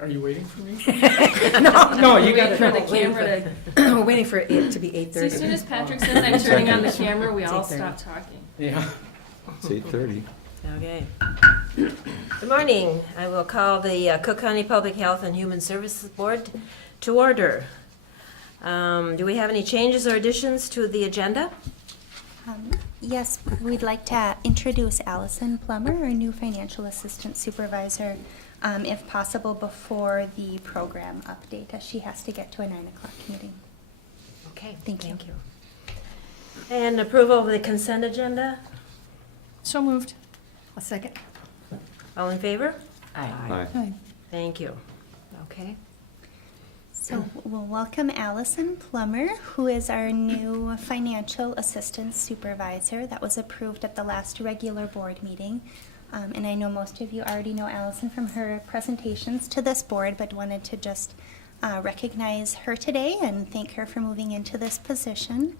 Are you waiting for me? No, you got for the camera to. We're waiting for it to be 8:30. So as soon as Patrick says I'm turning on the camera, we all It's 8:30. stop talking. Yeah. It's 8:30. Okay. Good morning. I will call the Cook County Public Health and Human Services Board to order. Do we have any changes or additions to the agenda? Yes, we'd like to introduce Allison Plummer, our new financial assistant supervisor, if possible before the program update, as she has to get to a 9 o'clock meeting. Okay, Thank you. And approval of the consent agenda? So moved. A second? All in favor? Aye. Hi. Thank you. Okay. So we'll welcome Allison Plummer, who is our new financial assistant supervisor. That was approved at the last regular board meeting. And I know most of you already know Allison from her presentations to this board, but wanted to just recognize her today and thank her for moving into this position.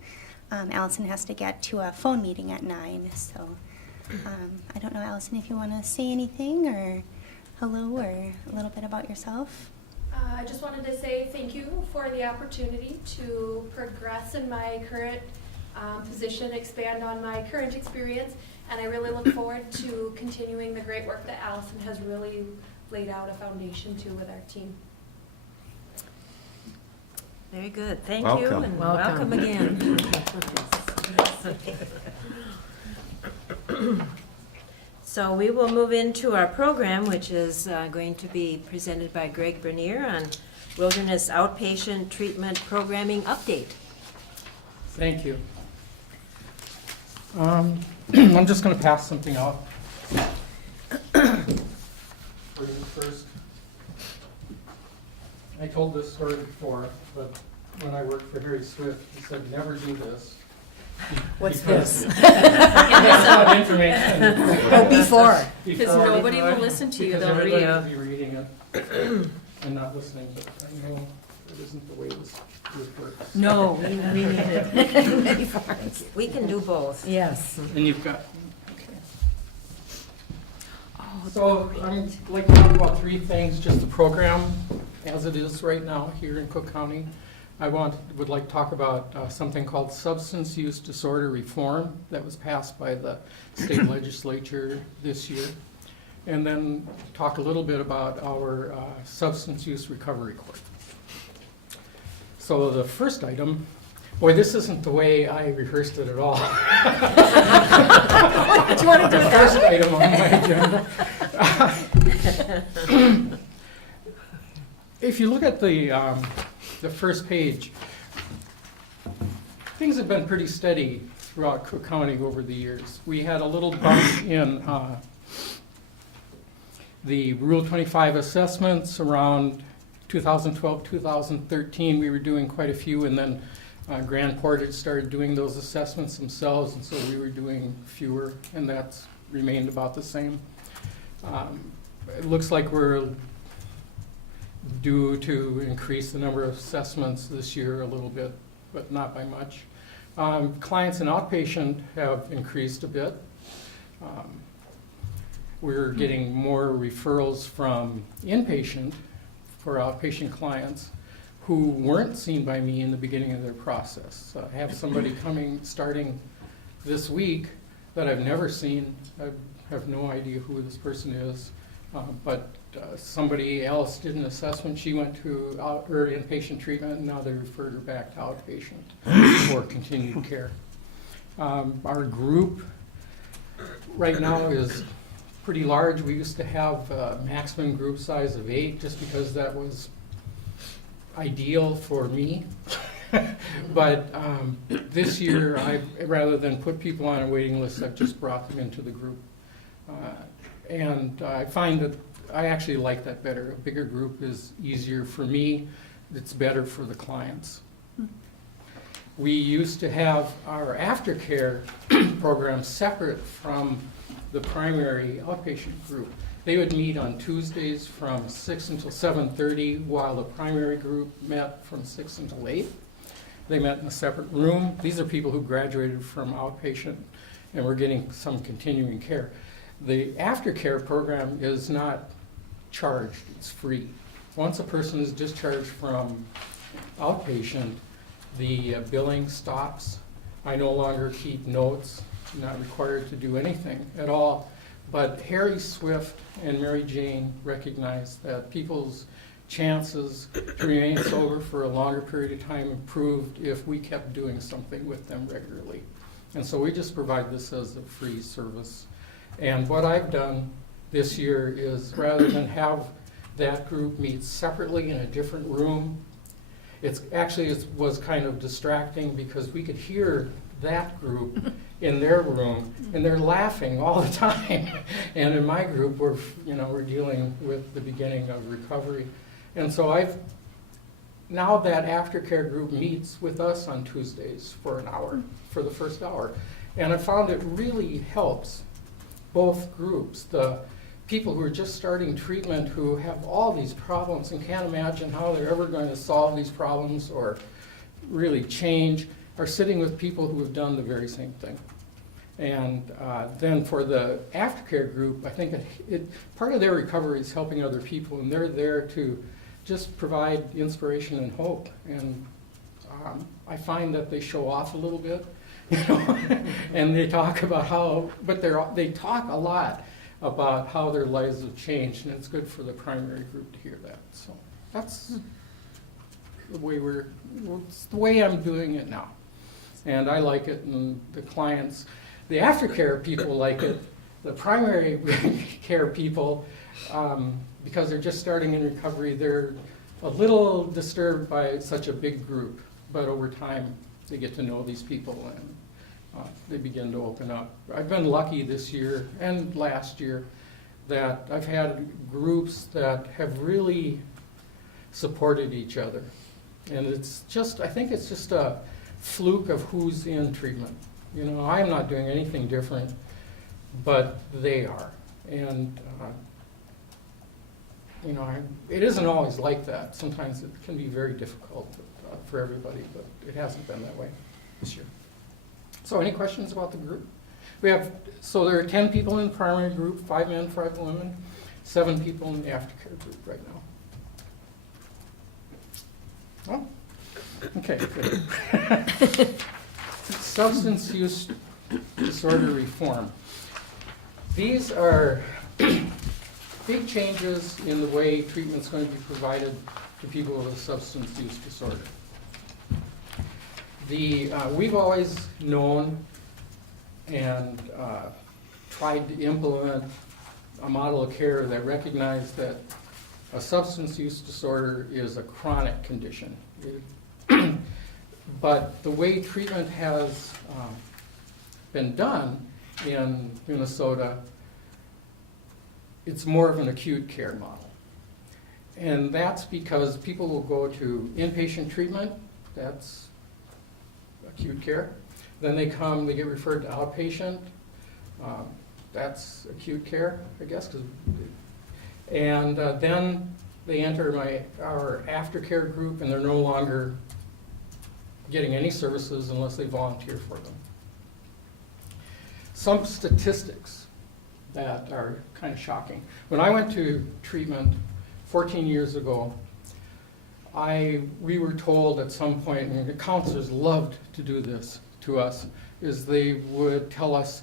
Allison has to get to a phone meeting at 9, so I don't know, Allison, if you want to say anything or hello or a little bit about yourself. I just wanted to say thank you for the opportunity to progress in my current position, expand on my current experience, and I really look forward to continuing the great work that Allison has really laid out a foundation to with our team. Very good. Thank you Welcome. and Welcome. welcome again. So we will move into our program, which is going to be presented by Greg Bernier on Wilderness Outpatient Treatment Programming Update. Thank you. I'm just going to pass something out for you first. I told this story before, but when I worked for Harry Swift, he said, never do this. What's Because this? it's not information. Oh, before. Because nobody will listen to you, Because they'll everybody read. will be reading it and not listening, but I know it isn't the way this works. No, we need it. Before. We can do both. Yes. And you've got, okay. So I'd like to talk about three things, just the program as it is right now here in Cook County. I would like to talk about something called substance use disorder reform that was passed by the state legislature this year. And then talk a little bit about our substance use recovery court. So the first item, boy, this isn't the way I rehearsed it at all. Do you want to do The it first that way? item on my agenda. If you look at the first page, things have been pretty steady throughout Cook County over the years. We had a little bump in the Rule 25 assessments around 2012, 2013. We were doing quite a few, and then Grand Portage started doing those assessments themselves, and so we were doing fewer, and that's remained about the same. It looks like we're due to increase the number of assessments this year a little bit, but not by much. Clients in outpatient have increased a bit. We're getting more referrals from inpatient for outpatient clients who weren't seen by me in the beginning of their process. I have somebody starting this week that I've never seen. I have no idea who this person is, but somebody else did an assessment. She went to inpatient treatment, and now they referred her back to outpatient for continued care. Our group right now is pretty large. We used to have a maximum group size of 8 just because that was ideal for me. But this year, rather than put people on a waiting list, I've just brought them into the group. And I find that I actually like that better. A bigger group is easier for me. It's better for the clients. We used to have our aftercare program separate from the primary outpatient group. They would meet on Tuesdays from 6 until 7:30, while the primary group met from 6 until 8. They met in a separate room. These are people who graduated from outpatient and were getting some continuing care. The aftercare program is not charged, it's free. Once a person is discharged from outpatient, the billing stops. I no longer keep notes, I'm not required to do anything at all. But Harry Swift and Mary Jane recognized that people's chances to remain sober for a longer period of time improved if we kept doing something with them regularly. And so we just provide this as a free service. And what I've done this year is, rather than have that group meet separately in a different room, it was kind of distracting because we could hear that group in their room and they're laughing all the time. And in my group, we're dealing with the beginning of recovery. And so now that aftercare group meets with us on Tuesdays for an hour, for the first hour. And I found it really helps both groups. The people who are just starting treatment who have all these problems and can't imagine how they're ever going to solve these problems or really change are sitting with people who have done the very same thing. And then for the aftercare group, I think part of their recovery is helping other people, and they're there to just provide inspiration and hope. And I find that they show off a little bit, and they talk about they talk a lot about how their lives have changed, and it's good for the primary group to hear that. So that's the way I'm doing it now. And I like it, and the clients, the aftercare people like it. The primary care people, because they're just starting in recovery, they're a little disturbed by such a big group. But over time, they get to know these people, and they begin to open up. I've been lucky this year and last year that I've had groups that have really supported each other. And I think it's just a fluke of who's in treatment. I'm not doing anything different, but they are. And, it isn't always like that. Sometimes it can be very difficult for everybody, but it hasn't been that way this year. So any questions about the group? So there are 10 people in the primary group, 5 men, 5 women, 7 people in the aftercare group right now. Oh, okay, good. Substance use disorder reform. These are big changes in the way treatment's going to be provided to people with a substance use disorder. We've always known and tried to implement a model of care that recognized that a substance use disorder is a chronic condition. But the way treatment has been done in Minnesota, it's more of an acute care model. And that's because people will go to inpatient treatment, that's acute care. Then they get referred to outpatient, that's acute care, I guess. And then they enter our aftercare group, and they're no longer getting any services unless they volunteer for them. Some statistics that are kind of shocking. When I went to treatment 14 years ago, we were told at some point, and the counselors loved to do this to us, is they would tell us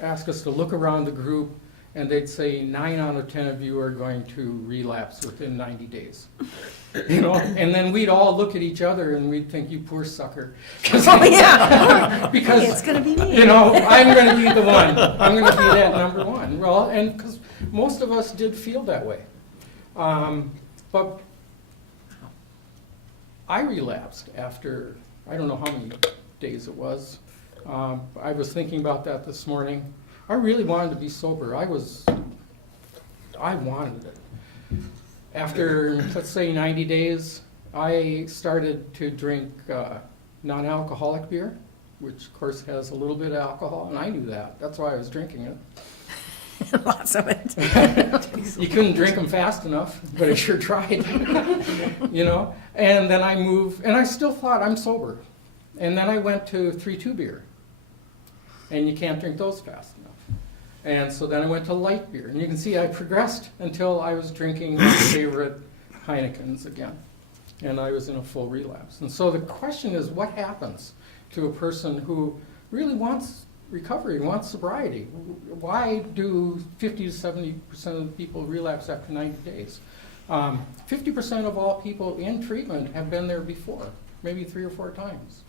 ask us to look around the group, and they'd say 9 out of 10 of you are going to relapse within 90 days. And then we'd all look at each other and we'd think, you poor sucker. Oh, yeah. Because It's going to be me. I'm going to be the one. I'm going to be that number one. Well, and because most of us did feel that way. But I relapsed after, I don't know how many days it was. I was thinking about that this morning. I really wanted to be sober. I wanted it. After, let's say, 90 days, I started to drink non-alcoholic beer, which of course has a little bit of alcohol, and I knew that. That's why I was drinking it. Lots of it. You couldn't drink them fast enough, but I sure tried. You know? And then I moved, and I still thought I'm sober. And then I went to 3-2 beer. And you can't drink those fast enough. And so then I went to light beer. And you can see I progressed until I was drinking my favorite Heineken's again. And I was in a full relapse. And so the question is, what happens to a person who really wants recovery, wants sobriety? Why do 50 to 70% of the people relapse after 90 days? 50% of all people in treatment have been there before, maybe 3 or 4 times.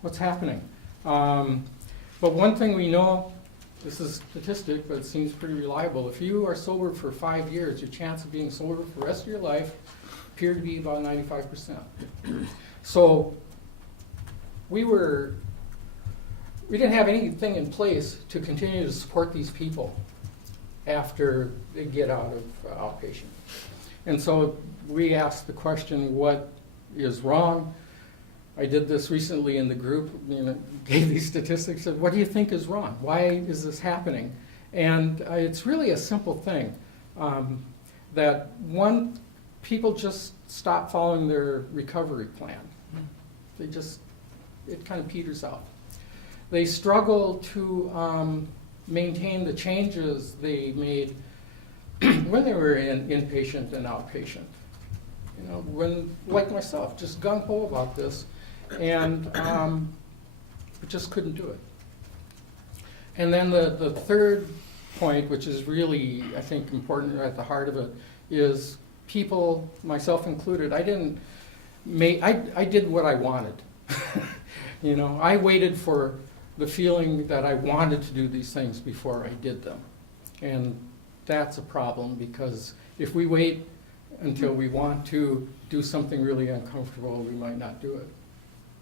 What's happening? But one thing we know, this is statistic, but it seems pretty reliable. If you are sober for 5 years, your chance of being sober for the rest of your life appear to be about 95%. So we didn't have anything in place to continue to support these people after they get out of outpatient. And so we asked the question, what is wrong? I did this recently in the group, gave these statistics, said, what do you think is wrong? Why is this happening? And it's really a simple thing, that people just stop following their recovery plan. It kind of peters out. They struggle to maintain the changes they made when they were in inpatient and outpatient. When, like myself, just gung-ho about this, and just couldn't do it. And then the third point, which is really, I think, important at the heart of it, is people, myself included, I did what I wanted. I waited for the feeling that I wanted to do these things before I did them. And that's a problem, because if we wait until we want to do something really uncomfortable, we might not do it.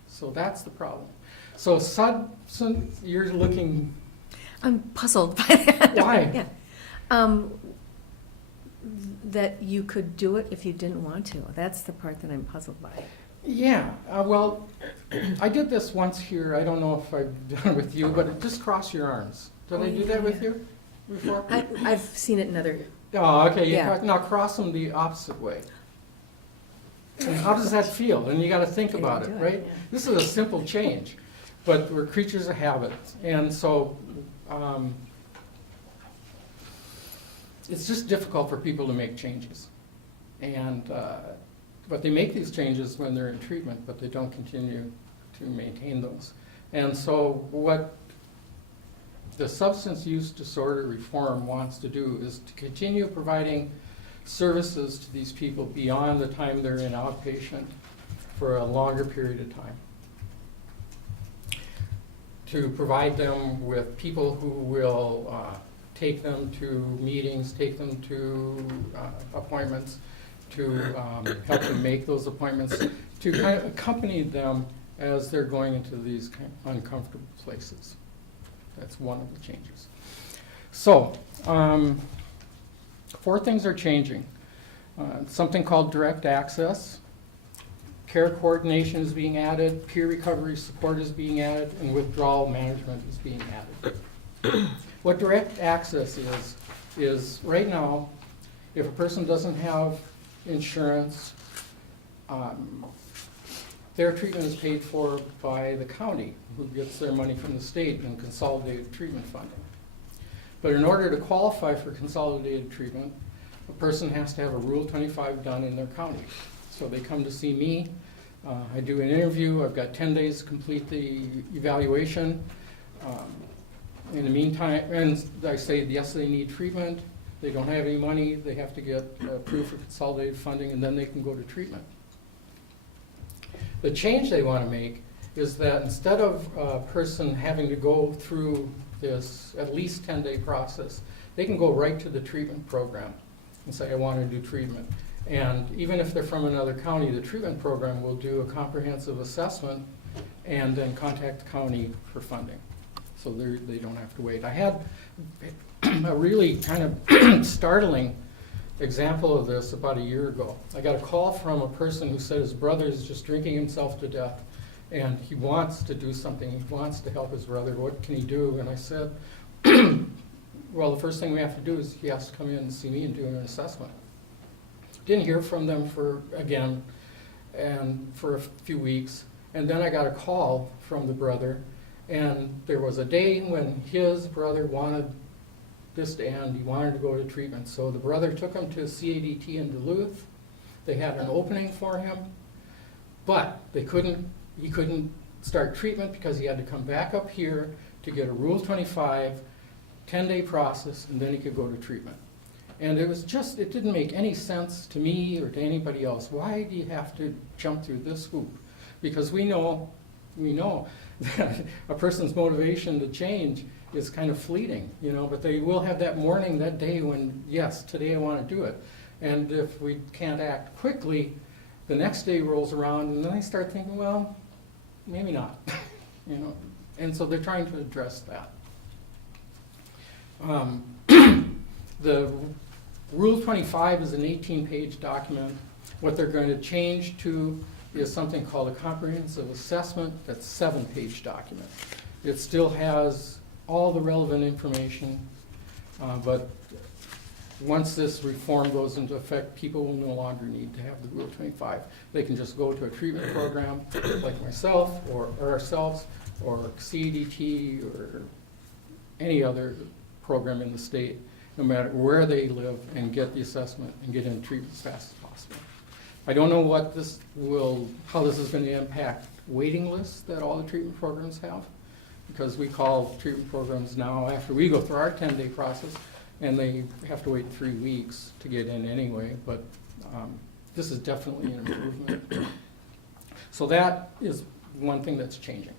So that's the problem. So substance, you're looking... I'm puzzled by that. Why? Yeah. That you could do it if you didn't want to. That's the part that I'm puzzled by. Yeah, well, I did this once here. I don't know if I've done it with you, but just cross your arms. Did I do that with you before? I've seen it in other... Oh, okay. Yeah. Now cross them the opposite way. And how does that feel? And you got to think about it, right? Yeah. This is a simple change, but we're creatures of habit, and so it's just difficult for people to make changes. And but they make these changes when they're in treatment, but they don't continue to maintain those. And so what the substance use disorder reform wants to do is to continue providing services to these people beyond the time they're in outpatient for a longer period of time. To provide them with people who will take them to meetings, take them to appointments, to help them make those appointments, to kind of accompany them as they're going into these kind of uncomfortable places. That's one of the changes. So, 4 things are changing. Something called direct access, care coordination is being added, peer recovery support is being added, and withdrawal management is being added. What direct access is right now, if a person doesn't have insurance, their treatment is paid for by the county, who gets their money from the state in consolidated treatment funding. But in order to qualify for consolidated treatment, a person has to have a Rule 25 done in their county. So they come to see me, I do an interview, I've got 10 days to complete the evaluation. In the meantime, and I say, yes, they need treatment, they don't have any money, they have to get approved for consolidated funding, and then they can go to treatment. The change they want to make is that instead of a person having to go through this at least 10-day process, they can go right to the treatment program and say, I want to do treatment. And even if they're from another county, the treatment program will do a comprehensive assessment and then contact the county for funding. So they don't have to wait. I had a really kind of startling example of this about a year ago. I got a call from a person who said his brother is just drinking himself to death, and he wants to do something. He wants to help his brother. What can he do? And I said, well, the first thing we have to do is he has to come in and see me and do an assessment. Didn't hear from them for a few weeks, and then I got a call from the brother, and there was a day when his brother wanted this to end. He wanted to go to treatment, so the brother took him to CADT in Duluth. They had an opening for him, but he couldn't start treatment because he had to come back up here to get a Rule 25 10-day process, and then he could go to treatment. And it didn't make any sense to me or to anybody else. Why do you have to jump through this hoop? Because we know that a person's motivation to change is kind of fleeting, but they will have that morning, that day when, yes, today I want to do it. And if we can't act quickly, the next day rolls around, and then they start thinking, well, maybe not, And so they're trying to address that. The Rule 25 is an 18-page document. What they're going to change to is something called a comprehensive assessment. That's a 7-page document. It still has all the relevant information, but once this reform goes into effect, people will no longer need to have the Rule 25. They can just go to a treatment program like myself or ourselves or CADT or any other program in the state, no matter where they live, and get the assessment and get in treatment as fast as possible. I don't know how this is going to impact waiting lists that all the treatment programs have, because we call treatment programs now after we go through our 10-day process, and they have to wait 3 weeks to get in anyway, but this is definitely an improvement. So that is one thing that's changing.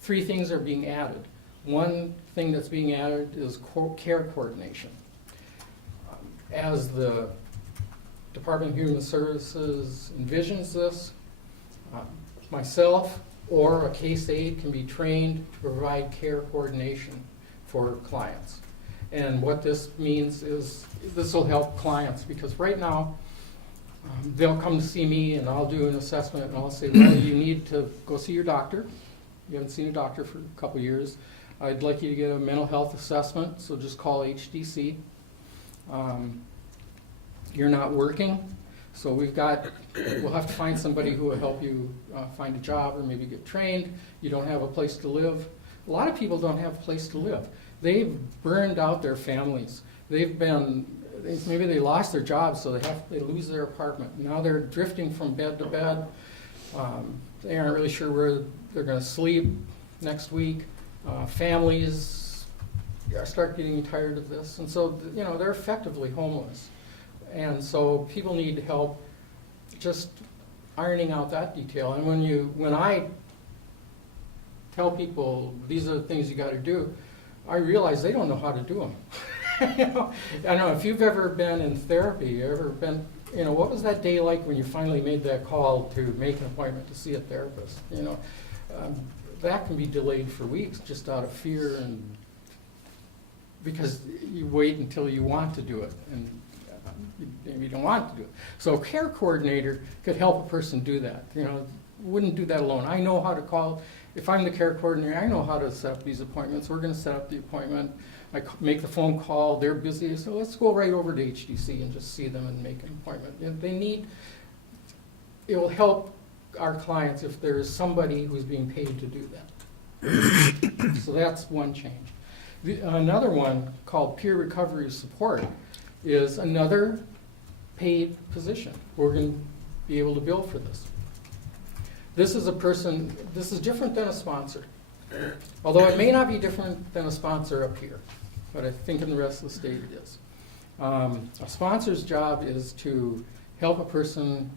3 things are being added. One thing that's being added is care coordination. As the Department of Human Services envisions this, myself or a case aide can be trained to provide care coordination for clients. And what this means is this will help clients, because right now they'll come to see me and I'll do an assessment and I'll say, well, you need to go see your doctor. You haven't seen a doctor for a couple years. I'd like you to get a mental health assessment, so just call HDC. You're not working, so we'll have to find somebody who will help you find a job or maybe get trained. You don't have a place to live. A lot of people don't have a place to live. They've burned out their families. Maybe they lost their jobs, so they lose their apartment. Now they're drifting from bed to bed. They aren't really sure where they're going to sleep next week. Families start getting tired of this, and so they're effectively homeless. And so people need help just ironing out that detail. And when I tell people these are the things you got to do, I realize they don't know how to do them. I don't know if you've ever been in therapy, what was that day like when you finally made that call to make an appointment to see a therapist? That can be delayed for weeks just out of fear, and because you wait until you want to do it, and maybe you don't want to do it. So a care coordinator could help a person do that. Wouldn't do that alone. I know how to call. If I'm the care coordinator, I know how to set up these appointments. We're going to set up the appointment. I make the phone call. They're busy, so let's go right over to HDC and just see them and make an appointment. It will help our clients if there is somebody who's being paid to do that. So that's one change. Another one called peer recovery support is another paid position. We're going to be able to bill for this. This is different than a sponsor. Although it may not be different than a sponsor up here, but I think in the rest of the state it is. A sponsor's job is to help a person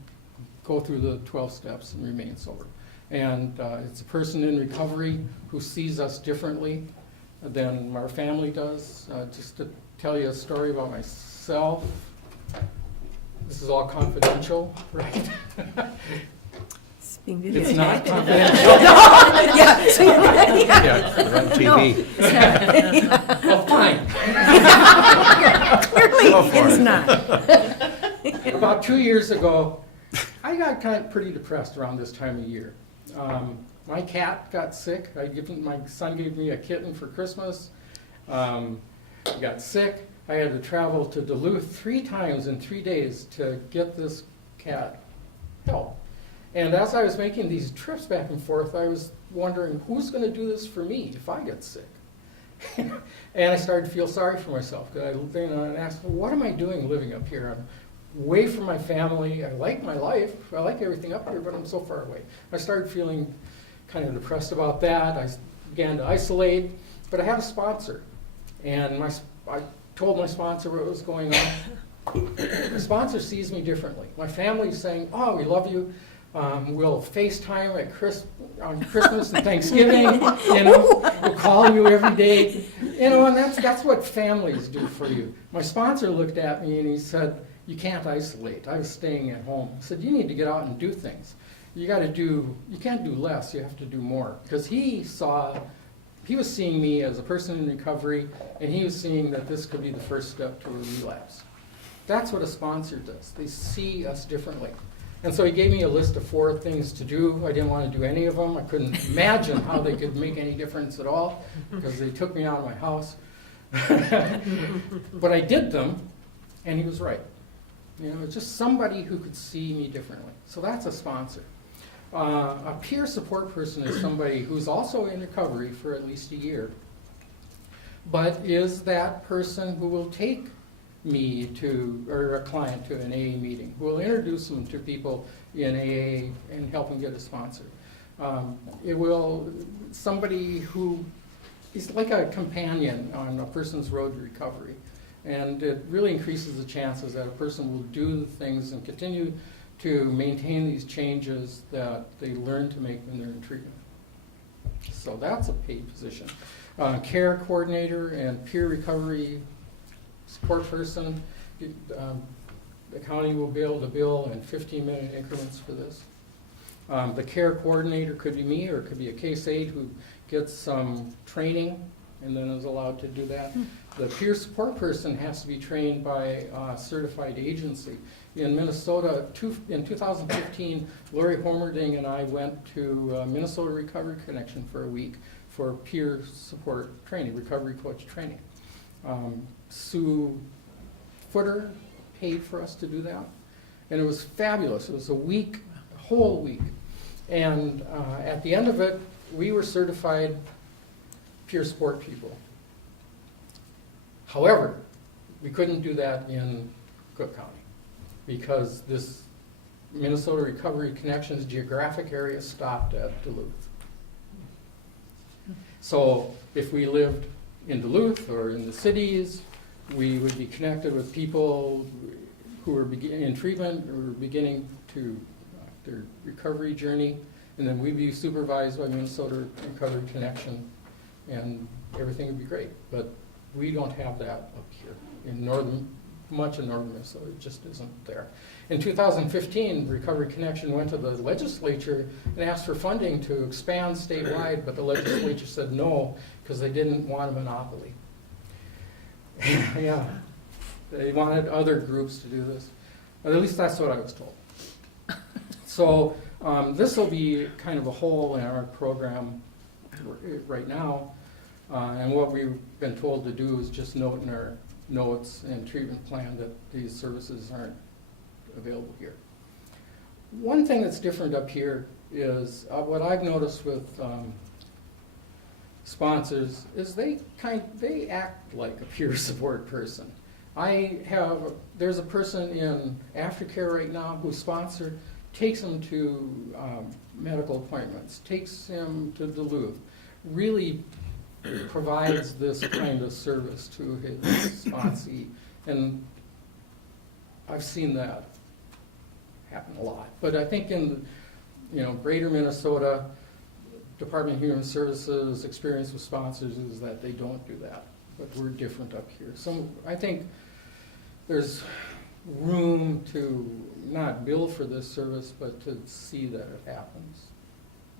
go through the 12 steps and remain sober. And it's a person in recovery who sees us differently than our family does. Just to tell you a story about myself, this is all confidential, right? It's being It's videotaped. not confidential. Yeah, so you're right. Yeah, they're on TV. Well, fine. Clearly, it's not. About 2 years ago, I got kind of pretty depressed around this time of year. My cat got sick. My son gave me a kitten for Christmas. Got sick. I had to travel to Duluth 3 times in 3 days to get this cat help. And as I was making these trips back and forth, I was wondering, who's going to do this for me if I get sick? And I started to feel sorry for myself. I asked, well, what am I doing living up here? I'm away from my family. I like my life. I like everything up here, but I'm so far away. I started feeling kind of depressed about that. I began to isolate, but I had a sponsor. And I told my sponsor what was going on. The sponsor sees me differently. My family's saying, oh, we love you. We'll FaceTime on Christmas and Thanksgiving. We'll call you every day. And that's what families do for you. My sponsor looked at me and he said, you can't isolate. I was staying at home. He said, you need to get out and do things. You can't do less, you have to do more. Because he was seeing me as a person in recovery, and he was seeing that this could be the first step to a relapse. That's what a sponsor does. They see us differently. And so he gave me a list of 4 things to do. I didn't want to do any of them. I couldn't imagine how they could make any difference at all, because they took me out of my house. But I did them, and he was right. It's just somebody who could see me differently. So that's a sponsor. A peer support person is somebody who's also in recovery for at least a year, but is that person who will take me or a client to an AA meeting, who will introduce them to people in AA and help them get a sponsor. Somebody who is like a companion on a person's road to recovery. And it really increases the chances that a person will do the things and continue to maintain these changes that they learn to make when they're in treatment. So that's a paid position. Care coordinator and peer recovery support person. The county will be able to bill in 15-minute increments for this. The care coordinator could be me, or it could be a case aide who gets some training and then is allowed to do that. The peer support person has to be trained by a certified agency. In Minnesota, in 2015, Lori Homerding and I went to Minnesota Recovery Connection for a week for peer support training, recovery coach training. Sue Footer paid for us to do that, and it was fabulous. It was a whole week. And at the end of it, we were certified peer support people. However, we couldn't do that in Cook County because this Minnesota Recovery Connections geographic area stopped at Duluth. So if we lived in Duluth or in the cities, we would be connected with people who were in treatment or beginning to their recovery journey, and then we'd be supervised by Minnesota Recovery Connection, and everything would be great. But we don't have that up here in much of northern Minnesota. It just isn't there. In 2015, Recovery Connection went to the legislature and asked for funding to expand statewide, but the legislature said no because they didn't want a monopoly. Yeah, they wanted other groups to do this. At least that's what I was told. So this will be kind of a hole in our program right now. And what we've been told to do is just note in our notes and treatment plan that these services aren't available here. One thing that's different up here is what I've noticed with sponsors is they act like a peer support person. There's a person in aftercare right now whose sponsor takes him to medical appointments, takes him to Duluth, really provides this kind of service to his sponsee, and I've seen that happen a lot. But I think in greater Minnesota, Department of Human Services experience with sponsors is that they don't do that, but we're different up here. So I think there's room to not bill for this service, but to see that it happens.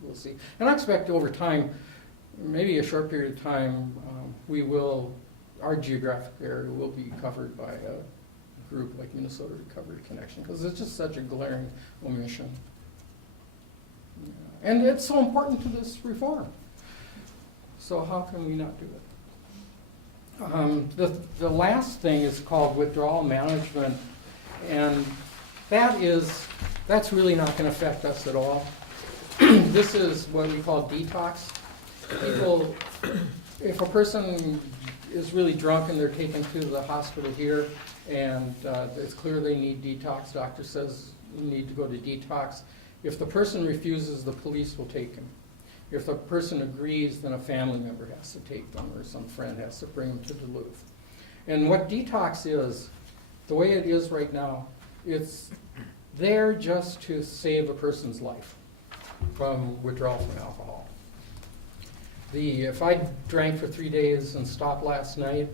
We'll see. And I expect over time, maybe a short period of time, our geographic area will be covered by a group like Minnesota Recovery Connection, because it's just such a glaring omission. Yeah. And it's so important to this reform. So how can we not do it? The last thing is called withdrawal management, and that's really not going to affect us at all. This is what we call detox. People, if a person is really drunk and they're taken to the hospital here, and it's clear they need detox, doctor says you need to go to detox. If the person refuses, the police will take him. If the person agrees, then a family member has to take them, or some friend has to bring them to Duluth. And what detox is, the way it is right now, it's there just to save a person's life from withdrawal from alcohol. If I drank for 3 days and stopped last night,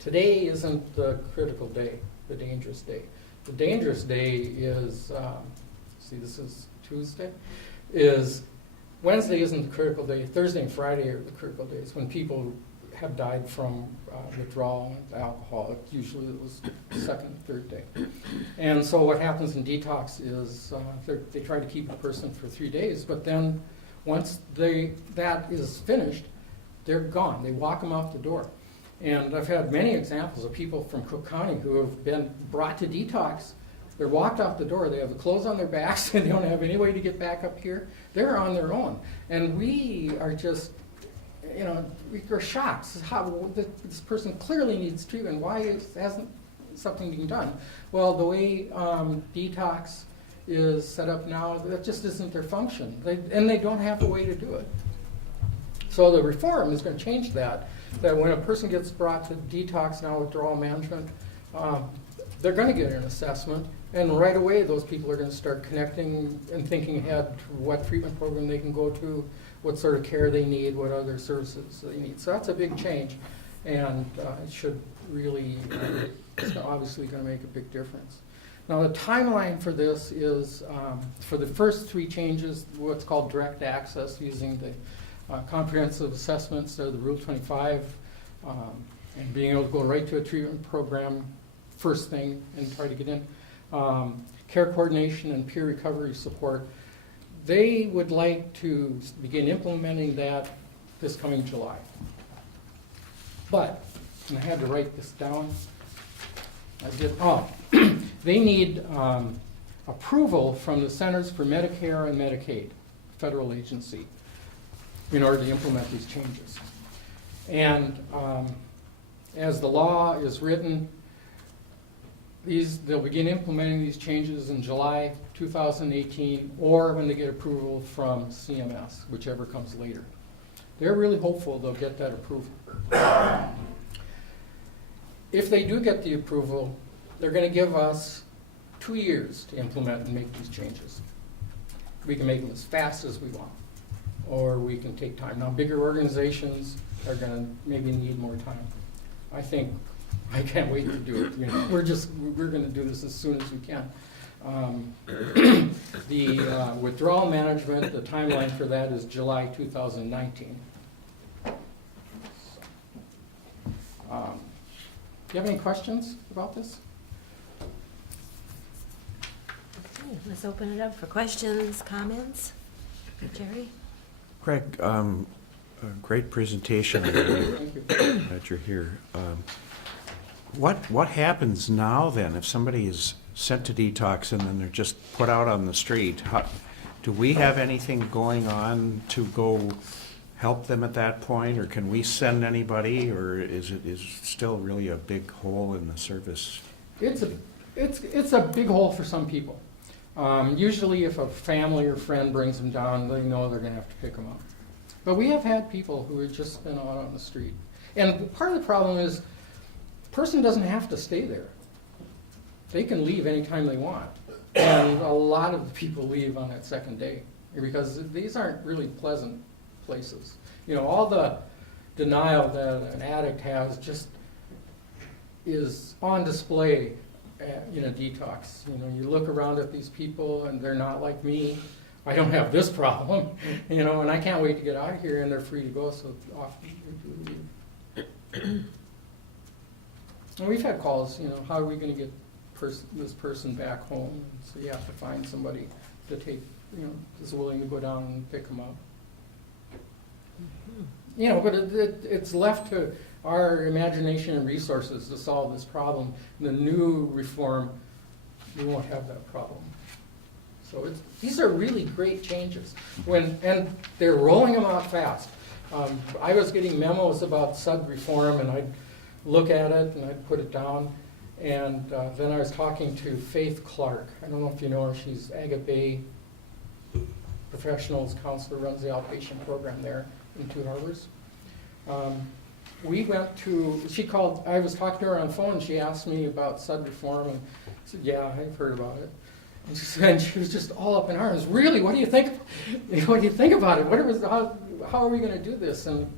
today isn't the critical day, the dangerous day. The dangerous day is, this is Tuesday, is Wednesday isn't the critical day. Thursday and Friday are the critical days when people have died from withdrawal and alcohol. Usually it was the second and third day. And so what happens in detox is they try to keep a person for 3 days, but then once that is finished, they're gone. They walk them out the door. And I've had many examples of people from Cook County who have been brought to detox. They're walked out the door. They have the clothes on their backs, and they don't have any way to get back up here. They're on their own. And we are just, we're shocked. How this person clearly needs treatment. Why hasn't something been done? Well, the way detox is set up now, that just isn't their function. And they don't have a way to do it. So the reform is going to change that when a person gets brought to detox now, withdrawal management, they're going to get an assessment, and right away those people are going to start connecting and thinking ahead to what treatment program they can go to, what sort of care they need, what other services they need. So that's a big change, and it should really, it's obviously going to make a big difference. Now the timeline for this is, for the first 3 changes, what's called direct access using the comprehensive assessments, the Rule 25, and being able to go right to a treatment program first thing and try to get in. Care coordination and peer recovery support. They would like to begin implementing that this coming July. But, and I had to write this down, they need approval from the Centers for Medicare and Medicaid, federal agency, in order to implement these changes. And as the law is written, they'll begin implementing these changes in July 2018, or when they get approval from CMS, whichever comes later. They're really hopeful they'll get that approval. If they do get the approval, they're going to give us 2 years to implement and make these changes. We can make them as fast as we want, or we can take time. Now, bigger organizations are going to maybe need more time. I can't wait to do it. We're going to do this as soon as we can. The withdrawal management, the timeline for that is July 2019. Do you have any questions about this? Okay, let's open it up for questions, comments. Jerry? Greg, a great presentation. Thank you. That you're here. What happens now then if somebody is sent to detox and then they're just put out on the street? Do we have anything going on to go help them at that point, or can we send anybody, or is it still really a big hole in the service? It's a big hole for some people. Usually if a family or friend brings them down, they know they're going to have to pick them up. But we have had people who have just been out on the street. And part of the problem is the person doesn't have to stay there. They can leave anytime they want. And a lot of the people leave on that second day because these aren't really pleasant places. All the denial that an addict has just is on display in a detox. You look around at these people and they're not like me. I don't have this problem, and I can't wait to get out of here, and they're free to go, so often we do leave. And we've had calls, how are we going to get this person back home? So you have to find somebody to take, is willing to go down and pick them up. you know, but it's left to our imagination and resources to solve this problem. The new reform, we won't have that problem. So these are really great changes, and they're rolling them out fast. I was getting memos about SUD reform, and I'd look at it and I'd put it down, and then I was talking to Faith Clark. I don't know if you know her. She's Agape Professionals Counselor, runs the outpatient program there in Two Harbors. We went to, she called, I was talking to her on the phone, and she asked me about SUD reform, and I said, yeah, I've heard about it. And she was just all up in arms. Really, what do you think? What do you think about it? How are we going to do this? And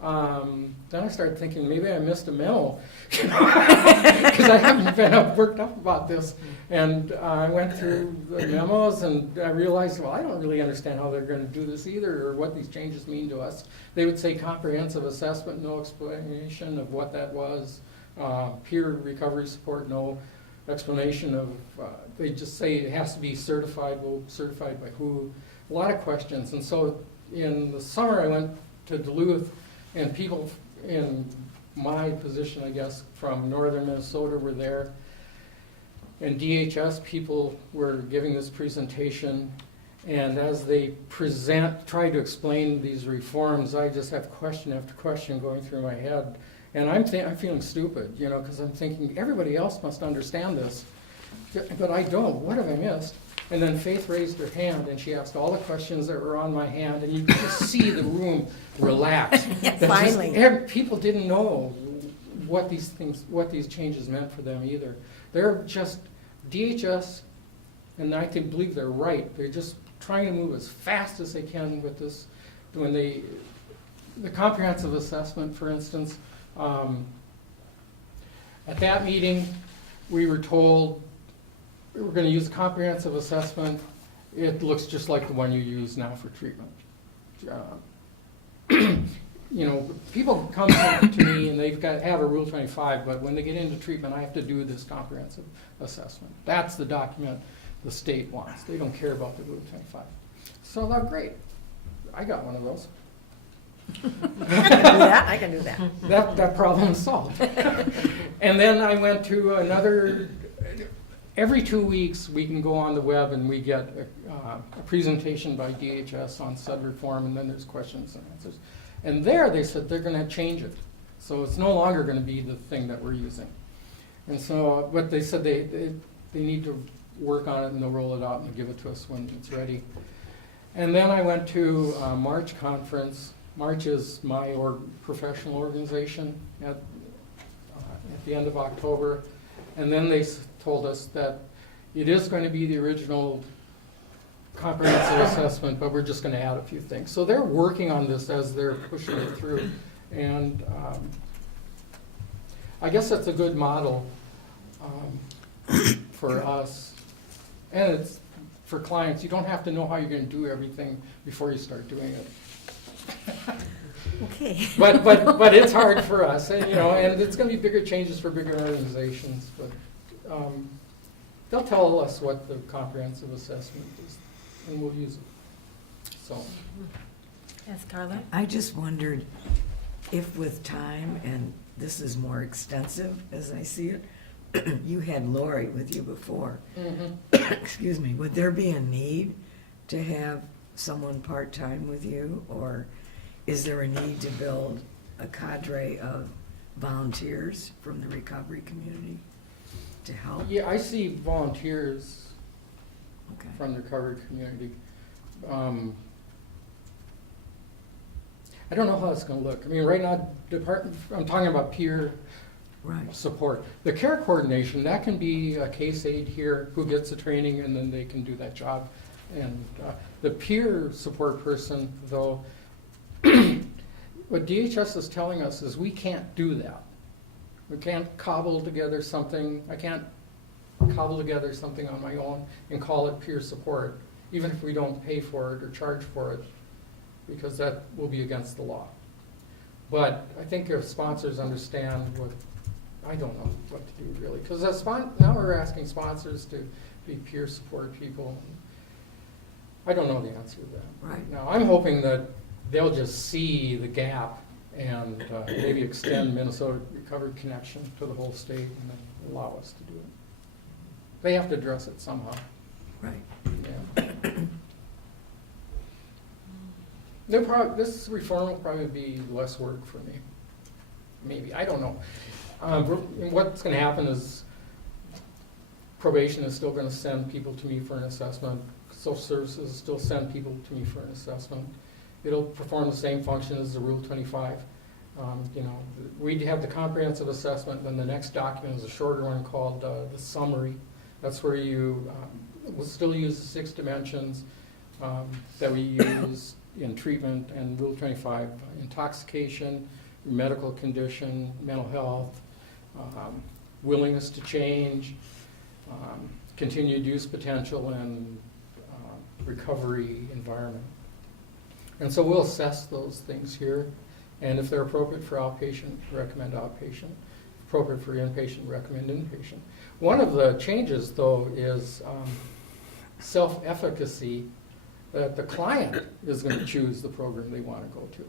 then I started thinking maybe I missed a memo because I haven't been worked up about this. And I went through the memos and I realized, well, I don't really understand how they're going to do this either, or what these changes mean to us. They would say comprehensive assessment, no explanation of what that was. Peer recovery support, no explanation of, they just say it has to be certified. Well, certified by who? A lot of questions. And so in the summer I went to Duluth, and people in my position, I guess, from northern Minnesota were there. And DHS people were giving this presentation. And as they try to explain these reforms, I just have question after question going through my head. And I'm feeling stupid, you know, because I'm thinking everybody else must understand this, but I don't. What have I missed? And then Faith raised her hand, and she asked all the questions that were on my hand, and you could just see the room relax. Finally. People didn't know what these changes meant for them either. They're just DHS, and I can believe they're right. They're just trying to move as fast as they can with this. When the comprehensive assessment, for instance. At that meeting, we were told we were going to use a comprehensive assessment. It looks just like the one you use now for treatment. You know, people come to me and have a Rule 25, but when they get into treatment, I have to do this comprehensive assessment. That's the document the state wants. They don't care about the Rule 25. So I thought, great, I got one of those. I can do that. That problem is solved. And then I went to another, every 2 weeks we can go on the web and we get a presentation by DHS on SUD reform, and then there's questions and answers. And there they said they're going to change it. So it's no longer going to be the thing that we're using. And so, but they said they need to work on it and they'll roll it out and they'll give it to us when it's ready. And then I went to a March conference. March is my professional organization at the end of October. And then they told us that it is going to be the original comprehensive assessment, but we're just going to add a few things. So they're working on this as they're pushing it through. And I guess that's a good model for us. And it's for clients. You don't have to know how you're going to do everything before you start doing it. Okay. But it's hard for us, and you know, and it's going to be bigger changes for bigger organizations. But they'll tell us what the comprehensive assessment is, and we'll use it. So. Yes, Carla? I just wondered if with time, and this is more extensive as I see it, you had Lori with you before. Mm-hmm. Excuse me, would there be a need to have someone part-time with you, or is there a need to build a cadre of volunteers from the recovery community to help? Yeah, I see volunteers Okay. from the recovery community. I don't know how it's going to look. I mean, right now, I'm talking about peer Right. support. The care coordination, that can be a case aide here who gets the training and then they can do that job. And the peer support person, though, what DHS is telling us is we can't do that. We can't cobble together something. I can't cobble together something on my own and call it peer support, even if we don't pay for it or charge for it, because that will be against the law. But I think if sponsors understand what, I don't know what to do really, because now we're asking sponsors to be peer support people. I don't know the answer to that. Right. Now, I'm hoping that they'll just see the gap and maybe extend Minnesota Recovery Connection to the whole state and then allow us to do it. They have to address it somehow. Right. Yeah. This reform will probably be less work for me. Maybe, I don't know. What's going to happen is probation is still going to send people to me for an assessment. Social services still send people to me for an assessment. It'll perform the same function as the Rule 25. We'd have the comprehensive assessment, then the next document is a shorter one called the summary. That's where you will still use the 6 dimensions that we use in treatment and Rule 25, intoxication, medical condition, mental health, willingness to change, continued use potential, and recovery environment. And so we'll assess those things here, and if they're appropriate for outpatient, recommend outpatient. Appropriate for inpatient, recommend inpatient. One of the changes, though, is self-efficacy, that the client is going to choose the program they want to go to.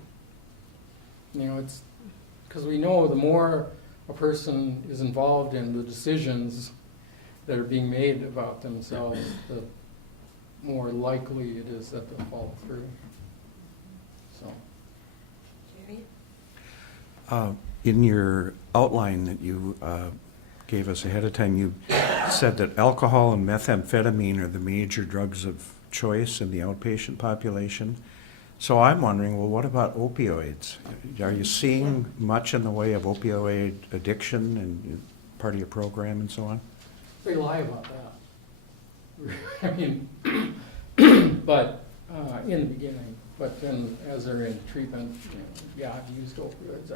It's because we know the more a person is involved in the decisions that are being made about themselves, the more likely it is that they'll follow through. So. Jerry? In your outline that you gave us ahead of time, you said that alcohol and methamphetamine are the major drugs of choice in the outpatient population. So I'm wondering, well, what about opioids? Are you seeing much in the way of opioid addiction and part of your program and so on? They lie about that. I mean, but in the beginning, but then as they're in treatment, yeah, I've used opioids.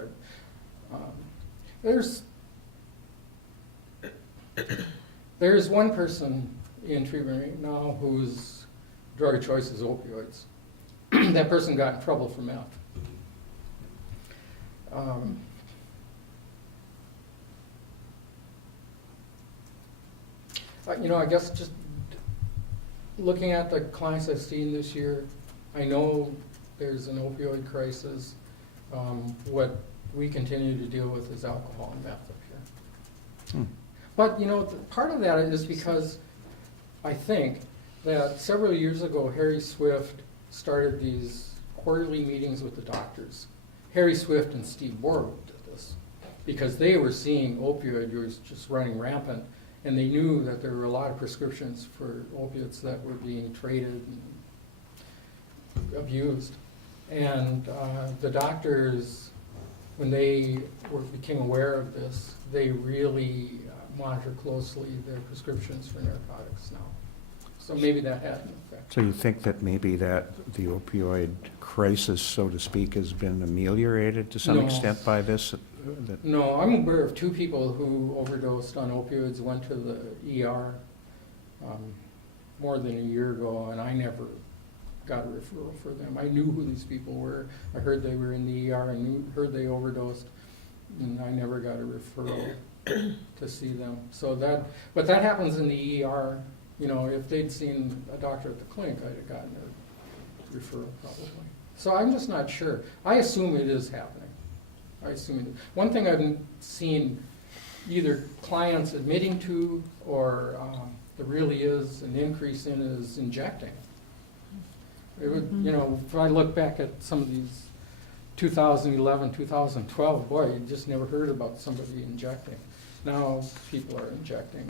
There's one person in treatment right now whose drug of choice is opioids. That person got in trouble for meth. I guess just looking at the clients I've seen this year, I know there's an opioid crisis. What we continue to deal with is alcohol and meth up here. But, part of that is because I think that several years ago, Harry Swift started these quarterly meetings with the doctors. Harry Swift and Steve Borwood did this because they were seeing opioid use just running rampant, and they knew that there were a lot of prescriptions for opiates that were being traded and abused. And the doctors, when they became aware of this, they really monitor closely their prescriptions for narcotics now. So maybe that had an effect. So you think that maybe that the opioid crisis, so to speak, has been ameliorated to some No. extent by this? No, I'm aware of 2 people who overdosed on opioids, went to the ER more than a year ago, and I never got a referral for them. I knew who these people were. I heard they were in the ER and heard they overdosed, and I never got a referral to see them. But that happens in the ER. If they'd seen a doctor at the clinic, I'd have gotten a referral probably. So I'm just not sure. I assume it is happening. One thing I've seen either clients admitting to or there really is an increase in is injecting. It would, if I look back at some of these 2011, 2012, boy, you just never heard about somebody injecting. Now people are injecting,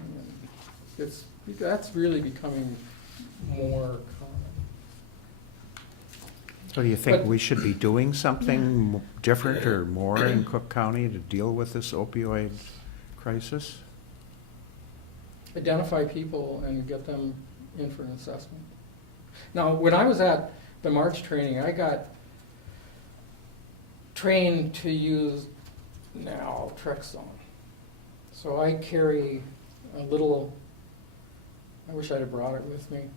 and that's really becoming more common. So do you think But- we should be doing something different or more in Cook County to deal with this opioid crisis? Identify people and get them in for an assessment. Now, when I was at the March training, I got trained to use naltrexone. So I carry a little, I wish I'd have brought it with me.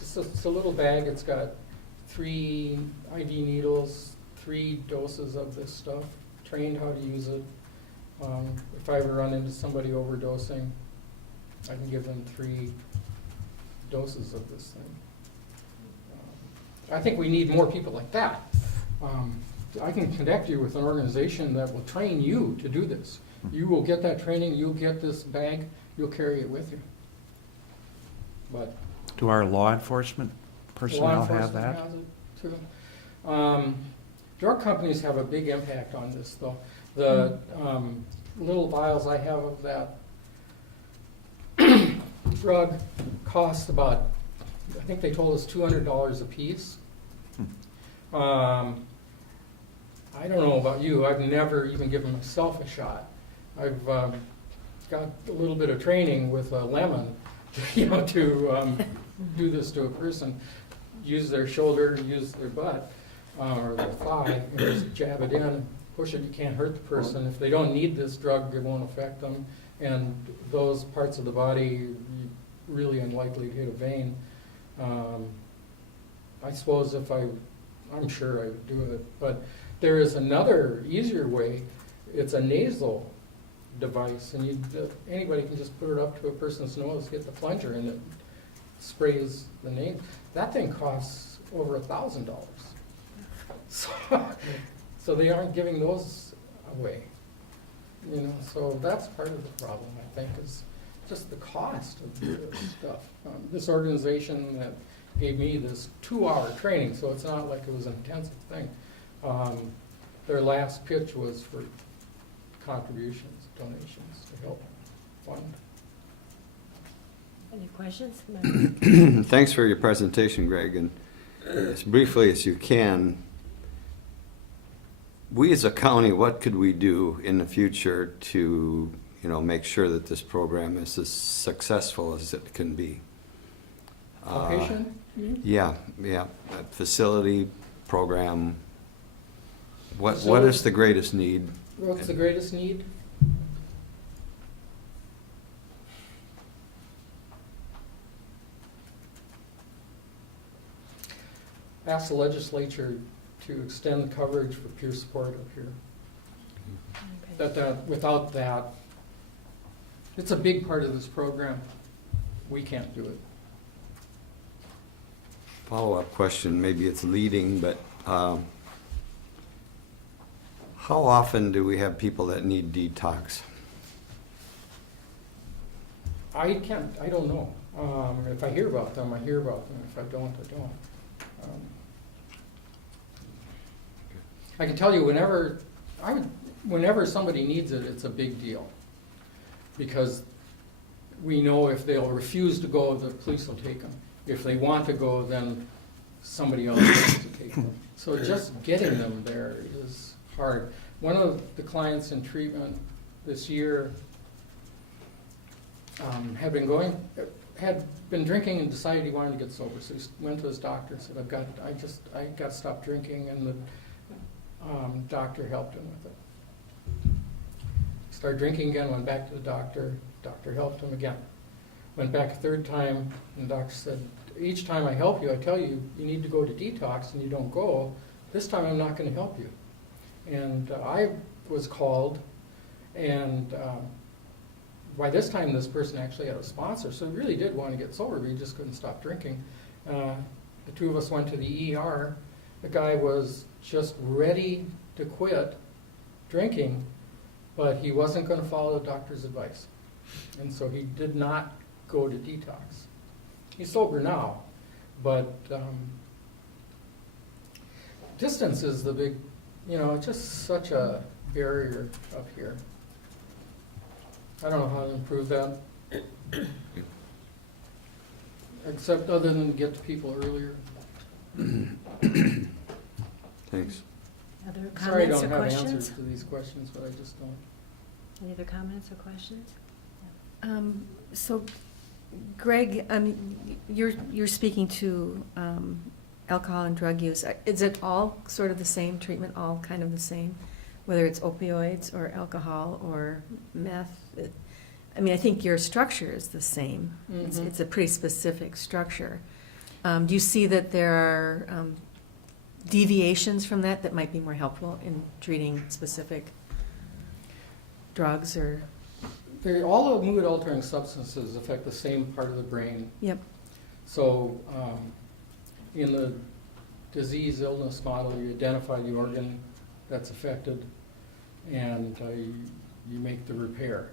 It's a little bag. It's got 3 IV needles, 3 doses of this stuff, trained how to use it. If I ever run into somebody overdosing, I can give them 3 doses of this thing. I think we need more people like that. I can connect you with an organization that will train you to do this. You will get that training, you'll get this bag, you'll carry it with you. But Do our law enforcement personnel have law that? enforcement has it too. Drug companies have a big impact on this, though. The little vials I have of that drug cost about, I think they told us $200 a piece. I don't know about you, I've never even given myself a shot. I've got a little bit of training with a lemon, to do this to a person. Use their shoulder, use their butt, or their thigh, and just jab it in, push it. You can't hurt the person. If they don't need this drug, it won't affect them. And those parts of the body, really unlikely to hit a vein. I suppose I'm sure I would do it, but there is another easier way. It's a nasal device, and anybody can just put it up to a person's nose, get the plunger, and it sprays the name. That thing costs over $1,000. So they aren't giving those away. So that's part of the problem, I think, is just the cost of this stuff. This organization that gave me this 2-hour training, so it's not like it was an intensive thing. Their last pitch was for contributions, donations to help fund. Any questions? Thanks for your presentation, Greg, and as briefly as you can, we as a county, what could we do in the future to, make sure that this program is as successful as it can be? Outpatient? Yeah, a facility, program. What is the greatest need? What's the greatest need? Ask the legislature to extend coverage for peer support up here. Without that, it's a big part of this program. We can't do it. Follow-up question, maybe it's leading, but how often do we have people that need detox? I don't know. If I hear about them, I hear about them. If I don't, I don't. I can tell you whenever somebody needs it, it's a big deal. Because we know if they'll refuse to go, the police will take them. If they want to go, then somebody else has to take them. So just getting them there is hard. One of the clients in treatment this year had been drinking and decided he wanted to get sober. So he went to his doctor and said, I got to stop drinking, and the doctor helped him with it. Started drinking again, went back to the doctor helped him again. Went back a third time, and the doctor said, each time I help you, I tell you, you need to go to detox, and you don't go. This time I'm not going to help you. And I was called, and by this time this person actually had a sponsor, so he really did want to get sober, but he just couldn't stop drinking. The two of us went to the ER. The guy was just ready to quit drinking, but he wasn't going to follow the doctor's advice. And so he did not go to detox. He's sober now, but distance is the big, it's just such a barrier up here. I don't know how to improve that, except other than get to people earlier. Thanks. Other Sorry I comments don't or have questions? answers to these questions, but I just don't. Any other comments or questions? So, Greg, you're speaking to alcohol and drug use. Is it all sort of the same treatment, all kind of the same, whether it's opioids or alcohol or meth? I think your structure is the same. Mhm. It's a pretty specific structure. Do you see that there are deviations from that might be more helpful in treating specific drugs or? All the mood-altering substances affect the same part of the brain. Yep. So in the disease illness model, you identify the organ that's affected, and you make the repair.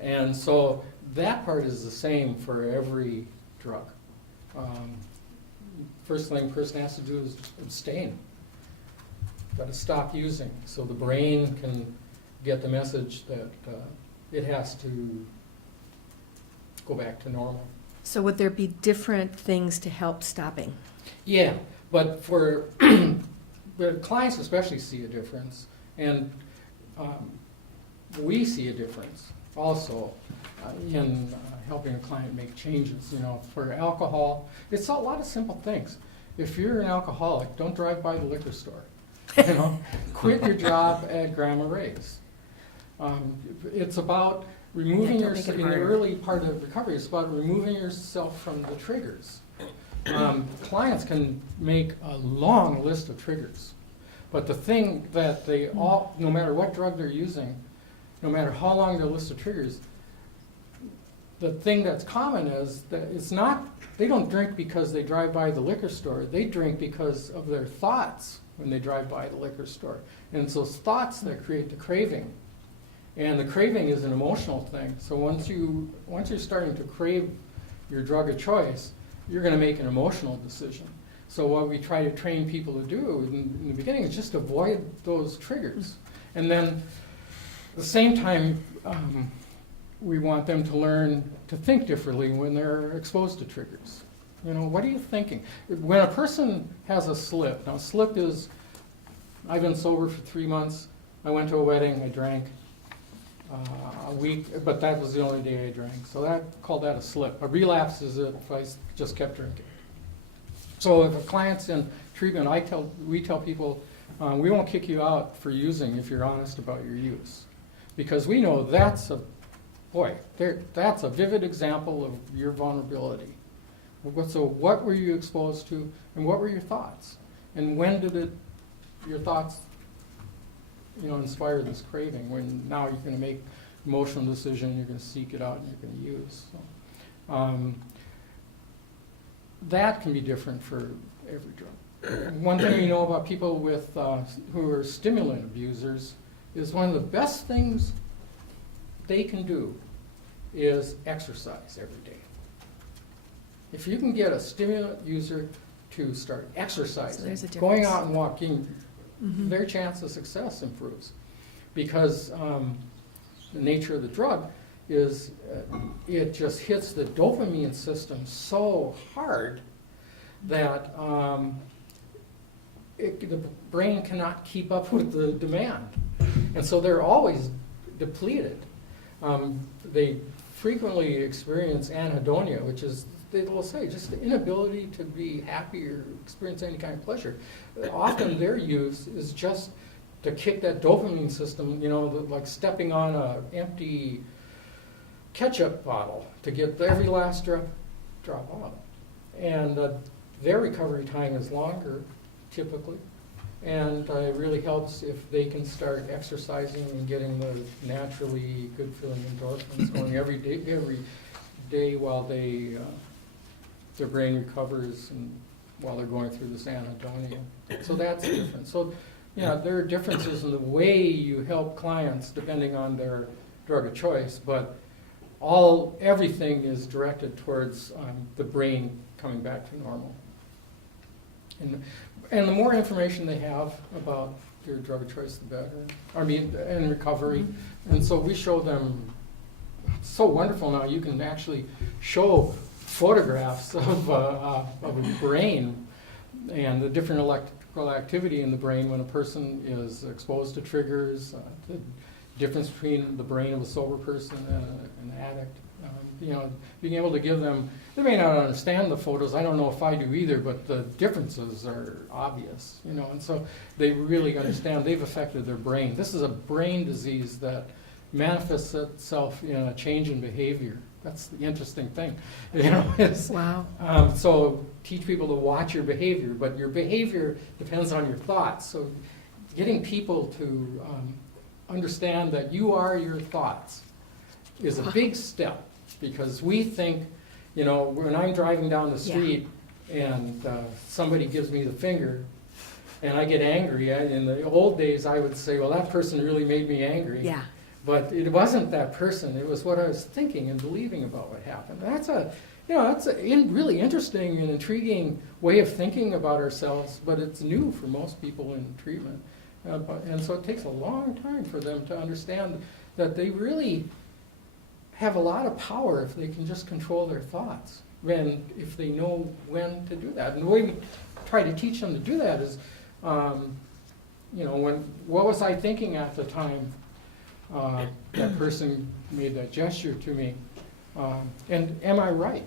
And so that part is the same for every drug. First thing a person has to do is abstain. Got to stop using, so the brain can get the message that it has to go back to normal. So would there be different things to help stopping? Yeah, but for the clients especially see a difference, and we see a difference also in helping a client make changes. You know, for alcohol, it's a lot of simple things. If you're an alcoholic, don't drive by the liquor store. You know, quit your job at Grandma Ray's. It's about removing Yeah, don't make it in the harder. early part of recovery. It's about removing yourself from the triggers. Clients can make a long list of triggers, but the thing that they all, no matter what drug they're using, no matter how long their list of triggers, the thing that's common is that it's not, they don't drink because they drive by the liquor store. They drink because of their thoughts when they drive by the liquor store. And it's those thoughts that create the craving. And the craving is an emotional thing. So once you're starting to crave your drug of choice, you're going to make an emotional decision. So what we try to train people to do in the beginning is just avoid those triggers. And then at the same time, we want them to learn to think differently when they're exposed to triggers. You know, what are you thinking? When a person has a slip, now slip is, I've been sober for 3 months, I went to a wedding, I drank a week, but that was the only day I drank. So call that a slip. A relapse is if I just kept drinking. So if a client's in treatment, we tell people, we won't kick you out for using if you're honest about your use. Because we know that's a vivid example of your vulnerability. So what were you exposed to, and what were your thoughts? And when did your thoughts, inspire this craving? When now you're going to make emotional decision, you're going to seek it out, and you're going to use. So, that can be different for every drug. One thing we know about people with who are stimulant abusers is one of the best things they can do is exercise every day. If you can get a stimulant user to start exercising, there's a going difference. out and walking, their chance of success improves. Because the nature of the drug is it just hits the dopamine system so hard that the brain cannot keep up with the demand. And so they're always depleted. They frequently experience anhedonia, which is, they will say, just the inability to be happy or experience any kind of pleasure. Often their use is just to kick that dopamine system, like stepping on an empty ketchup bottle to get every last drop out. And their recovery time is longer, typically. And it really helps if they can start exercising and getting the naturally good feeling endorphins going every day while their brain recovers and while they're going through this anhedonia. So that's different. So, there are differences in the way you help clients depending on their drug of choice, but everything is directed towards the brain coming back to normal. And the more information they have about their drug of choice, the better. And recovery. And so we show them, it's so wonderful now, you can actually show photographs of a brain and the different electrical activity in the brain when a person is exposed to triggers, the difference between the brain of a sober person and an addict. Being able to give them, they may not understand the photos, I don't know if I do either, but the differences are obvious, and so they really understand they've affected their brain. This is a brain disease that manifests itself in a change in behavior. That's the interesting thing. Wow. So teach people to watch your behavior, but your behavior depends on your thoughts. So getting people to understand that you are your thoughts is a big step, because we think, when I'm driving down the street and somebody gives me the finger, and I get angry. In the old days, I would say, well, that person really made me angry. Yeah. But it wasn't that person. It was what I was thinking and believing about what happened. That's a really interesting and intriguing way of thinking about ourselves, but it's new for most people in treatment. And so it takes a long time for them to understand that they really have a lot of power if they can just control their thoughts, if they know when to do that. And the way we try to teach them to do that is, what was I thinking at the time that person made that gesture to me? And am I right?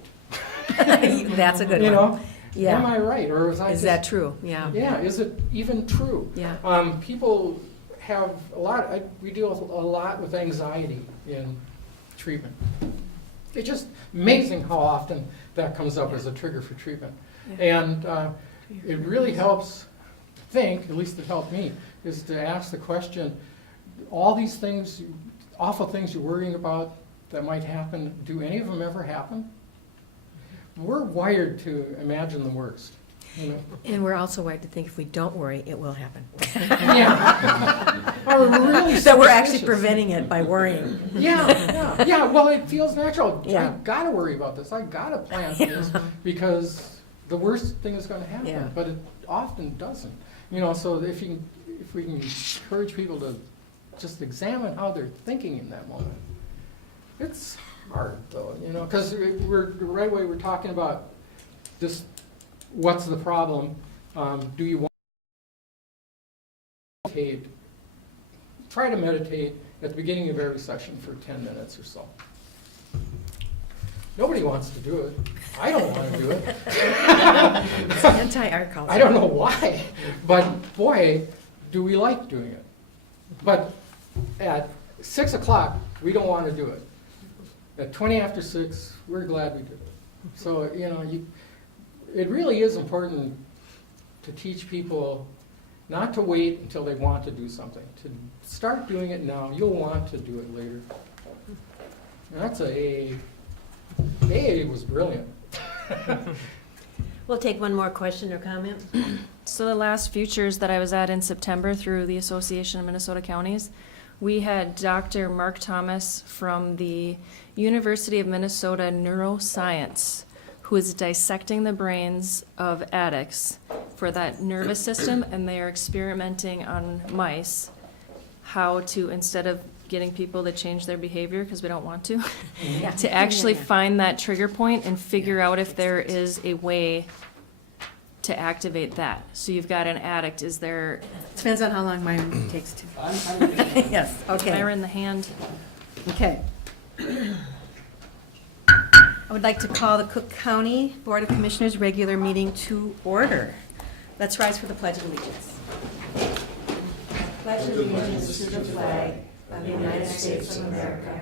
That's a good You one. know, Yeah. am I right, or was I Is just, that true? Yeah. yeah? Is it even true? Yeah. People have a lot. We deal with a lot with anxiety in treatment. It's just amazing how often that comes up as a trigger for treatment, and it really helps. At least it helped me, is to ask the question: all these things, awful things you're worrying about that might happen, do any of them ever happen? We're wired to imagine the worst. You know? And we're also wired to think if we don't worry, it will happen. Yeah. Or really That we're actually superstitious. preventing it by worrying. Yeah. Well, it feels natural. Yeah. I gotta worry about this. I gotta plan for this because the worst thing is going to happen. Yeah. But it often doesn't. So if we can encourage people to just examine how they're thinking in that moment. It's hard though, because right away we're talking about just what's the problem. Do you want to meditate? Try to meditate at the beginning of every session for 10 minutes or so. Nobody wants to do it. I don't want to do it. It's anti-art culture. I don't know why, but boy, do we like doing it. But at 6 o'clock, we don't want to do it. At 20 after 6, we're glad we did it. So, it really is important to teach people not to wait until they want to do something. To start doing it now. You'll want to do it later. And that's AA. AA was brilliant. We'll take one more question or comment. So the last futures that I was at in September through the Association of Minnesota Counties, we had Dr. Mark Thomas from the University of Minnesota Neuroscience, who is dissecting the brains of addicts for that nervous system, and they are experimenting on mice how to, instead of getting people to change their behavior, because we don't want to, to actually find that trigger point and figure out if there is a way to activate that. So you've got an addict, is there Depends on how long mine takes to. Yes, okay. fire in the hand? Okay. I would like to call the Cook County Board of Commissioners regular meeting to order. Let's rise for the Pledge of Allegiance. Pledge allegiance to the flag of the United States of America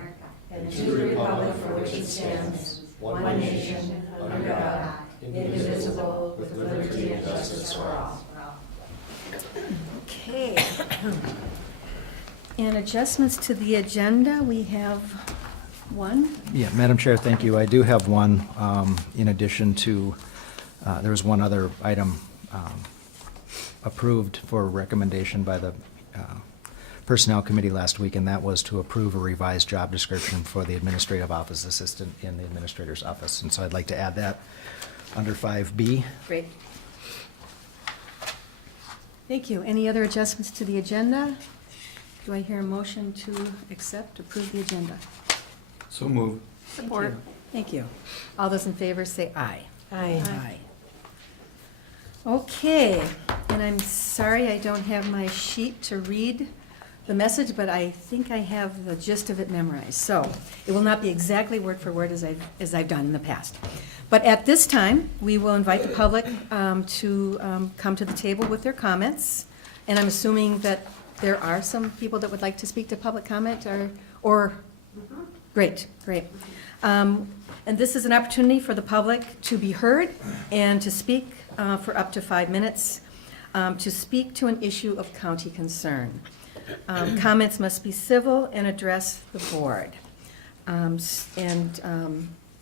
and to the republic for which it stands, one nation, under God, indivisible, with liberty and justice for all. Okay. And adjustments to the agenda, we have one. Yeah, Madam Chair, thank you. I do have one, in addition to, there was one other item approved for recommendation by the Personnel Committee last week, and that was to approve a revised job description for the Administrative Office Assistant in the Administrator's Office. And so I'd like to add that under 5B. Great. Thank you. Any other adjustments to the agenda? Do I hear a motion to approve the agenda? So moved. Support. Thank you. All those in favor say aye. Aye. Okay, and I'm sorry I don't have my sheet to read the message, but I think I have the gist of it memorized. So it will not be exactly word for word as I've done in the past. But at this time, we will invite the public to come to the table with their comments. And I'm assuming that there are some people that would like to speak to public comment or great. And this is an opportunity for the public to be heard and to speak for up to 5 minutes, to speak to an issue of county concern. Comments must be civil and address the board.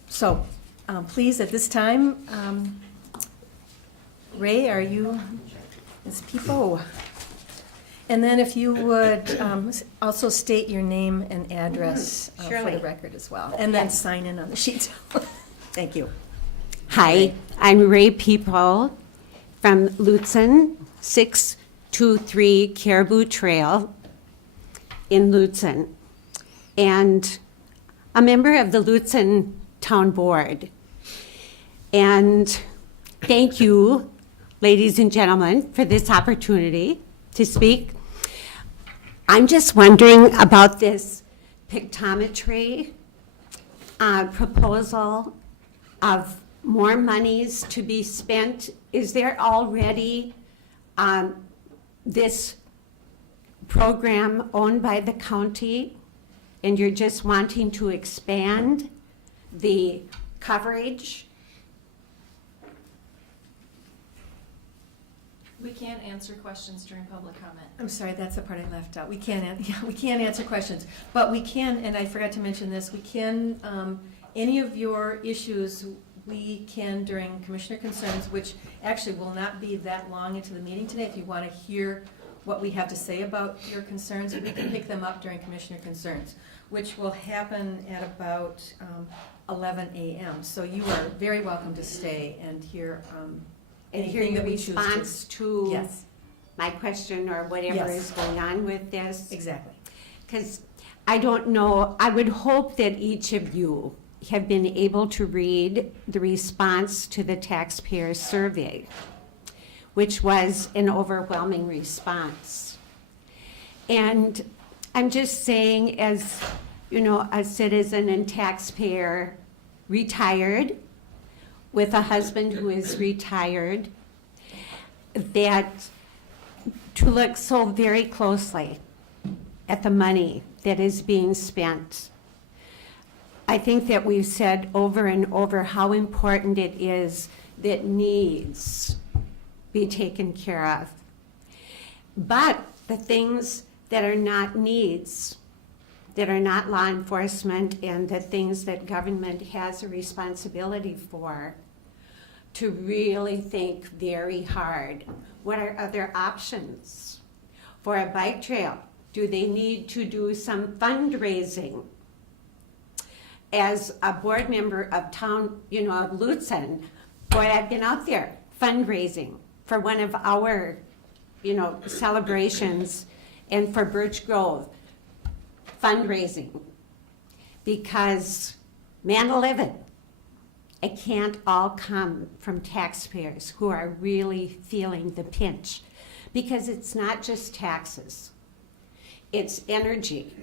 So please, at this time, Ray, are you Ms. People. And then if you would also state your name and address for Surely. the record as well, and then sign in on the sheet. Thank you. Hi, I'm Ray People from Lutzen, 623 Caribou Trail in Lutzen, and a member of the Lutzen Town Board. And thank you, ladies and gentlemen, for this opportunity to speak. I'm just wondering about this pictometry proposal of more monies to be spent. Is there already this program owned by the county and you're just wanting to expand the coverage? We can't answer questions during public comment. I'm sorry, that's the part I left out. We can't answer questions, but we can, and I forgot to mention this, we can, any of your issues, we can during commissioner concerns, which actually will not be that long into the meeting today. If you want to hear what we have to say about your concerns, we can pick them up during commissioner concerns, which will happen at about 11 a.m. So you are very welcome to stay and hear And hear anything your that we choose to. response to Yes, my question or whatever Yes. is going on with this? exactly. Because I don't know, I would hope that each of you have been able to read the response to the taxpayer survey, which was an overwhelming response. And I'm just saying, as you know, a citizen and taxpayer, retired, with a husband who is retired, that to look so very closely at the money that is being spent. I think that we've said over and over how important it is that needs be taken care of. But the things that are not needs, that are not law enforcement, and the things that government has a responsibility for, to really think very hard. What are other options? For a bike trail, do they need to do some fundraising? As a board member of town, of Lutzen, boy, I've been out there fundraising for one of our, celebrations, and for Birch Grove, fundraising. Because, man living, it can't all come from taxpayers who are really feeling the pinch, because it's not just taxes, it's energy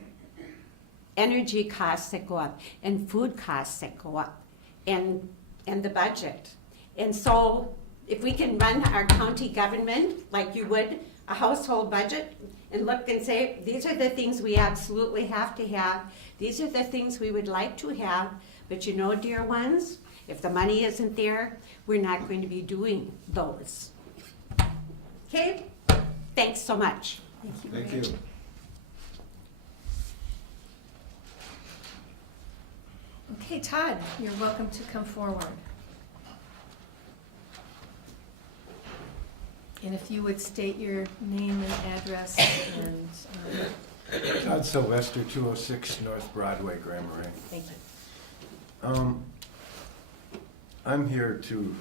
costs that go up, and food costs that go up, and the budget. And so if we can run our county government like you would a household budget and look and say, these are the things we absolutely have to have, these are the things we would like to have, but dear ones, if the money isn't there, we're not going to be doing those. Okay? Thanks so much. Thank you. Thank Rach. you. Okay, Todd, you're welcome to come forward. And if you would state your name and address and, Todd Sylvester, 206 North Broadway, Grand Marais. thank you. I'm here to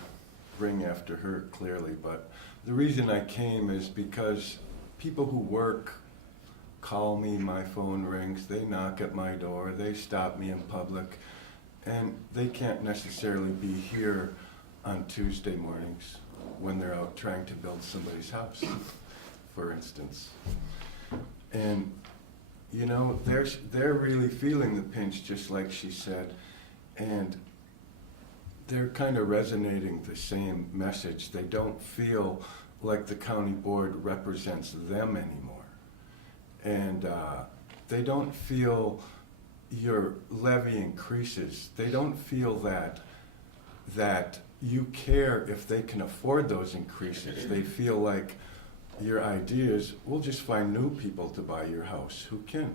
bring after her, clearly, but the reason I came is because people who work call me, my phone rings, they knock at my door, they stop me in public, and they can't necessarily be here on Tuesday mornings when they're out trying to build somebody's house, for instance. And they're really feeling the pinch, just like she said, and they're kind of resonating the same message. They don't feel like the county board represents them anymore. And they don't feel your levy increases. They don't feel that you care if they can afford those increases. They feel like your idea is, we'll just find new people to buy your house who can.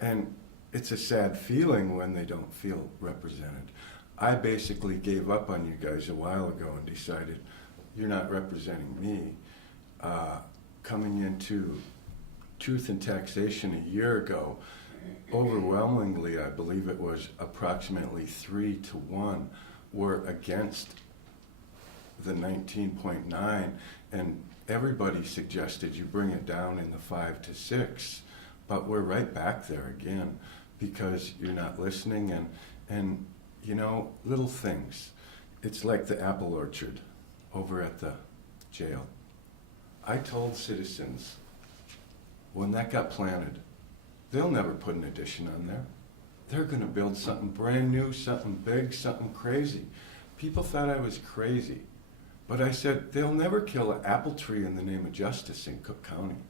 And it's a sad feeling when they don't feel represented. I basically gave up on you guys a while ago and decided, you're not representing me. Coming into Truth and Taxation a year ago, overwhelmingly, I believe it was approximately 3-1 were against the 19.9, and everybody suggested you bring it down in the 5 to 6, but we're right back there again because you're not listening, and you know, little things. It's like the apple orchard over at the jail. I told citizens when that got planted, they'll never put an addition on there. They're going to build something brand new, something big, something crazy. People thought I was crazy. But I said, they'll never kill an apple tree in the name of justice in Cook County.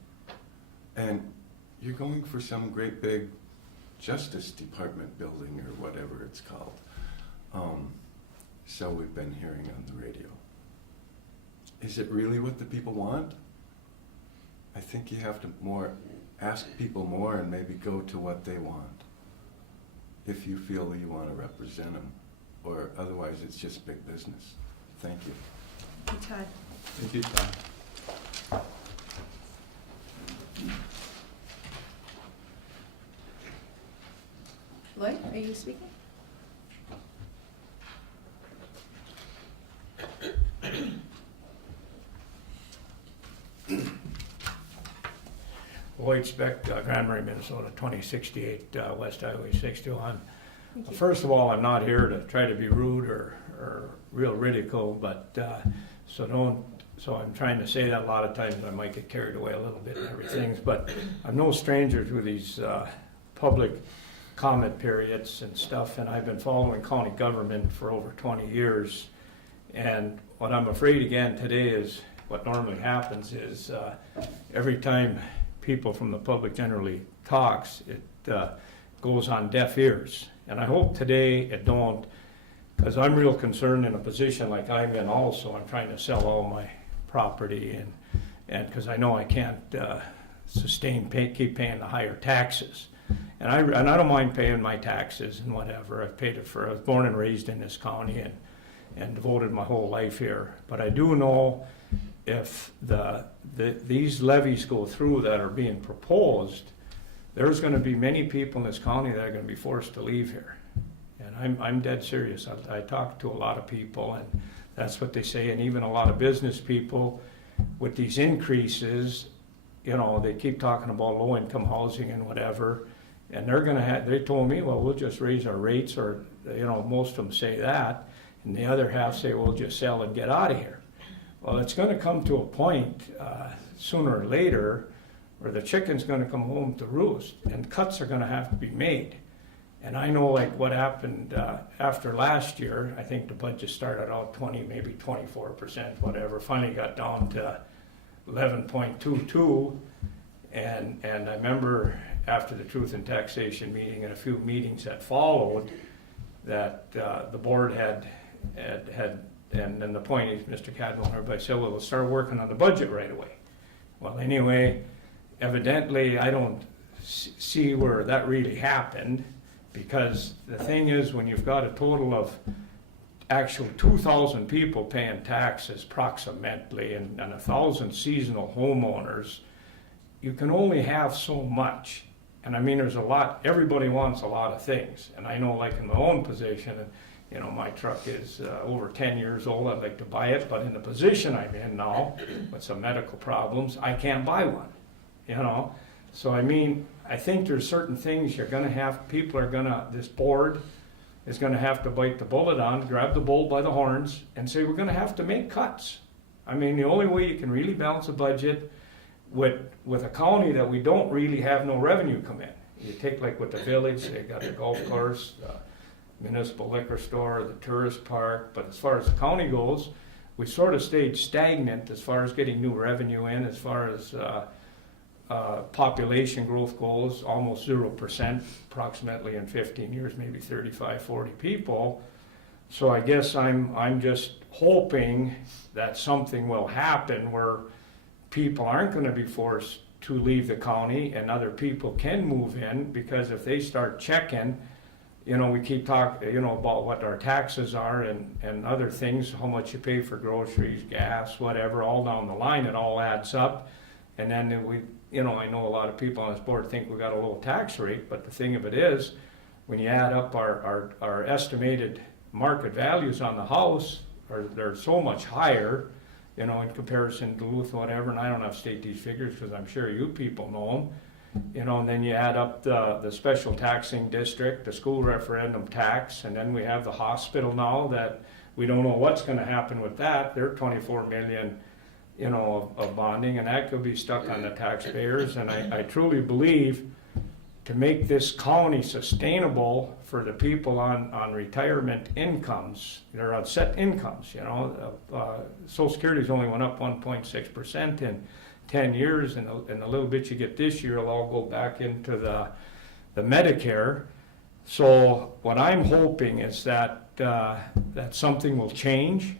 And you're going for some great big Justice Department building or whatever it's called. So we've been hearing on the radio. Is it really what the people want? I think you have to ask people more and maybe go to what they want, if you feel you want to represent them, or otherwise it's just big business. Thank you. Thank you, Todd. Thank you, Tom. Lloyd, are you speaking? Lloyd Speck, Grand Marais, Minnesota, 2068 West Highway 61. First of all, I'm not here to try to be rude or real ridicule, but so I'm trying to say that a lot of times I might get carried away a little bit and everything, but I'm no stranger to these public comment periods and stuff, and I've been following county government for over 20 years. And what I'm afraid again today is what normally happens is every time people from the public generally talks, it goes on deaf ears. And I hope today it don't, because I'm real concerned in a position like I'm in also. I'm trying to sell all my property and because I know I can't keep paying the higher taxes. And I don't mind paying my taxes and whatever. I've paid it for, I was born and raised in this county and devoted my whole life here. But I do know if these levies go through that are being proposed, there's going to be many people in this county that are going to be forced to leave here. And I'm dead serious. I talk to a lot of people, and that's what they say. And even a lot of business people, with these increases, you know, they keep talking about low-income housing and whatever. And they're going to have, they told me, well, we'll just raise our rates, or, you know, most of them say that. And the other half say, we'll just sell and get out of here. Well, it's going to come to a point sooner or later where the chicken's going to come home to roost, and cuts are going to have to be made. And I know, like what happened after last year, I think the budget started out 20, maybe 24%, whatever, finally got down to 11.22. And I remember after the Truth and Taxation meeting and a few meetings that followed, that the board had, and then the point is, Mr. Cadwell and everybody said, well, we'll start working on the budget right away. Well, anyway, evidently, I don't see where that really happened, because the thing is, when you've got a total of actual 2,000 people paying taxes approximately and 1,000 seasonal homeowners, you can only have so much. And I mean, there's a lot, everybody wants a lot of things. And I know, like in my own position, you know, my truck is over 10 years old. I'd like to buy it, but in the position I'm in now, with some medical problems, I can't buy one, you know? So I mean, I think there's certain things you're gonna have, this board is gonna have to bite the bullet on, grab the bull by the horns, and say, we're gonna have to make cuts. I mean, the only way you can really balance a budget with a county that we don't really have no revenue come in. You take like with the village, they got the golf course, the municipal liquor store, the tourist park, but as far as the county goes, we sort of stayed stagnant as far as getting new revenue in, as far as population growth goes, almost 0% approximately in 15 years, maybe 35, 40 people. So I guess I'm just hoping that something will happen where people aren't going to be forced to leave the county and other people can move in, because if they start checking you know, we keep talking, you know, about what our taxes are and other things, how much you pay for groceries, gas, whatever, all down the line, it all adds up. And then we, you know, I know a lot of people on this board think we got a low tax rate, but the thing of it is, when you add up our estimated market values on the house, they're so much higher, you know, in comparison to Duluth, whatever, and I don't have to state these figures because I'm sure you people know them. You know, and then you add up the special taxing district, the school referendum tax, and then we have the hospital now that we don't know what's gonna happen with that. They're 24 million, you know, of bonding, and that could be stuck on the taxpayers. And I truly believe to make this county sustainable for the people on retirement incomes, they're on set incomes, you know, Social Security's only went up 1.6% in 10 years, and the little bit you get this year will all go back into the Medicare. So what I'm hoping is that that something will change,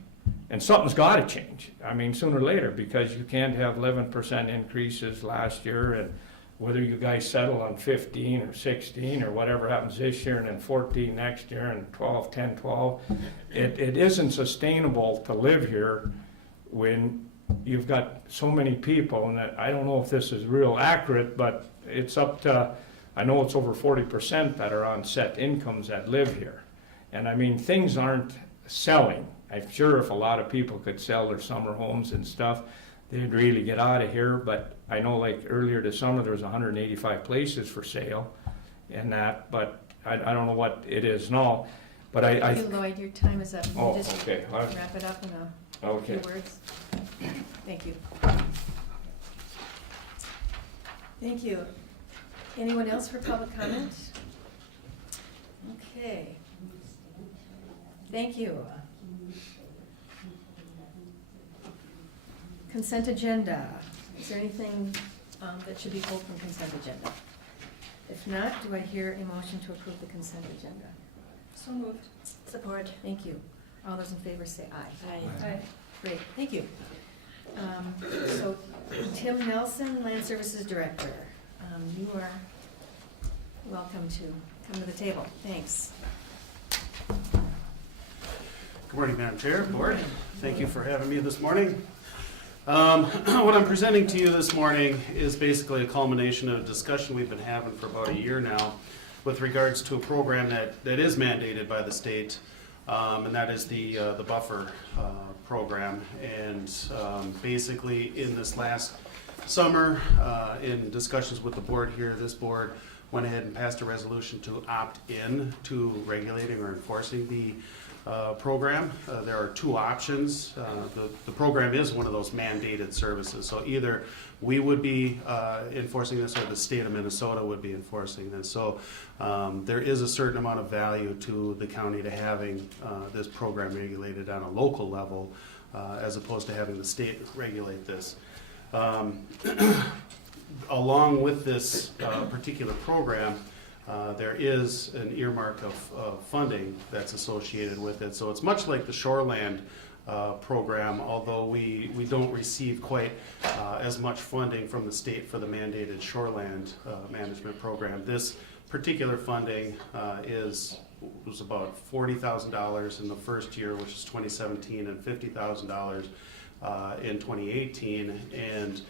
and something's got to change. I mean, sooner or later, because you can't have 11% increases last year, and whether you guys settle on 15 or 16 or whatever happens this year, and then 14 next year, and 12, 10, 12, it isn't sustainable to live here when you've got so many people. And that, I don't know if this is real accurate, but it's up to, I know it's over 40% that are on set incomes that live here. And I mean, things aren't selling. I'm sure if a lot of people could sell their summer homes and stuff, they'd really get out of here. But I know, like earlier this summer, there was 185 places for sale and that, but I don't know what it is now. But Hey, Lloyd, your time is up. Can you Oh, just okay. wrap it up in a Okay. few words? Thank you. Thank you. Anyone else for public comment? Okay. Thank you. Consent agenda. Is there anything that should be pulled from consent agenda? If not, do I hear a motion to approve the consent agenda? So moved. Support. Thank you. All those in favor say aye. Aye. Great, thank you. So Tim Nelson, Land Services Director, you are welcome to come to the table. Thanks. Good morning, Madam Chair, Board. Thank you for having me this morning. What I'm presenting to you this morning is basically a culmination of a discussion we've been having for about a year now with regards to a program that is mandated by the state, and that is the buffer program. And basically in this last summer, in discussions with the board here, this board went ahead and passed a resolution to opt in to regulating or enforcing the program. There are two options. The program is one of those mandated services. So either we would be enforcing this or the state of Minnesota would be enforcing this. So there is a certain amount of value to the county to having this program regulated on a local level as opposed to having the state regulate this. Along with this particular program, there is an earmark of funding that's associated with it. So it's much like the Shoreland program, although we don't receive quite as much funding from the state for the mandated Shoreland management program. This particular funding was about $40,000 in the first year, which is 2017, and $50,000 in 2018. And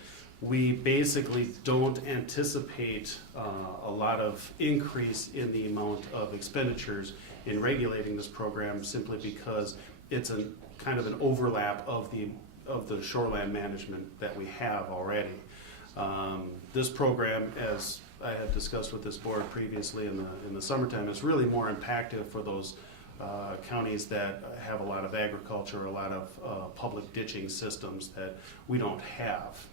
we basically don't anticipate a lot of increase in the amount of expenditures in regulating this program, simply because it's a kind of an overlap of the shoreline management that we have already. This program, as I had discussed with this board previously in the summertime, is really more impactful for those counties that have a lot of agriculture, a lot of public ditching systems that we don't have.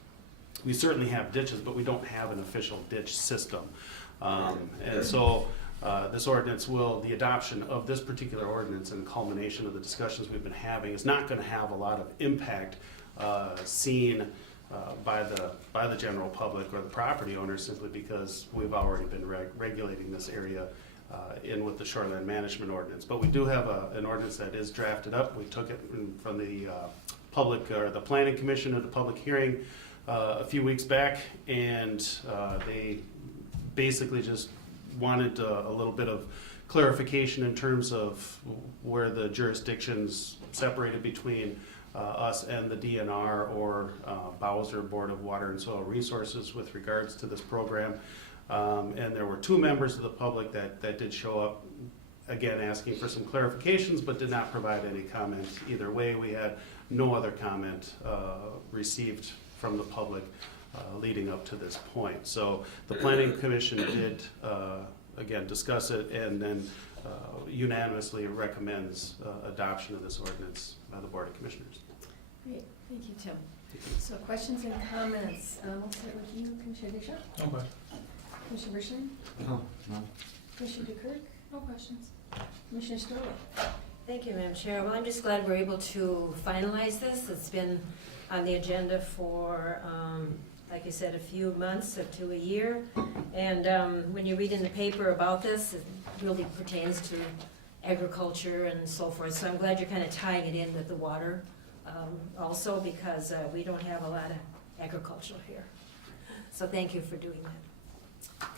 We certainly have ditches, but we don't have an official ditch system. And so this ordinance the adoption of this particular ordinance and the culmination of the discussions we've been having is not going to have a lot of impact seen by the general public or the property owners, simply because we've already been regulating this area in with the shoreline management ordinance. But we do have an ordinance that is drafted up. We took it from the the Planning Commission at the public hearing a few weeks back, and they basically just wanted a little bit of clarification in terms of where the jurisdictions separated between us and the DNR or Bowser Board of Water and Soil Resources with regards to this program. And there were 2 members of the public that did show up, again, asking for some clarifications, but did not provide any comment either way. We had no other comment received from the public leading up to this point. So the Planning Commission did, again, discuss it and then unanimously recommends adoption of this ordinance by the Board of Commissioners. Great, thank you, Tim. So questions and comments, we'll start with you, Commissioner Bishop, Okay. Commissioner Bershman, No, no. Commissioner DeKirk, No questions. Commissioner Sterling. Thank you, Madam Chair. Well, I'm just glad we're able to finalize this. It's been on the agenda for, like I said, a few months up to a year. And when you read in the paper about this, it really pertains to agriculture and so forth. So I'm glad you're kind of tying it in with the water also, because we don't have a lot of agriculture here. So thank you for doing that.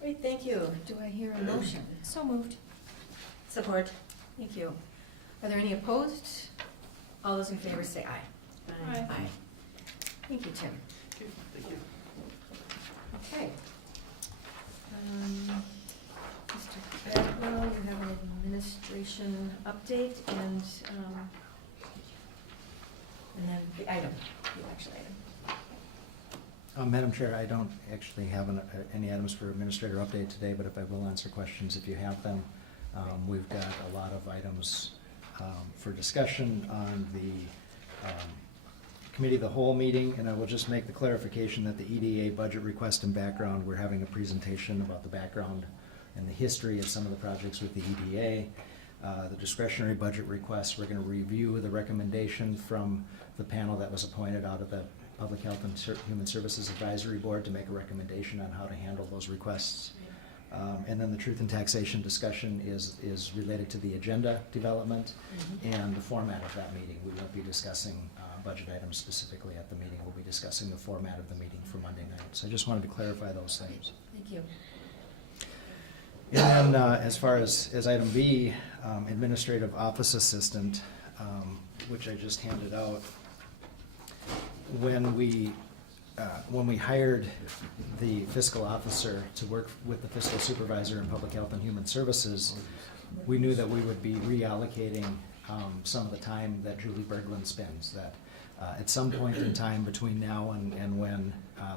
Great, thank you. Do I hear a motion? So moved. Support. Thank you. Are there any opposed? All those in favor say aye. Aye. Aye. Thank you, Tim. Thank you. Okay. Mr. Bagwell, you have an administration update and then the item, the action item. Madam Chair, I don't actually have any items for administrator update today, but if I will answer questions if you have them. We've got a lot of items for discussion on the Committee of the Whole meeting, and I will just make the clarification that the EDA budget request and background, we're having a presentation about the background and the history of some of the projects with the EDA. The discretionary budget request, we're going to review the recommendation from the panel that was appointed out of the Public Health and Human Services Advisory Board to make a recommendation on how to handle those requests. And then the truth and taxation discussion is related to the agenda development and the format of that meeting. We won't be discussing budget items specifically at the meeting. We'll be discussing the format of the meeting for Monday night. So I just wanted to clarify those things. Thank you. And then as far as item B, administrative office assistant, which I just handed out, when we hired the fiscal officer to work with the fiscal supervisor in Public Health and Human Services, we knew that we would be reallocating some of the time that Julie Berglund spends. That at some point in time between now and when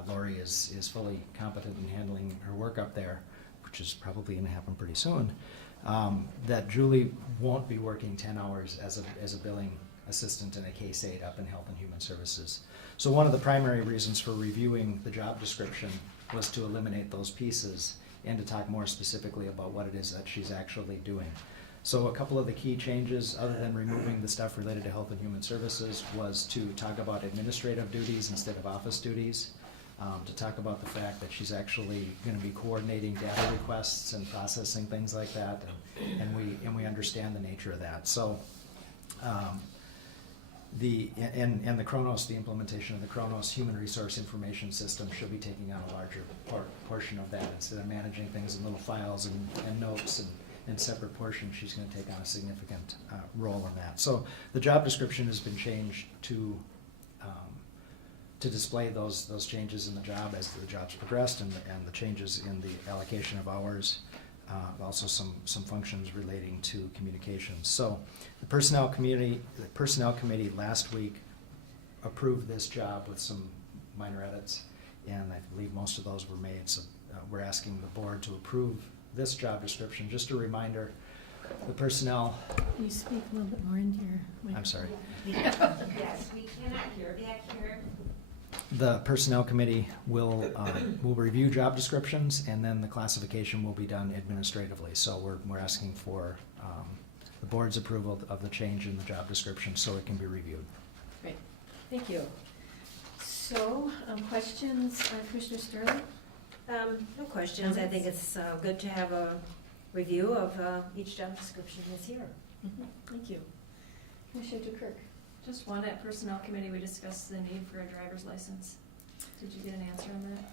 Lori is fully competent in handling her work up there, which is probably going to happen pretty soon, that Julie won't be working 10 hours as a billing assistant and a case aide up in Health and Human Services. So one of the primary reasons for reviewing the job description was to eliminate those pieces and to talk more specifically about what it is that she's actually doing. So a couple of the key changes, other than removing the stuff related to Health and Human Services, was to talk about administrative duties instead of office duties, to talk about the fact that she's actually going to be coordinating data requests and processing things like that, and we understand the nature of that. So the Kronos, the implementation of the Kronos Human Resource Information System should be taking on a larger portion of that. Instead of managing things in little files and notes and separate portions, she's going to take on a significant role in that. So the job description has been changed to display those changes in the job as the job's progressed and the changes in the allocation of hours. Also some functions relating to communications. So the Personnel Committee last week approved this job with some minor edits, and I believe most of those were made. So we're asking the board to approve this job description. Just a reminder, the personnel. Can you speak a little bit more into your microphone? I'm sorry. Yes, we cannot hear back here. The Personnel Committee will review job descriptions, and then the classification will be done administratively. So we're asking for the board's approval of the change in the job description so it can be reviewed. Great, thank you. So, questions, Commissioner Sterling? No questions. I think it's good to have a review of each job description that's here. Thank you. Commissioner DeKirk? Just one, at Personnel Committee, we discussed the need for a driver's license. Did you get an answer on that?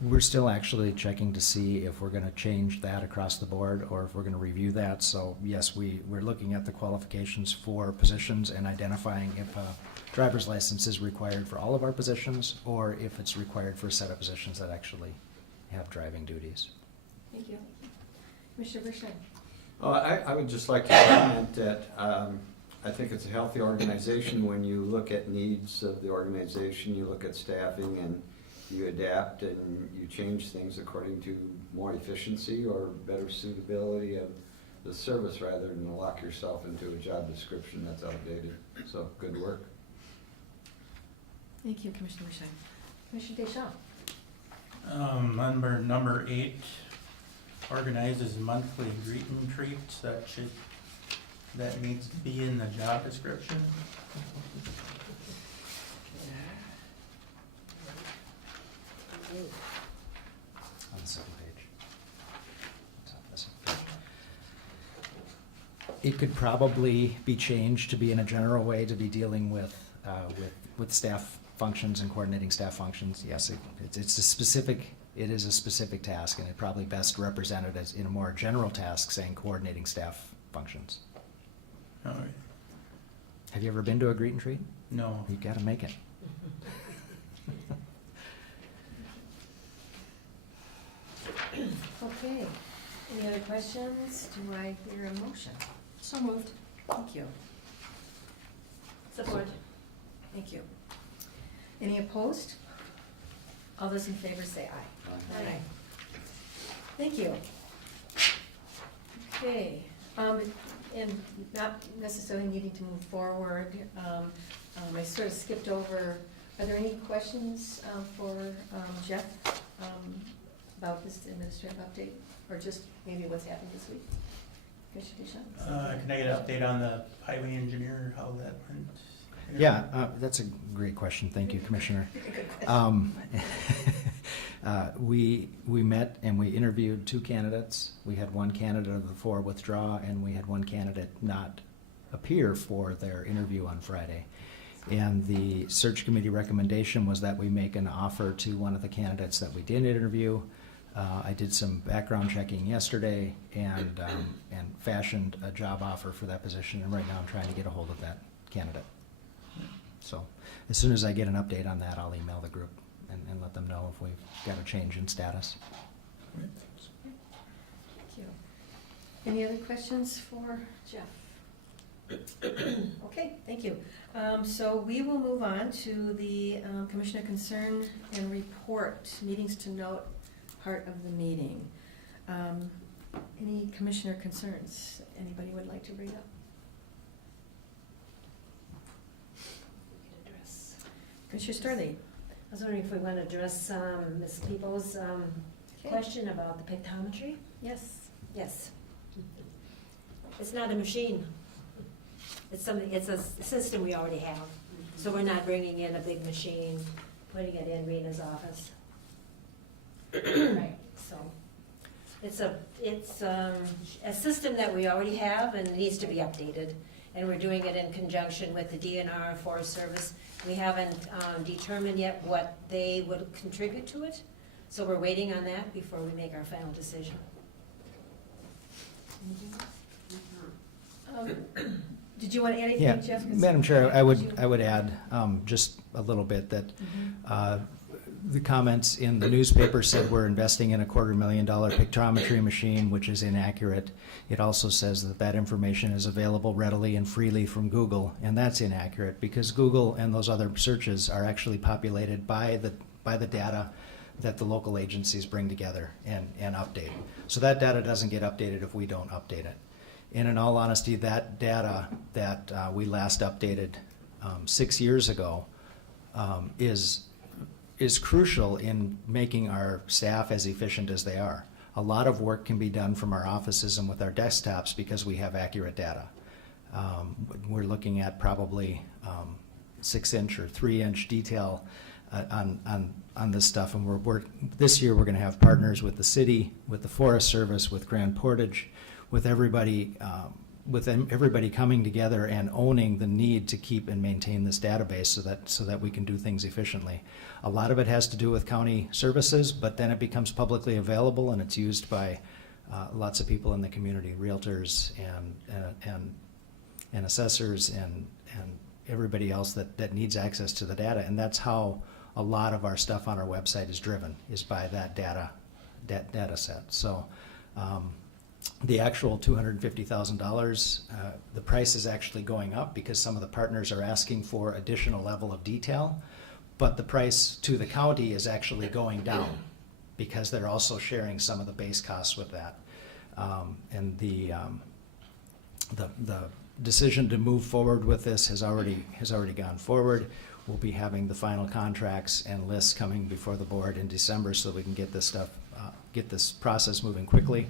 We're still actually checking to see if we're gonna change that across the board or if we're gonna review that. So yes, we're looking at the qualifications for positions and identifying if a driver's license is required for all of our positions or if it's required for a set of positions that actually have driving duties. Thank you. Commissioner Bershon? Oh, I would just like to comment that I think it's a healthy organization when you look at needs of the organization, you look at staffing, and you adapt and you change things according to more efficiency or better suitability of the service rather than lock yourself into a job description that's outdated. So, good work. Thank you, Commissioner Bershon. Commissioner Deschamps? Number 8 organizes monthly greet and treats. That needs to be in the job description. On the second page. Top of the second page. It could probably be changed to be in a general way to be dealing with staff functions and coordinating staff functions. Yes, it is a specific task, and it probably best represented as in a more general task saying coordinating staff functions. All right. Have you ever been to a greet and treat? No. You gotta make it. Okay. Any other questions? Do I hear a motion? So moved. Thank you. Support. Thank you. Any opposed? All those in favor say aye. Aye. Thank you. Okay, and not necessarily needing to move forward, I sort of skipped over, are there any questions for Jeff about this administrative update? Or just maybe what's happened this week? Commissioner Deschamps? Can I get an update on the highway engineer, how that went? Yeah, that's a great question. Thank you, Commissioner. We met and we interviewed 2 candidates. We had one candidate of the 4 withdraw, and we had one candidate not appear for their interview on Friday. And the search committee recommendation was that we make an offer to one of the candidates that we did interview. I did some background checking yesterday and fashioned a job offer for that position, and right now I'm trying to get a hold of that candidate. So as soon as I get an update on that, I'll email the group and let them know if we've got a change in status. Thank you. Any other questions for Jeff? Okay, thank you. So we will move on to the Commissioner Concern and Report, meetings to note part of the meeting. Any Commissioner concerns anybody would like to bring up? Commissioner Starley? I was wondering if we want to address Ms. Peoples' question about the pictometry? Yes. Yes. It's not a machine. It's something. It's a system we already have. So we're not bringing in a big machine, putting it in Rena's office. Right. So it's a system that we already have and it needs to be updated. And we're doing it in conjunction with the DNR Forest Service. We haven't determined yet what they would contribute to it, so we're waiting on that before we make our final decision. Did you want to add anything, Yeah, Jeff? Madam Chair, I would add just a little bit that the comments in the newspaper said we're investing in a $250,000 pictometry machine, which is inaccurate. It also says that that information is available readily and freely from Google, and that's inaccurate because Google and those other searches are actually populated by the data that the local agencies bring together and update. So that data doesn't get updated if we don't update it. And in all honesty, that data that we last updated 6 years ago is crucial in making our staff as efficient as they are. A lot of work can be done from our offices and with our desktops because we have accurate data. We're looking at probably 6-inch or 3-inch detail on this stuff, and this year we're going to have partners with the city, with the Forest Service, with Grand Portage, with everybody everybody coming together and owning the need to keep and maintain this database so that we can do things efficiently. A lot of it has to do with county services, but then it becomes publicly available and it's used by lots of people in the community, realtors and assessors and everybody else that needs access to the data. And that's how a lot of our stuff on our website is driven, is by that data set. So the actual $250,000, the price is actually going up because some of the partners are asking for additional level of detail, but the price to the county is actually going down because they're also sharing some of the base costs with that. And the decision to move forward with this has already gone forward. We'll be having the final contracts and lists coming before the board in December so we can get this stuff, get this process moving quickly.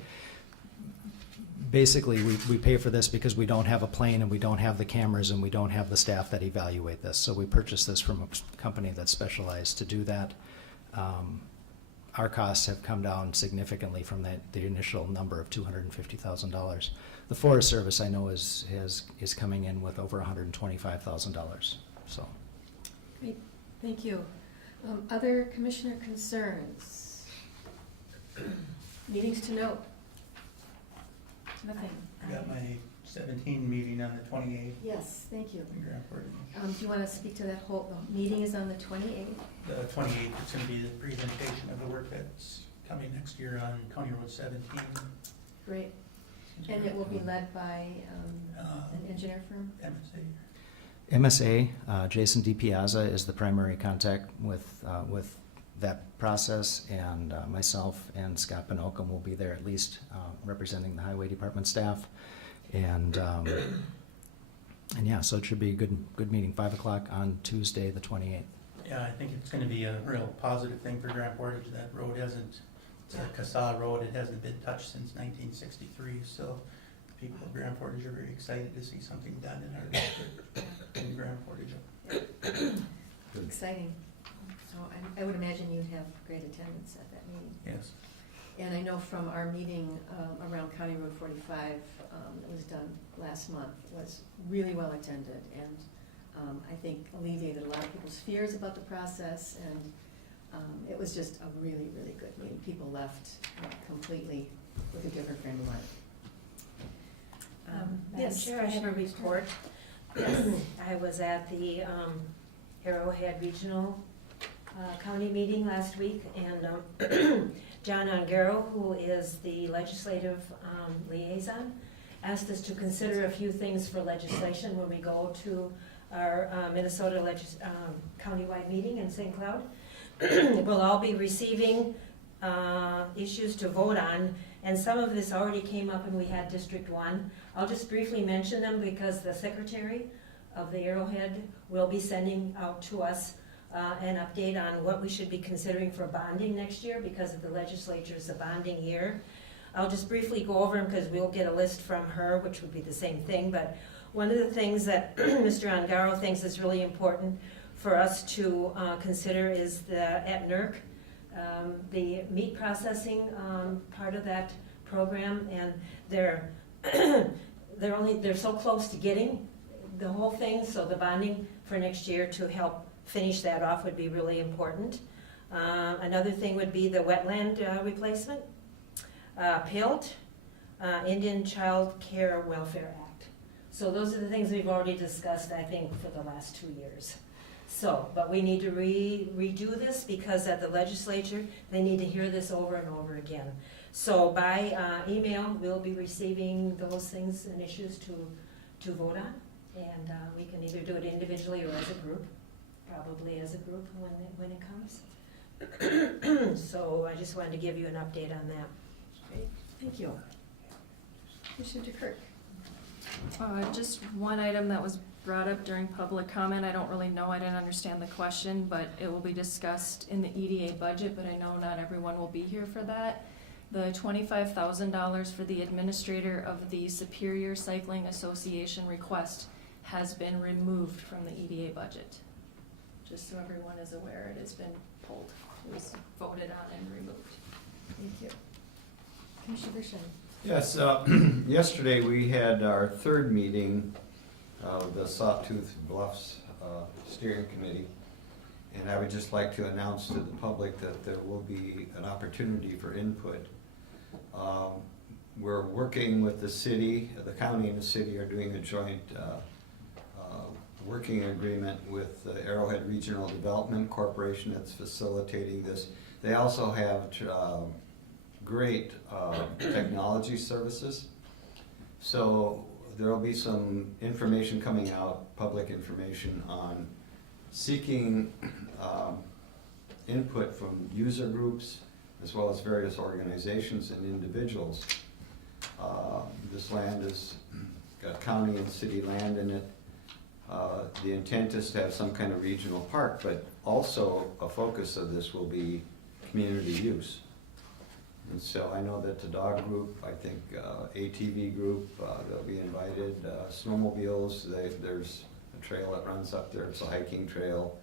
Basically, we pay for this because we don't have a plane and we don't have the cameras and we don't have the staff that evaluate this. So we purchased this from a company that's specialized to do that. Our costs have come down significantly from the initial number of $250,000. The Forest Service, I know, is coming in with over $125,000. So. Great, thank you. Other commissioner concerns? Meetings to note? Nothing. I got my 17 meeting on the 28th. Yes, thank you. in Grand Portage. Do you want to speak to that whole, the meeting is on the 28th? The 28th, it's gonna be the presentation of the work that's coming next year on County Road 17. Great. And it will be led by an engineer firm? MSA. MSA, Jason DiPiazza is the primary contact with that process, and myself and Scott Benockham will be there at least representing the Highway Department staff. And yeah, so it should be a good meeting, 5 o'clock on Tuesday, the 28th. Yeah, I think it's gonna be a real positive thing for Grand Portage. That road hasn't, it's a CASA road, it hasn't been touched since 1963, so people of Grand Portage are very excited to see something done in our district in Grand Portage. Exciting. So I would imagine you'd have great attendance at that meeting. Yes. And I know from our meeting around County Road 45 that was done last month, was really well attended, and I think alleviated a lot of people's fears about the process, and it was just a really, really good meeting. People left completely with a different frame of mind. Madam Chair, I have a report. I was at the Arrowhead Regional County meeting last week, and John Ongaro, who is the legislative liaison, asked us to consider a few things for legislation when we go to our Minnesota countywide meeting in St. Cloud. We'll all be receiving issues to vote on, and some of this already came up when we had District 1. I'll just briefly mention them because the secretary of the Arrowhead will be sending out to us an update on what we should be considering for bonding next year because of the legislature's a bonding year. I'll just briefly go over them because we'll get a list from her, which would be the same thing, but one of the things that Mr. Ongaro thinks is really important for us to consider is at NERC, the meat processing part of that program, and they're so close to getting the whole thing, so the bonding for next year to help finish that off would be really important. Another thing would be the wetland replacement, PILT, Indian Child Care Welfare Act. So those are the things we've already discussed, I think, for the last 2 years. So, but we need to redo this because at the legislature, they need to hear this over and over again. So by email, we'll be receiving those things and issues to vote on. And we can either do it individually or as a group, probably as a group when it comes. So I just wanted to give you an update on that. Great, thank you. Commissioner DeKirk. Just one item that was brought up during public comment. I don't really know, I didn't understand the question, but it will be discussed in the EDA budget, but I know not everyone will be here for that. The $25,000 for the administrator of the Superior Cycling Association request has been removed from the EDA budget. Just so everyone is aware, it has been pulled. It was voted on and removed. Thank you. Commissioner Gershon. Yes, yesterday we had our third meeting of the Sawtooth Bluffs Steering Committee. And I would just like to announce to the public that there will be an opportunity for input. We're working with the city, the county and the city are doing a joint working agreement with the Arrowhead Regional Development Corporation that's facilitating this. They also have great technology services. So there will be some information coming out, public information on seeking input from user groups as well as various organizations and individuals. This land has got county and city land in it. The intent is to have some kind of regional park, but also a focus of this will be community use. And so I know that the dog group, I think ATV group, they'll be invited. Snowmobiles, there's a trail that runs up there, it's a hiking trail.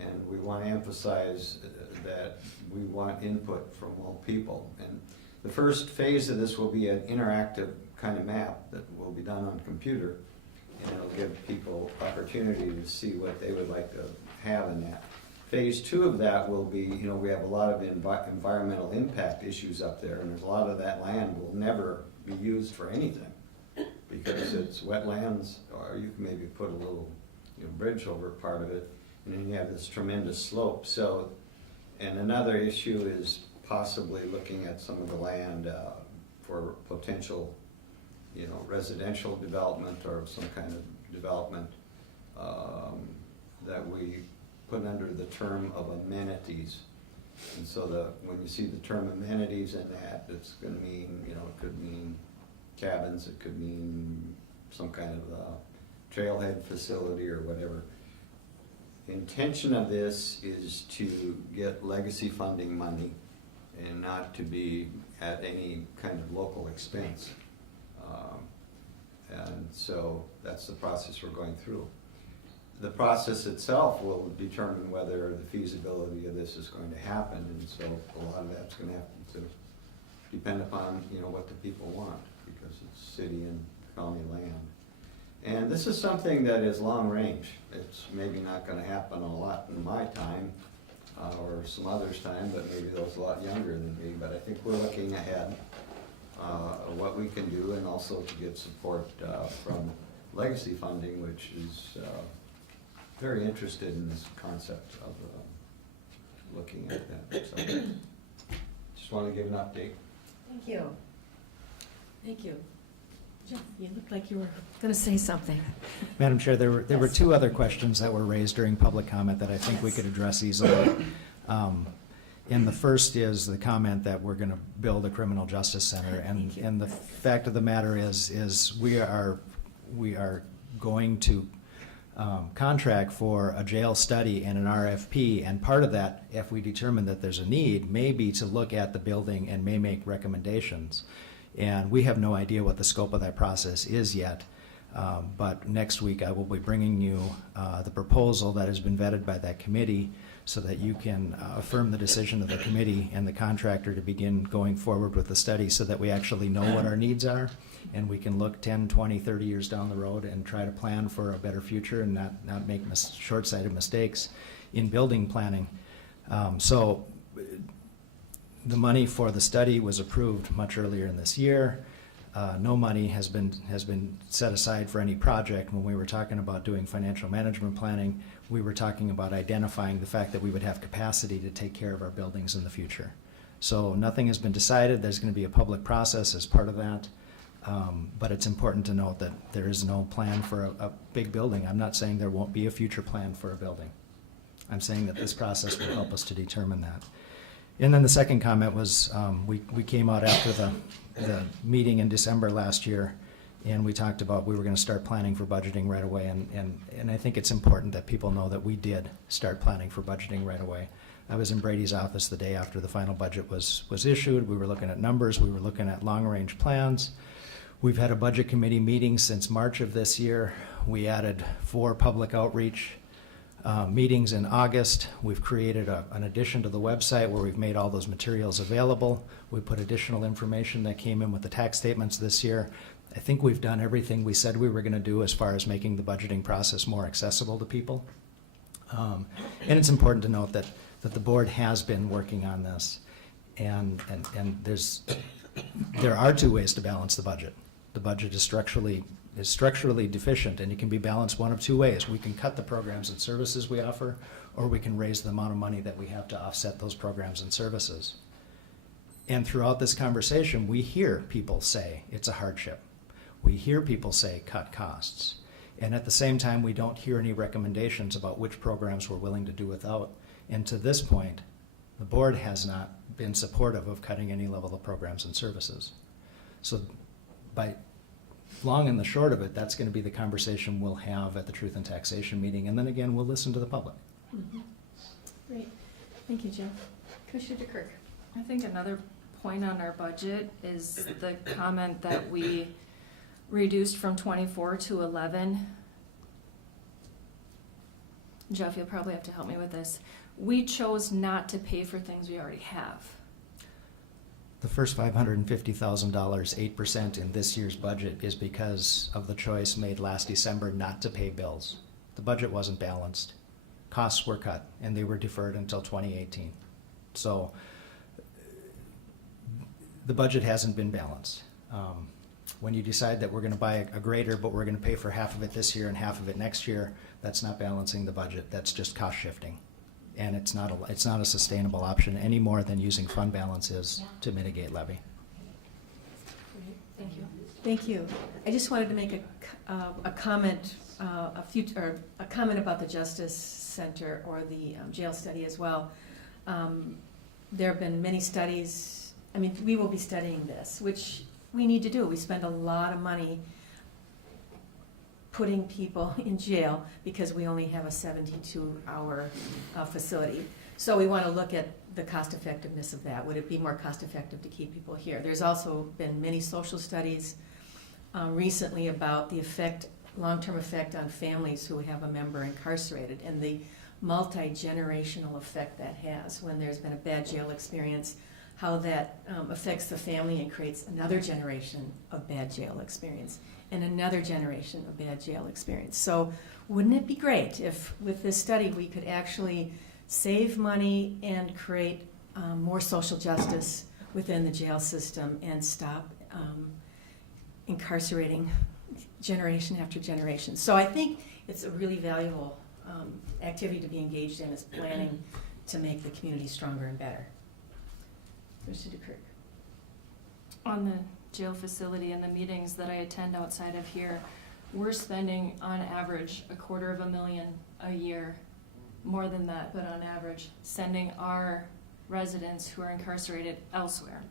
And we want to emphasize that we want input from all people. And the first phase of this will be an interactive kind of map that will be done on computer. And it'll give people opportunity to see what they would like to have in that. Phase 2 of that will be, we have a lot of environmental impact issues up there, and there's a lot of that land will never be used for anything because it's wetlands, or you can maybe put a little bridge over part of it, and then you have this tremendous slope. So, and another issue is possibly looking at some of the land for potential, residential development or some kind of development that we put under the term of amenities. And so when you see the term amenities in that, it's going to mean, it could mean cabins, it could mean some kind of trailhead facility or whatever. The intention of this is to get legacy funding money and not to be at any kind of local expense. And so that's the process we're going through. The process itself will determine whether the feasibility of this is going to happen, and so a lot of that's going to have to depend upon what the people want, because it's city and county land. And this is something that is long range. It's maybe not going to happen a lot in my time or some others' time, but maybe those a lot younger than me. But I think we're looking ahead of what we can do, and also to get support from legacy funding, which is very interested in this concept of looking at that. So, just want to give an update. Thank you. Thank you. Jeff, you looked like you were going to say something. Madam Chair, there were two other questions that were raised during public comment that I think we could address easily. And the first is the comment that we're going to build a criminal justice center, and the fact of the matter is we are going to contract for a jail study and an RFP, and part of that, if we determine that there's a need, may be to look at the building and may make recommendations. And we have no idea what the scope of that process is yet, but next week I will be bringing you the proposal that has been vetted by that committee, so that you can affirm the decision of the committee and the contractor to begin going forward with the study, so that we actually know what our needs are, and we can look 10, 20, 30 years down the road and try to plan for a better future and not make short-sighted mistakes in building planning. So the money for the study was approved much earlier in this year. No money has been set aside for any project. When we were talking about doing financial management planning, we were talking about identifying the fact that we would have capacity to take care of our buildings in the future. So nothing has been decided. There's going to be a public process as part of that. But it's important to note that there is no plan for a big building. I'm not saying there won't be a future plan for a building. I'm saying that this process will help us to determine that. And then the second comment was, we came out after the meeting in December last year, and we talked about we were going to start planning for budgeting right away, and I think it's important that people know that we did start planning for budgeting right away. I was in Brady's office the day after the final budget was issued. We were looking at numbers. We were looking at long-range plans. We've had a budget committee meeting since March of this year. We added 4 public outreach meetings in August. We've created an addition to the website where we've made all those materials available. We put additional information that came in with the tax statements this year. I think we've done everything we said we were going to do as far as making the budgeting process more accessible to people. And it's important to note that the board has been working on this, and there are two ways to balance the budget. The budget is structurally deficient, and it can be balanced one of two ways. We can cut the programs and services we offer, or we can raise the amount of money that we have to offset those programs and services. And throughout this conversation, we hear people say it's a hardship. We hear people say cut costs. And at the same time, we don't hear any recommendations about which programs we're willing to do without. And to this point, the board has not been supportive of cutting any level of programs and services. So by long and the short of it, that's going to be the conversation we'll have at the Truth in Taxation meeting. And then again, we'll listen to the public. Mhm. Great. Thank you, Jim. Commissioner DeKirk. I think another point on our budget is the comment that we reduced from 24 to 11. Jeff, you'll probably have to help me with this. We chose not to pay for things we already have. The first $550,000, 8% in this year's budget, is because of the choice made last December not to pay bills. The budget wasn't balanced. Costs were cut, and they were deferred until 2018. So the budget hasn't been balanced. When you decide that we're going to buy a grader, but we're going to pay for half of it this year and half of it next year, that's not balancing the budget. That's just cost shifting. And it's not a sustainable option any more than using fund balances to mitigate levy. Thank you. Thank you. I just wanted to make a comment, a comment about the Justice Center or the jail study as well. There have been many studies. I mean, we will be studying this, which we need to do. We spend a lot of money putting people in jail because we only have a 72-hour facility. So we want to look at the cost effectiveness of that. Would it be more cost effective to keep people here? There's also been many social studies recently about the long-term effect on families who have a member incarcerated and the multi-generational effect that has when there's been a bad jail experience, how that affects the family and creates another generation of bad jail experience and another generation of bad jail experience. So wouldn't it be great if with this study we could actually save money and create more social justice within the jail system and stop incarcerating generation after generation. So I think it's a really valuable activity to be engaged in, is planning to make the community stronger and better. Mr. DeKirk. On the jail facility and the meetings that I attend outside of here, we're spending on average $250,000 a year, more than that, but on average, sending our residents who are incarcerated elsewhere.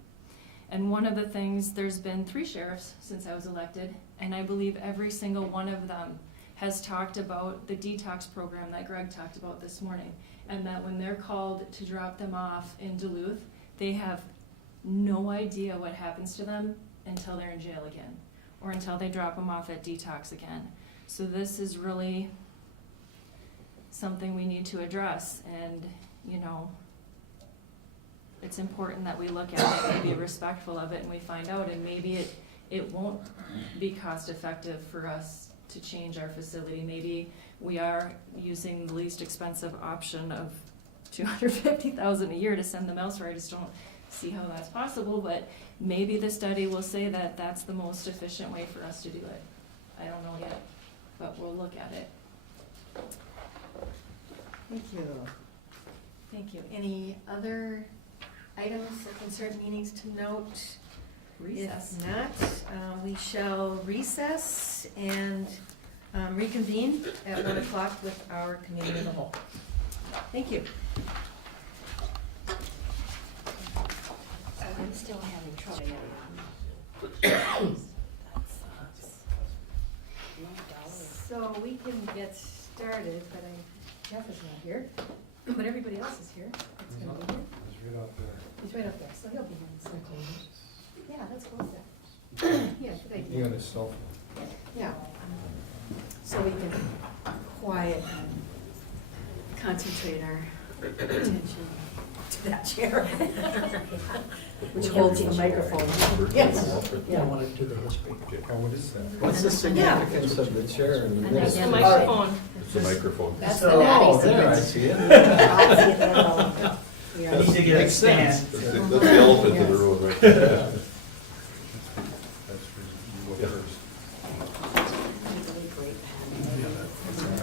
And one of the things, there's been 3 sheriffs since I was elected, and I believe every single one of them has talked about the detox program that Greg talked about this morning, and that when they're called to drop them off in Duluth, they have no idea what happens to them until they're in jail again, or until they drop them off at detox again. So this is really something we need to address, and it's important that we look at it and be respectful of it, and we find out, and maybe it won't be cost effective for us to change our facility. Maybe we are using the least expensive option of $250,000 a year to send them elsewhere. I just don't see how that's possible, but maybe the study will say that that's the most efficient way for us to do it. I don't know yet, but we'll look at it. Thank you. Thank you. Any other items that concern meetings to note? Recess. If not, we shall recess and reconvene at 1 o'clock with our committee of the whole. Thank you. I'm still having trouble. So we can get started, but Jeff is not here, but everybody else is here. It's gonna be here. He's right out there. He's right up there, so he'll be here in a second. Yeah, that's close there. Yeah, good idea. He on his cell phone. Yeah. So we can quiet concentrate our attention to that chair, which holds the microphone. Yes. Yeah, I want to do the history. What is that? What's the significance of the chair in the That's middle? the microphone. It's a microphone. That's So- the natty Oh, there, I secret. see it. I see it there. We I are- need to get a Makes sense. stand. That's the elephant in the room right there.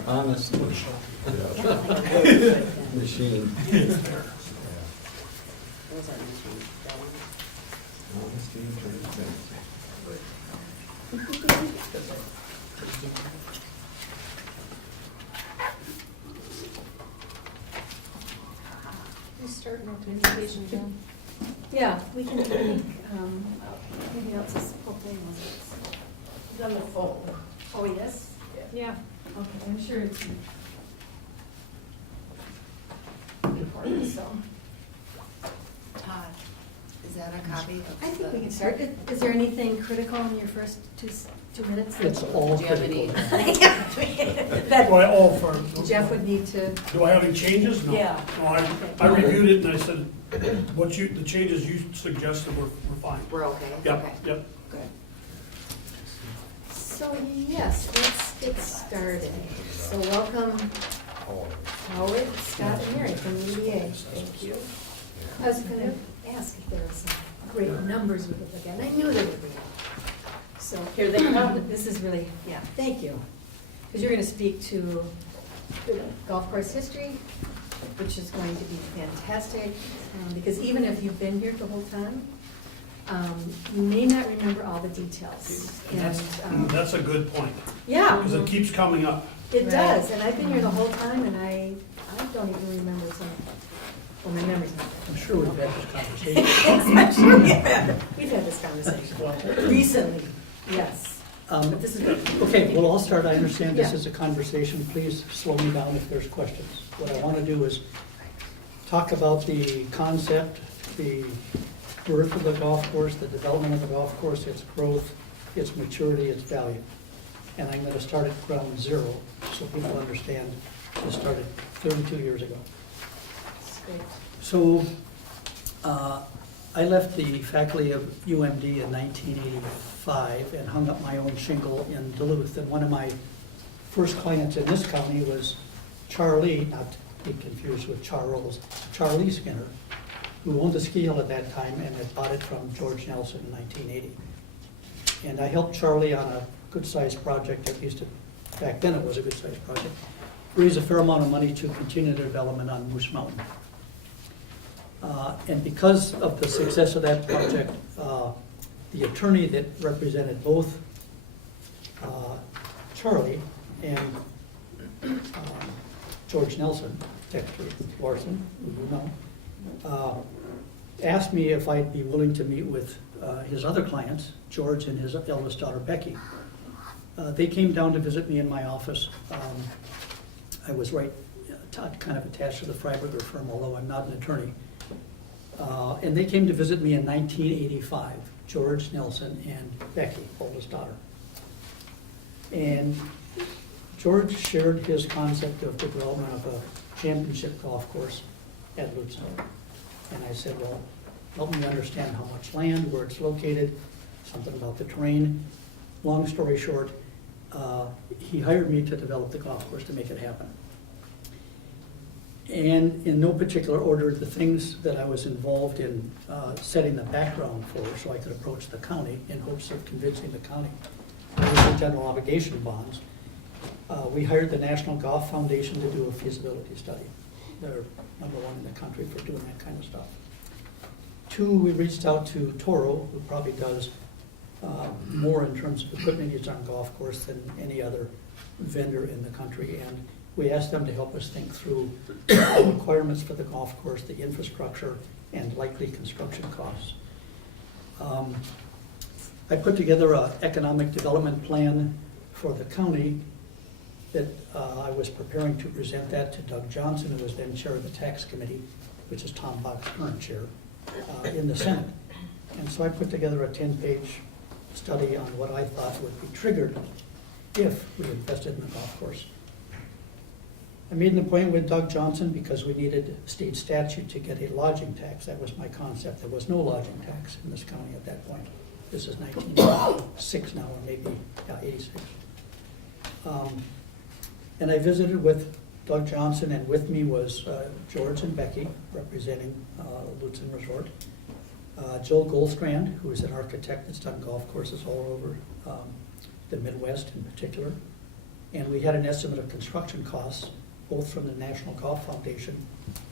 Honest machine. Honesty and transparency. You start an communication, Jen. Yeah, we can make, maybe else this whole thing was on the phone. Oh, yes? Yeah. Okay, I'm sure it's important, so. Todd, is that a copy of I think the- we can start. Is there anything critical in your first two minutes? It's all Do you have any- That Do I, for, Jeff would need to, do I have any changes? No. Yeah. No, I reviewed it and I said, the changes you suggested were fine. We're okay? Yep, Okay. yep. Good. so yes, let's get started. So welcome Howard, Scott, and Mary from EDA. Thank you. I was gonna ask if there were some great numbers we could look at, and I knew there would be. So here they come. This is really, yeah, thank you. Because you're gonna speak to the golf course history, which is going to be fantastic. Because even if you've been here the whole time, you may not remember all the details. And, That's a good point, yeah. because it keeps coming up. It does, and I've been here the whole time, and I don't even remember some, well, my memory's not I'm sure we've had this conversation. good. I'm sure we've had this conversation recently, yes. But this is good. Okay, well, I'll start. I understand this Yeah. is a conversation. Please slow me down if there's questions. What I want to do is talk about the concept, the birth of the golf course, the development of the golf course, its growth, its maturity, its value. And I'm going to start at ground zero so people understand this started 32 years ago. That's great. So I left the faculty of UMD in 1985 and hung up my own shingle in Duluth. And one of my first clients in this county was Charlie, not to be confused with Charles, Charlie Skinner, who owned a ski hill at that time and had bought it from George Nelson in 1980. And I helped Charlie on a good-sized project, at least back then it was a good-sized project, raise a fair amount of money to continue the development on Moose Mountain. And because of the success of that project, the attorney that represented both Charlie and George Nelson, Dexter Larson, who you know, asked me if I'd be willing to meet with his other clients, George and his eldest daughter, Becky. They came down to visit me in my office. I was kind of attached to the Freiberger firm, although I'm not an attorney. And they came to visit me in 1985, George Nelson and Becky, oldest daughter. And George shared his concept of development of a championship golf course at Lutz. And I said, well, help me understand how much land, where it's located, something about the terrain. Long story short, he hired me to develop the golf course to make it happen. And in no particular order, the things that I was involved in setting the background for so I could approach the county in hopes of convincing the county with the general obligation bonds. We hired the National Golf Foundation to do a feasibility study. They're number one in the country for doing that kind of stuff. Two, we reached out to Toro, who probably does more in terms of equipment used on golf course than any other vendor in the country. And we asked them to help us think through the requirements for the golf course, the infrastructure, and likely construction costs. I put together an economic development plan for the county that I was preparing to present that to Doug Johnson, who was then chair of the tax committee, which is Tom Bach's current chair, in the Senate. And so I put together a 10-page study on what I thought would be triggered if we invested in the golf course. made an appointment with Doug Johnson because we needed state statute to get a lodging tax. That was my concept. There was no lodging tax in this county at that point. This is 1986 now, or maybe, yeah, 86. And I visited with Doug Johnson, and with me was George and Becky, representing Lutzen Resort. Joel Goldstrand, who is an architect that's done golf courses all over the Midwest in particular. And we had an estimate of construction costs, both from the National Golf Foundation,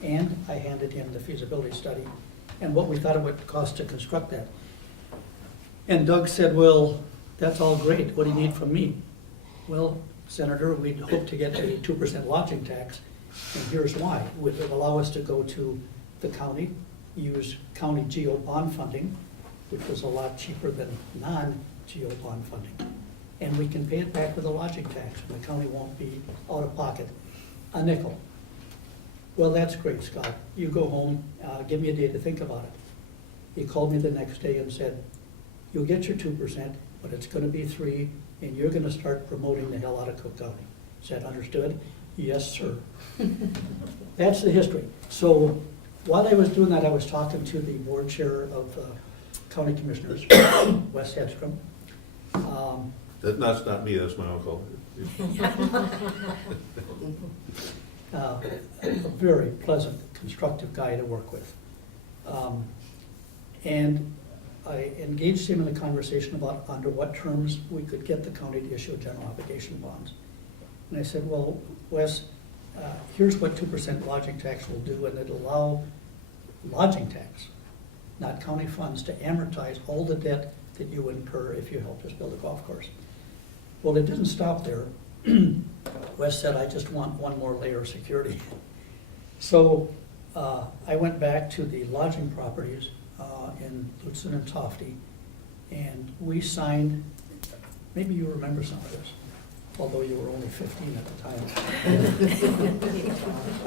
and I handed in the feasibility study and what we thought it would cost to construct that. And Doug said, well, that's all great. What do you need from me? Well, Senator, we'd hope to get a 2% lodging tax, and here's why. It would allow us to go to the county, use county GO bond funding, which was a lot cheaper than non-GO bond funding. And we can pay it back with a lodging tax, and the county won't be out of pocket a nickel. Well, that's great, Scott. You go home, give me a day to think about it. He called me the next day and said, you'll get your 2%, but it's gonna be 3%, and you're gonna start promoting the hell out of Cook County. Said, understood? Yes, sir. That's the history. So while I was doing that, I was talking to the board chair of County Commissioners, Wes Hedstrom. That's not me, that's my uncle. A very pleasant, constructive guy to work with. And I engaged him in a conversation about under what terms we could get the county to issue general obligation bonds. And I said, well, Wes, here's what 2% lodging tax will do, and it'll allow lodging tax, not county funds, to amortize all the debt that you incur if you help us build a golf course. Well, it didn't stop there. Wes said, I just want one more layer of security. So I went back to the lodging properties in Lutzen and Tofty, and we signed, maybe you remember some of this, although you were only 15 at the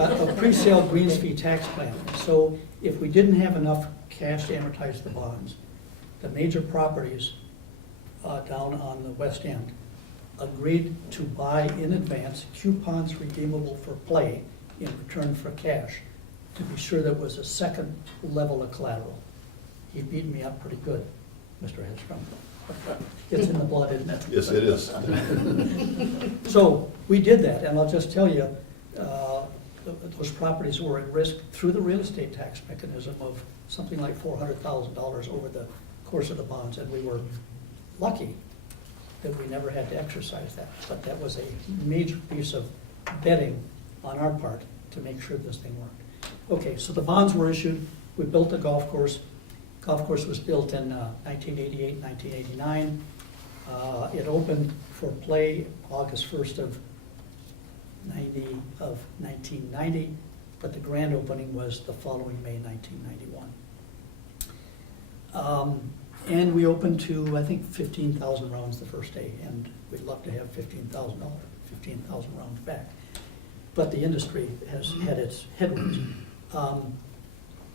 time, a pre-sale greens fee tax plan. So if we didn't have enough cash to amortize the bonds, the major properties down on the west end agreed to buy in advance coupons redeemable for play in return for cash to be sure there was a second level of collateral. He beat me up pretty good, Mr. Hedstrom. It's in the blood, isn't it? Yes, it is. So we did that, and I'll just tell you, those properties were at risk through the real estate tax mechanism of something like $400,000 over the course of the bonds, and we were lucky that we never had to exercise that. But that was a major piece of betting on our part to make sure this thing worked. Okay, so the bonds were issued. We built the golf course. Golf course was built in 1988, 1989. It opened for play August 1st of 1990, but the grand opening was the following May 1991. And we opened to, I think, 15,000 rounds the first day, and we'd love to have 15,000 rounds back. But the industry has had its headwinds.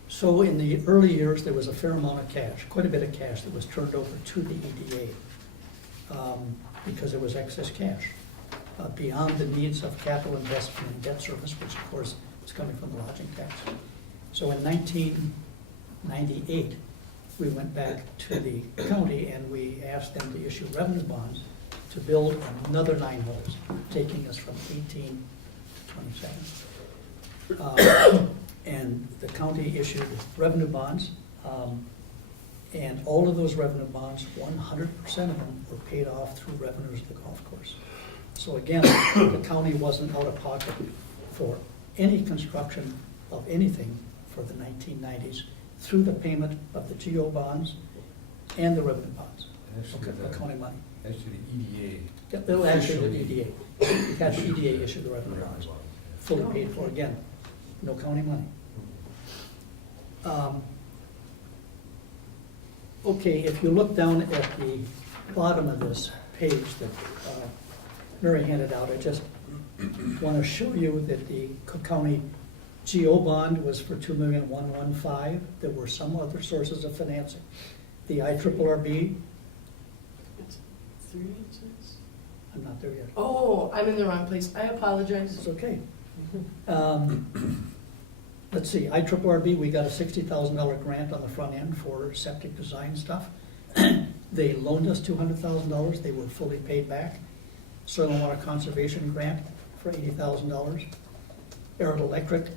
So in the early years, there was a fair amount of cash, quite a bit of cash that was turned over to the EDA because there was excess cash beyond the needs of capital investment and debt service, which of course is coming from the lodging tax. So in 1998, we went back to the county and we asked them to issue revenue bonds to build another 9 holes, taking us from 18 to 27. And the county issued revenue bonds, and all of those revenue bonds, 100% of them were paid off through revenues of the golf course. So again, the county wasn't out of pocket for any construction of anything for the 1990s through the payment of the GO bonds and the revenue bonds, the county money. Actually, the EDA. Yeah, actually, the EDA. We had the EDA issue the revenue bonds, fully paid for, again, no county money. Okay, if you look down at the bottom of this page that Mary handed out, I just want to show you that the Cook County GO bond was for $2,115,000. There were some other sources of financing. The IRRB. It's 386. I'm not there yet. Oh, I'm in the wrong place. I apologize. It's okay. Let's see, IRRB, we got a $60,000 grant on the front end for septic design stuff. They loaned us $200,000, they were fully paid back. Soil and Water Conservation Grant for $80,000. Arid Electric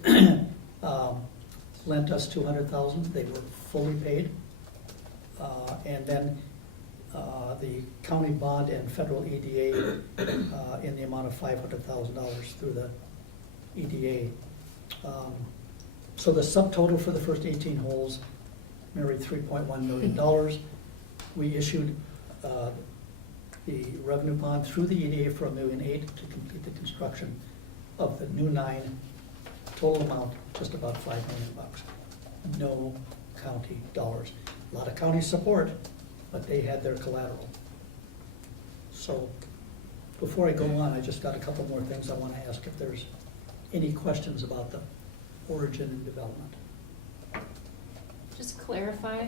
lent us $200,000, they were fully paid. And then the county bond and federal EDA in the amount of $500,000 through the EDA. So the subtotal for the first 18 holes, nearly $3.1 million. We issued the revenue bond through the EDA for $1.8 million to complete the construction of the new 9. Total amount, just about $5 million. No county dollars. A lot of county support, but they had their collateral. So before I go on, I just got a couple more things I want to ask if there's any questions about the origin and development. Just clarify,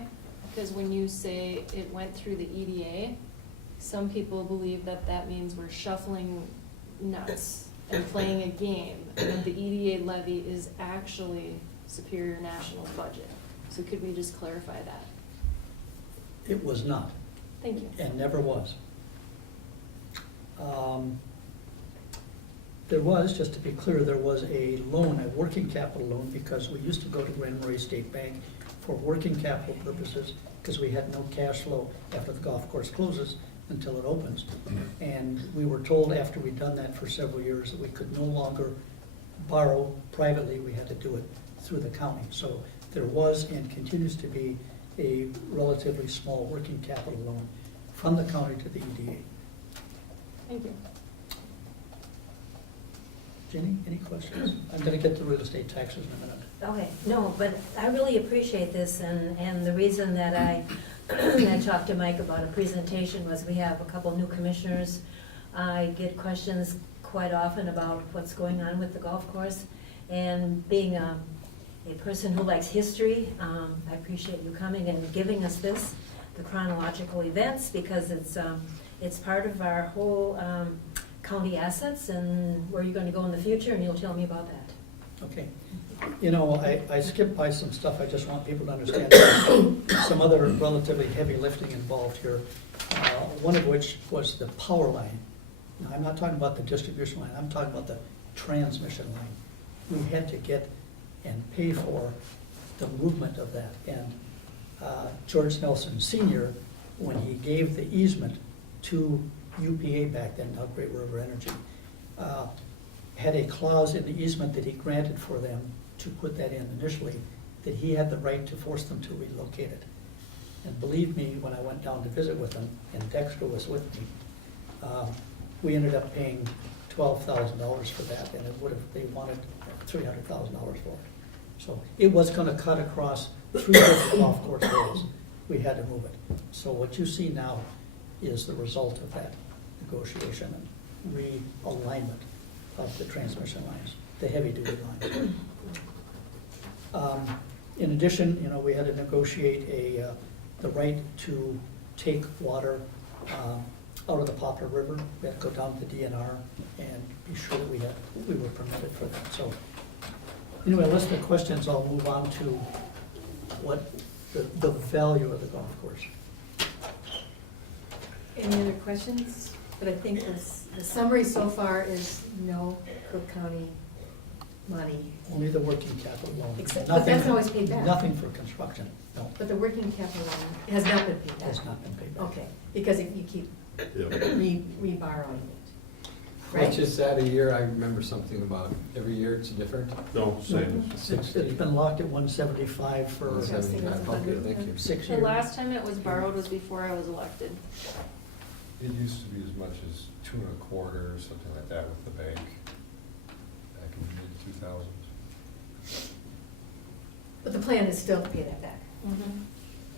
because when you say it went through the EDA, some people believe that that means we're shuffling nuts and playing a game, and that the EDA levy is actually Superior National's budget. So could we just clarify that? It was not. Thank you. And never was. There was, just to be clear, there was a loan, a working capital loan, because we used to go to Grand Marais State Bank for working capital purposes, because we had no cash flow after the golf course closes until it opens. And we were told after we'd done that for several years that we could no longer borrow privately, we had to do it through the county. So there was and continues to be a relatively small working capital loan from the county to the EDA. Thank you. Jenny, any questions? I'm gonna get to real estate taxes in a minute. Okay, no, but I really appreciate this, and the reason that I I talked to Mike about a presentation was we have a couple new commissioners. I get questions quite often about what's going on with the golf course, and being a person who likes history, I appreciate you coming and giving us this, the chronological events, because it's part of our whole county assets and where you're going to go in the future, and you'll tell me about that. Okay. You know, I skipped by some stuff. I just want people to understand there's some other relatively heavy lifting involved here. One of which was the power line. Now, I'm not talking about the distribution line. I'm talking about the transmission line. We had to get and pay for the movement of that. And George Nelson Sr., when he gave the easement to UPA back then, now Great River Energy, had a clause in the easement that he granted for them to put that in initially, that he had the right to force them to relocate it. And believe me, when I went down to visit with them, and Dexter was with me, we ended up paying $12,000 for that, and it would have, they wanted $300,000 for it. So it was gonna cut across 3 different golf course holes. We had to move it. So what you see now is the result of that negotiation and realignment of the transmission lines, the heavy-duty lines. In addition, you know, we had to negotiate the right to take water out of the Poplar River. We had to go down to the DNR and be sure that we were permitted for that. So anyway, unless there are questions, I'll move on to what the value of the golf course. Any other questions? But I think the summary so far is no Cook County money. Only the working capital loan. Except, but that's always paid back. Nothing for construction, no. But the working capital loan has not been paid back. Has not been paid back. Okay, because you keep re-borrowing it, right? Let's just add a year. I remember something about every year it's different. No, same. It's been locked at 175 for 175. Okay, thank you. 6 The years. last time it was borrowed was before I was elected. It used to be as much as 2 1/4 or something like that with the bank back in the mid-2000s. But the plan is still to pay that back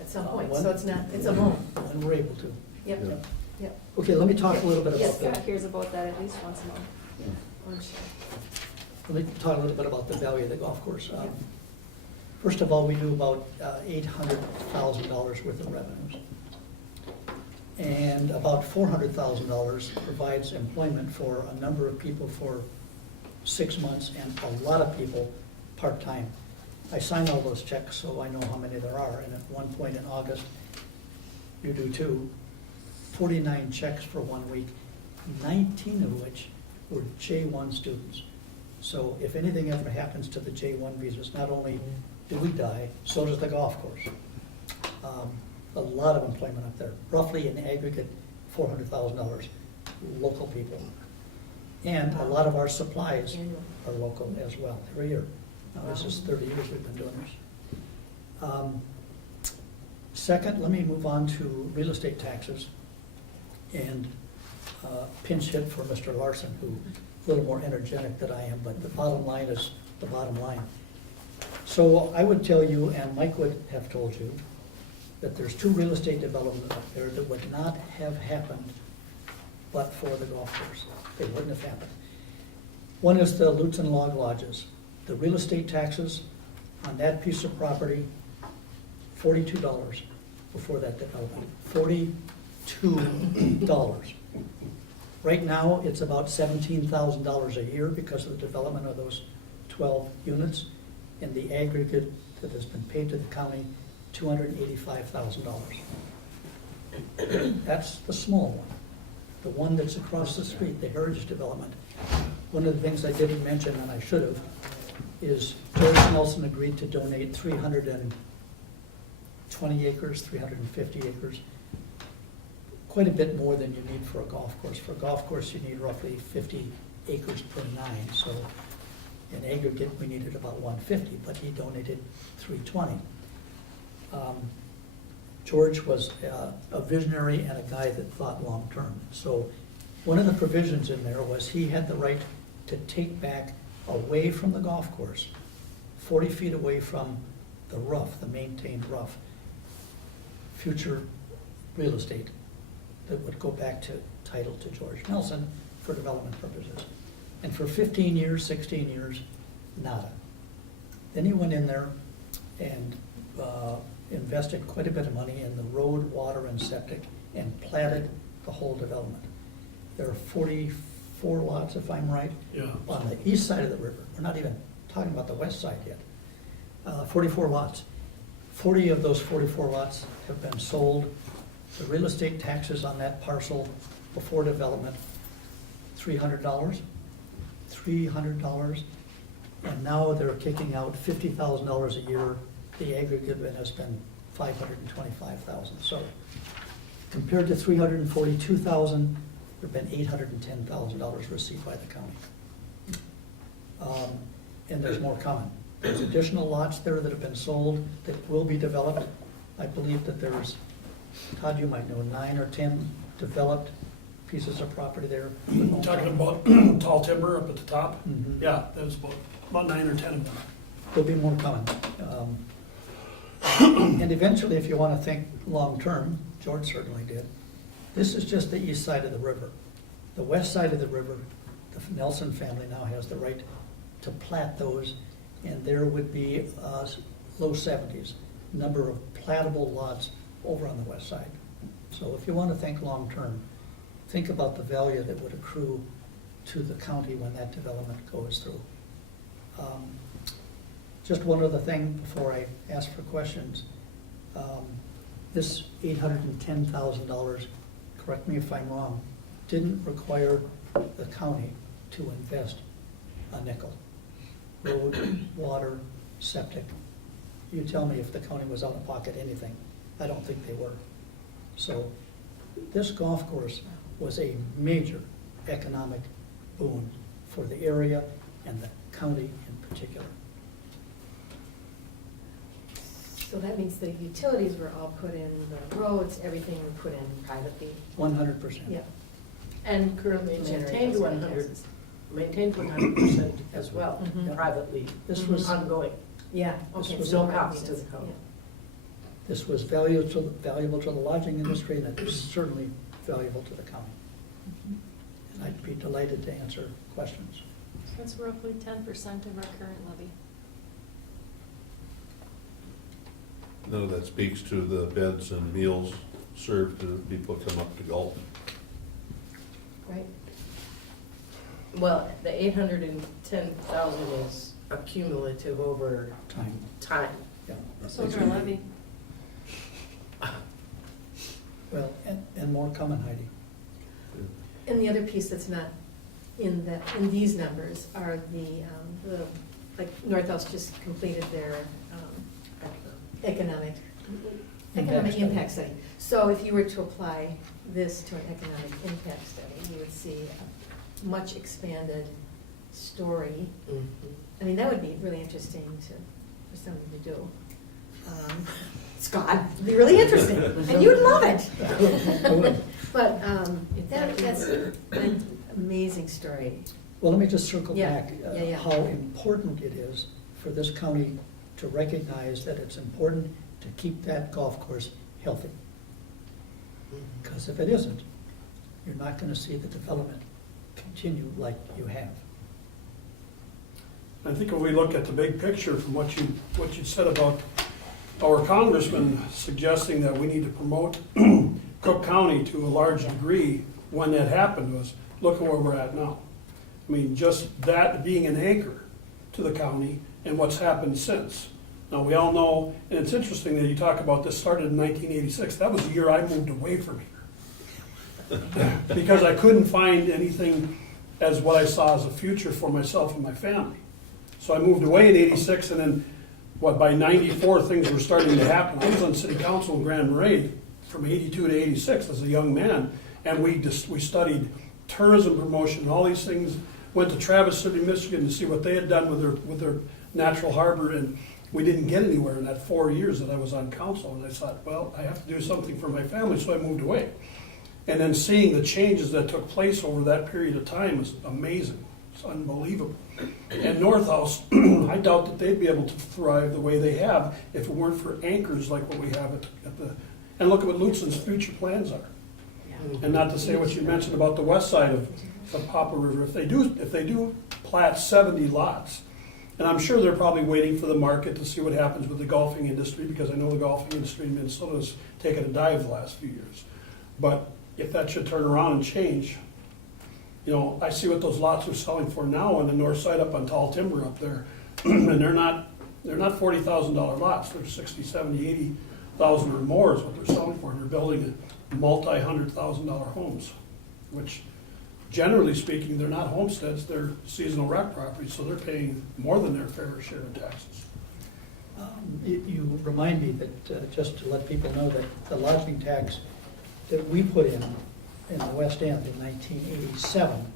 at some point, so it's not, it's a loan. When we're able to. Yep, Yeah. yep. Okay, let me talk a little bit Yes, about that. Scott hears about that at least once a month. Let me talk a little bit about the value of the golf course. First of all, we do about $800,000 worth of revenues. And about $400,000 provides employment for a number of people for 6 months, and a lot of people part-time. I sign all those checks, so I know how many there are, and at one point in August, you do too, 49 checks for 1 week, 19 of which were J1 students. So if anything ever happens to the J1 visas, not only do we die, so does the golf course. A lot of employment up there, roughly in aggregate $400,000 local people. And a lot of our supplies are local as well, every year. Now, this is 30 years we've been doing this. Second, let me move on to real estate taxes. And pinch hit for Mr. Larson, who a little more energetic than I am, but the bottom line is the bottom line. So I would tell you, and Mike would have told you, that there's 2 real estate developments up there that would not have happened but for the golf course. They wouldn't have happened. One is the Lutzen Log Lodges. The real estate taxes on that piece of property, $42 before that development. $42. Right now, it's about $17,000 a year because of the development of those 12 units. And the aggregate that has been paid to the county, $285,000. That's the small one. The one that's across the street, the Heritage Development. One of the things I didn't mention, and I should have, is George Nelson agreed to donate 320 acres, 350 acres. Quite a bit more than you need for a golf course. For a golf course, you need roughly 50 acres per 9, so in aggregate, we needed about 150, but he donated 320. George was a visionary and a guy that thought long-term. So one of the provisions in there was he had the right to take back away from the golf course, 40 feet away from the rough, the maintained rough, future real estate that would go back to title to George Nelson for development purposes. And for 15 years, 16 years, nada. Then he went in there and invested quite a bit of money in the road, water, and septic, and platted the whole development. There are 44 lots, if I'm right, on the east side of the river. We're not even talking about the west side yet. 44 lots. 40 of those 44 lots have been sold. The real estate taxes on that parcel before development, $300. $300. And now they're kicking out $50,000 a year. The aggregate has been $525,000. So compared to $342,000, there've been $810,000 received by the county. And there's more coming. There's additional lots there that have been sold that will be developed. I believe that there's, Todd, you might know, 9 or 10 developed pieces of property there. Talking about tall timber up at the top? Mhm. Yeah, that's about 9 or 10 of them. There'll be more coming. And eventually, if you want to think long-term, George certainly did, this is just the east side of the river. The west side of the river, the Nelson family now has the right to plat those, and there would be low 70s number of plattable lots over on the west side. So if you want to think long-term, think about the value that would accrue to the county when that development goes through. Just one other thing before I ask for questions. This $810,000, correct me if I'm wrong, didn't require the county to invest a nickel. Road, water, septic. You tell me if the county was out of pocket anything. I don't think they were. So this golf course was a major economic boon for the area and the county in particular. So that means the utilities were all put in, the roads, everything were put in privately? 100%. Yeah. And currently Generate maintained those 100, taxes. maintained 100% as well, Mhm. privately, This was ongoing. Yeah, This okay. was so no private cost to the means- county. yeah. This was valuable to the lodging industry, and it was certainly valuable to the county. And I'd be delighted to answer questions. That's roughly 10% of our current levy. None of that speaks to the beds and meals served to people who come up to golf. Right. Well, the 810,000 is accumulative over time. Yeah. So is our levy. Well, and more coming, Heidi. And the other piece that's not in these numbers are like Northhouse just completed their economic impact study. So if you were to apply this to an economic impact study, you would see a much expanded story. I mean, that would be really interesting for somebody to do. Scott, it'd be really interesting, and you'd love it. But that's an amazing story. Well, let me just circle Yeah, back, yeah. how important it is for this county to recognize that it's important to keep that golf course healthy. Because if it isn't, you're not gonna see the development continue like you have. I think if we look at the big picture from what you said about our congressman suggesting that we need to promote Cook County to a large degree, when that happened was, look at where we're at now. I mean, just that being an anchor to the county and what's happened since. Now, we all know, and it's interesting that you talk about this started in 1986. That was the year I moved away from here. Because I couldn't find anything as what I saw as a future for myself and my family. So I moved away in 86, and then, by 94 things were starting to happen. I was on city council in Grand Marais from 82 to 86 as a young man, and we studied tourism promotion and all these things. Went to Traverse City, Michigan to see what they had done with their natural harbor, and we didn't get anywhere in that 4 years that I was on council. And I thought, well, I have to do something for my family, so I moved away. And then seeing the changes that took place over that period of time was amazing. It's unbelievable. And Northhouse, I doubt that they'd be able to thrive the way they have if it weren't for anchors like what we have at the, and look at what Lutzen's future plans are. And not to say what you mentioned about the west side of Poplar River, if they do plat 70 lots, and I'm sure they're probably waiting for the market to see what happens with the golfing industry, because I know the golfing industry in Minnesota has taken a dive the last few years. But if that should turn around and change, you know, I see what those lots are selling for now on the north side up on Tall Timber up there, and they're not $40,000 lots. They're 60, 70, 80,000 or more is what they're selling for, and they're building multi-$100,000 homes, which generally speaking, they're not homesteads, they're seasonal rec properties, so they're paying more than their fair share of taxes. You remind me that, just to let people know, that the lodging tax that we put in the West End in 1987,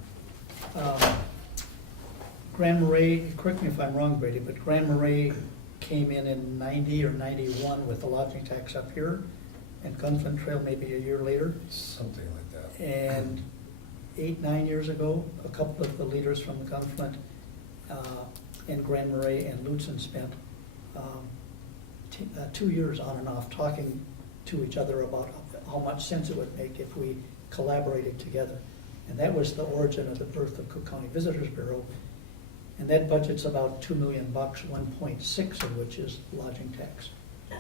Grand Marais, correct me if I'm wrong, Brady, but Grand Marais came in 90 or 91 with the lodging tax up here, and Gunflint Trail maybe a year later. Something like that. And 8-9 years ago, a couple of the leaders from the Gunflint and Grand Marais and Lutzen spent 2 years on and off talking to each other about how much sense it would make if we collaborated together. And that was the origin of the birth of Cook County Visitors Bureau. And that budget's about $2 million, 1.6 of which is lodging tax.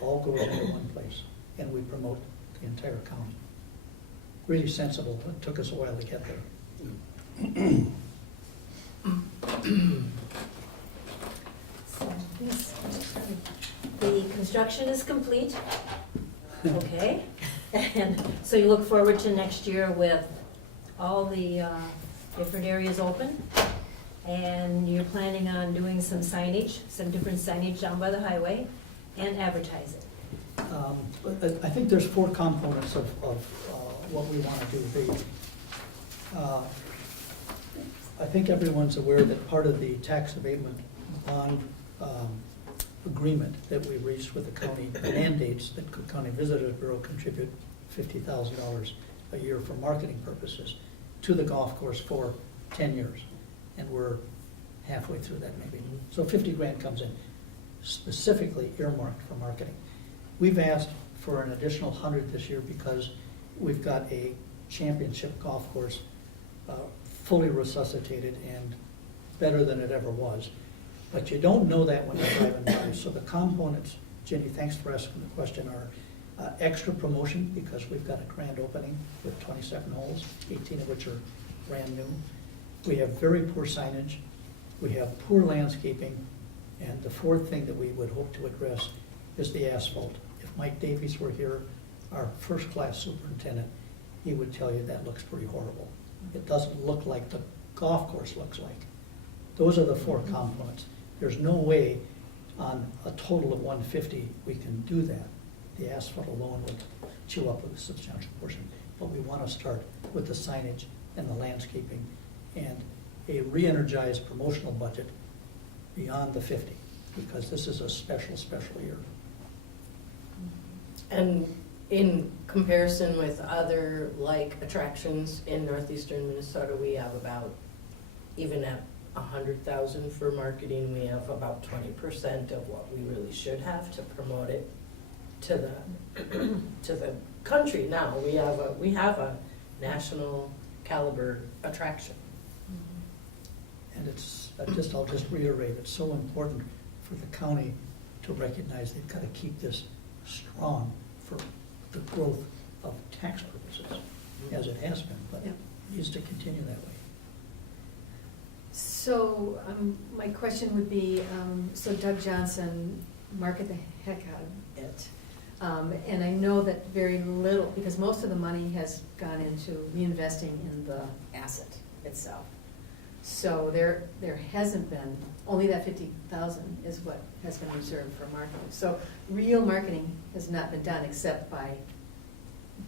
All goes into one place, and we promote the entire county. Really sensible, but it took us a while to get there. So, yes, the construction is complete. Okay. And so you look forward to next year with all the different areas open? And you're planning on doing some signage, some different signage down by the highway, and advertising? I think there's 4 components of what we want to do. I think everyone's aware that part of the tax abatement bond agreement that we reached with the county mandates that Cook County Visitors Bureau contribute $50,000 a year for marketing purposes to the golf course for 10 years. And we're halfway through that maybe. So 50 grand comes in, specifically earmarked for marketing. We've asked for an additional 100 this year because we've got a championship golf course fully resuscitated and better than it ever was. But you don't know that when you're driving by. So the components, Jenny, thanks for asking the question, are extra promotion, because we've got a grand opening with 27 holes, 18 of which are brand new. We have very poor signage, we have poor landscaping, and the fourth thing that we would hope to address is the asphalt. If Mike Davies were here, our first-class superintendent, he would tell you that looks pretty horrible. It doesn't look like the golf course looks like. Those are the four components. There's no way on a total of 150 we can do that. The asphalt alone would chew up a substantial portion. But we want to start with the signage and the landscaping and a re-energized promotional budget beyond the 50, because this is a special, special year. And in comparison with other like attractions in northeastern Minnesota, we have about, even at 100,000 for marketing, we have about 20% of what we really should have to promote it to the country. Now we have a national caliber attraction. And it's, I'll just reiterate, it's so important for the county to recognize they've got to keep this strong for the growth of tax purposes, as it has been, but it needs to continue that way. So, my question would be, so Doug Johnson marketed the heck out of it. And I know that very little, because most of the money has gone into reinvesting in the asset itself. So there hasn't been, only that 50,000 is what has been reserved for marketing. So real marketing has not been done except by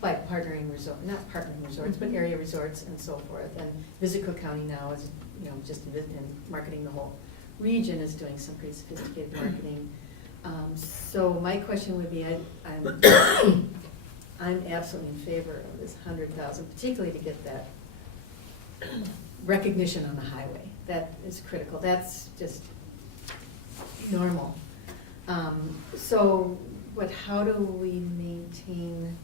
partnering not partnering resorts, but area resorts and so forth. And Visit Cook County now is, just in marketing the whole region is doing some pretty sophisticated marketing. So my question would be, I'm absolutely in favor of this 100,000, particularly to get that recognition on the highway. That is critical. That's just normal. But how do we maintain,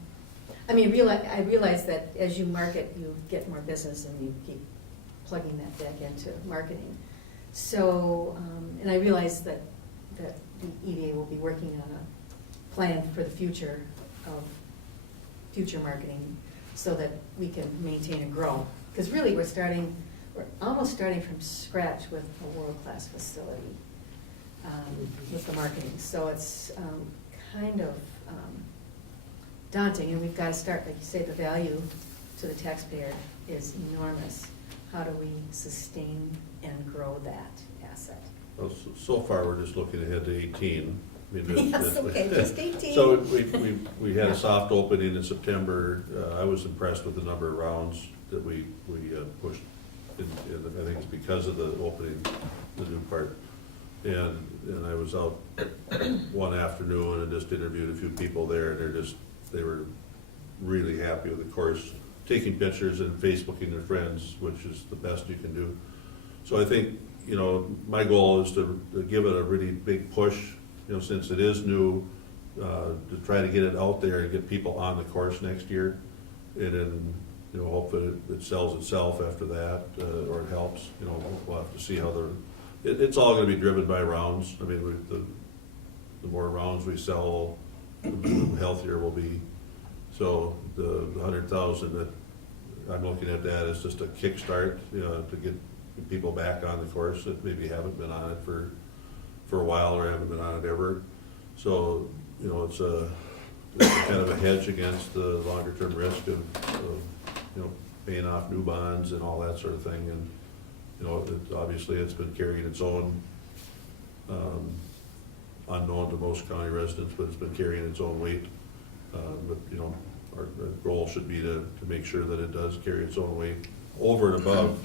I realize that as you market, you get more business and you keep plugging that back into marketing. So, and I realize that the EDA will be working on a plan for the future of future marketing so that we can maintain and grow. Because really we're almost starting from scratch with a world-class facility with the marketing. So it's kind of daunting, and we've got to start, like you say, the value to the taxpayer is enormous. How do we sustain and grow that asset? Well, so far, we're just looking ahead to 18. Yes, okay, just 18. So we had a soft opening in September. I was impressed with the number of rounds that we pushed. And I think it's because of the opening, the new part. And I was out one afternoon and just interviewed a few people there, and they were really happy with the course, taking pictures and Facebooking their friends, which is the best you can do. So I think, my goal is to give it a really big push, since it is new, to try to get it out there and get people on the course next year. And then, hope that it sells itself after that, or it helps. We'll have to see how it's all going to be driven by rounds. I mean, the more rounds we sell, the healthier we'll be. So the 100,000 that I'm looking at that as just a kickstart, to get people back on the course that maybe haven't been on it for a while or haven't been on it ever. So it's kind of a hedge against the longer term risk of paying off new bonds and all that sort of thing. And obviously it's been carrying its own, unknown to most county residents, but it's been carrying its own weight. But our goal should be to make sure that it does carry its own weight over and above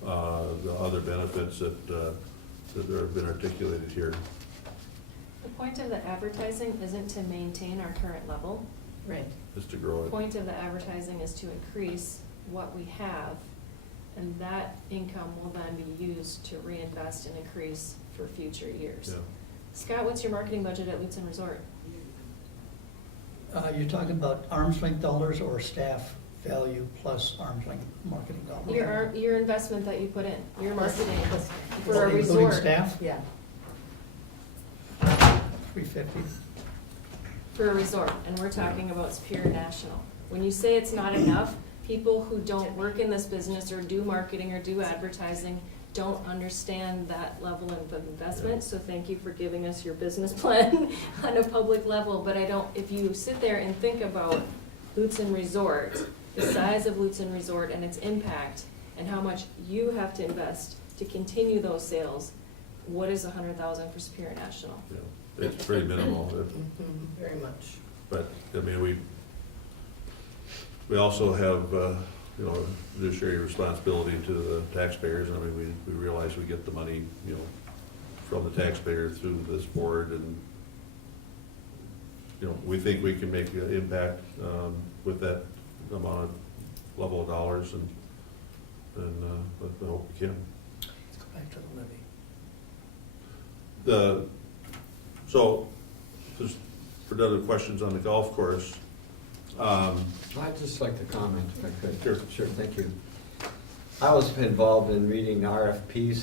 the other benefits that have been articulated here. The point of the advertising isn't to maintain our current level. Right. Is to grow The it. point of the advertising is to increase what we have, and that income will then be used to reinvest and increase for future years. Yeah. Scott, what's your marketing budget at Lutz Resort? You're talking about arm's length dollars or staff value plus arm's length marketing dollars? Your investment that you put in, your marketing for a Including resort. staff? Yeah. 350. For a resort, and we're talking about Superior National. When you say it's not enough, people who don't work in this business or do marketing or do advertising don't understand that level of investment, so thank you for giving us your business plan on a public level, but if you sit there and think about Lutzen Resort, the size of Lutzen Resort and its impact, and how much you have to invest to continue those sales, what is $100,000 for Superior National? Yeah, it's pretty minimal. Very much. But, I mean, we also have, fiduciary responsibility to the taxpayers. I mean, we realize we get the money, from the taxpayer through this board, and, we think we can make an impact, with that amount of level of dollars, and I hope we can. Let's go back to the levy. So, just for other questions on the golf course, I'd just like to comment if I could. Sure. Thank you. I was involved in reading RFPs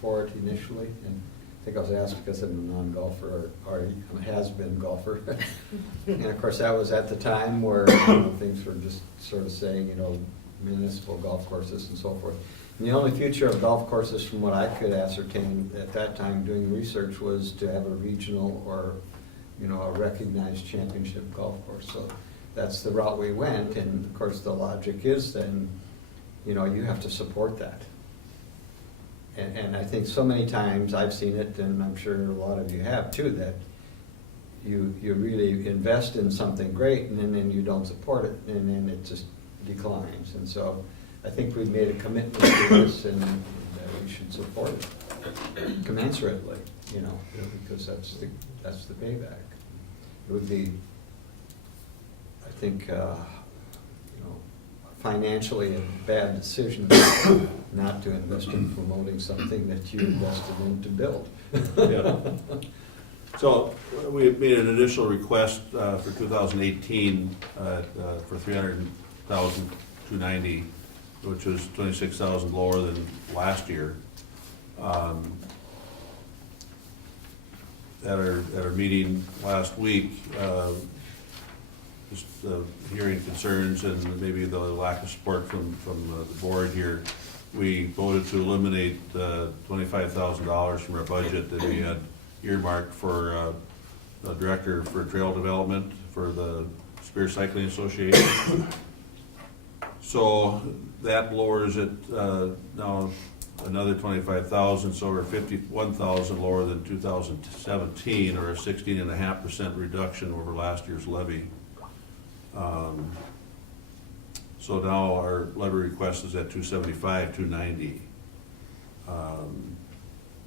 for it initially, and I think I was asked because I'm a non-golfer, or a has-been golfer. And of course, that was at the time where things were just sort of saying, municipal golf courses and so forth. And the only future of golf courses, from what I could ascertain at that time doing research, was to have a regional or, a recognized championship golf course. So that's the route we went, and of course the logic is then, you have to support that. And I think so many times I've seen it, and I'm sure a lot of you have too, that you really invest in something great, and then you don't support it, and then it just declines. And so I think we've made a commitment to this, and that we should support it commensurately, because that's the payback. It would be, I think, financially a bad decision not to invest in promoting something that you invested in to build. Yeah. So we made an initial request for 2018 for $300,290, which was $26,000 lower than last year. At our meeting last week, just hearing concerns and maybe the lack of support from the board here, we voted to eliminate $25,000 from our budget that we had earmarked for a director for trail development for the Spear Cycling Association. So that lowers it now another $25,000, so we're $51,000 lower than 2017, or a 16.5% reduction over last year's levy. So now our levy request is at $275,290.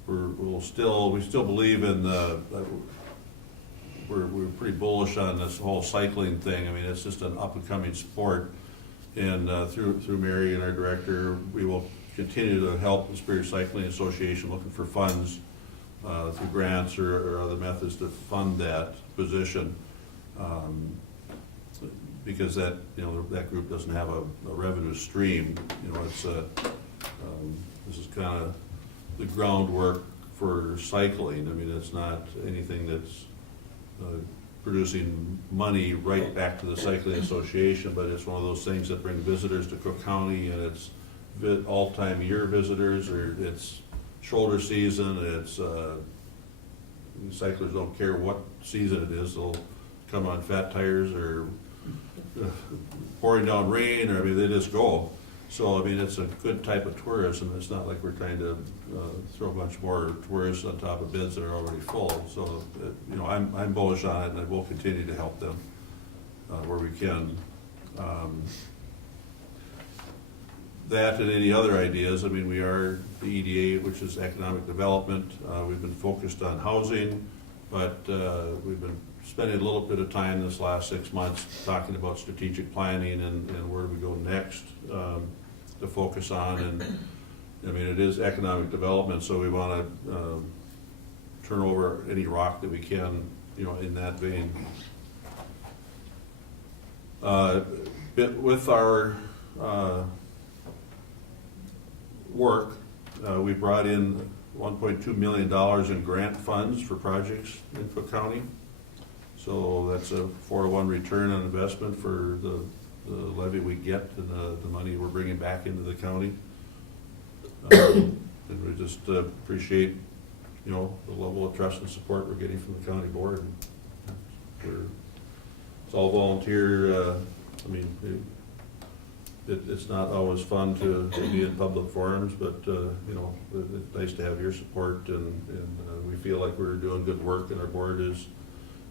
We still believe in we're pretty bullish on this whole cycling thing. I mean, it's just an up and coming sport, and through Mary and our director, we will continue to help the Spear Cycling Association looking for funds through grants or other methods to fund that position. Because that group doesn't have a revenue stream. It's this is kind of the groundwork for cycling. I mean, it's not anything that's producing money right back to the Cycling Association, but it's one of those things that bring visitors to Cook County, and it's all-time year visitors, or it's shoulder season. It's cyclers don't care what season it is; they'll come on fat tires or pouring down rain, or they just go. So it's a good type of tourism. It's not like we're trying to throw a bunch more tourists on top of bids that are already full. So I'm bullish on it, and I will continue to help them where we can. That and any other ideas. We are the EDA, which is economic development. We've been focused on housing, but we've been spending a little bit of time this last 6 months talking about strategic planning and where do we go next to focus on. And it is economic development, so we want to turn over any rock that we can, in that vein. With our work, we brought in $1.2 million in grant funds for projects in Cook County. So that's a 4-to-1 return on investment for the levy we get and the money we're bringing back into the county. And we just appreciate, you know, the level of trust and support we're getting from the county board. It's all volunteer. I mean, it's not always fun to be in public forums, but, you know, it's nice to have your support, and we feel like we're doing good work, and our board is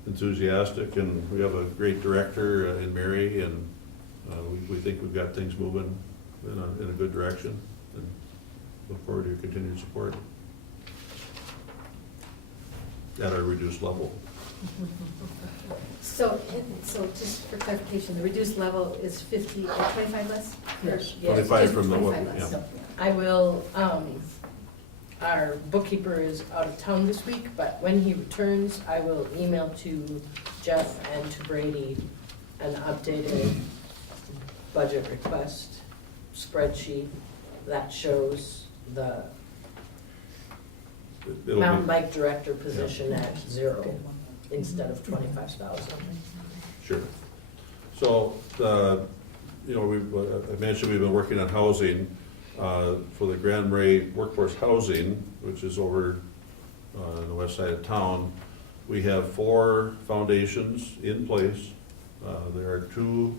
enthusiastic, and we have a great director in Mary, and we think we've got things moving in a good direction, and look forward to your continued support at our reduced level. So just for clarification, the reduced level is 50 or 25 less? Yes. 25 from the, 25 less. yeah. I will, our bookkeeper is out of town this week, but when he returns, I will email to Jeff and to Brady an updated budget request spreadsheet that shows the It'll mountain be- bike director position at 0 instead of 25,000. Sure. So, you know, I mentioned we've been working on housing for the Grand Marais Workforce Housing, which is over on the west side of town. We have 4 foundations in place. There are 2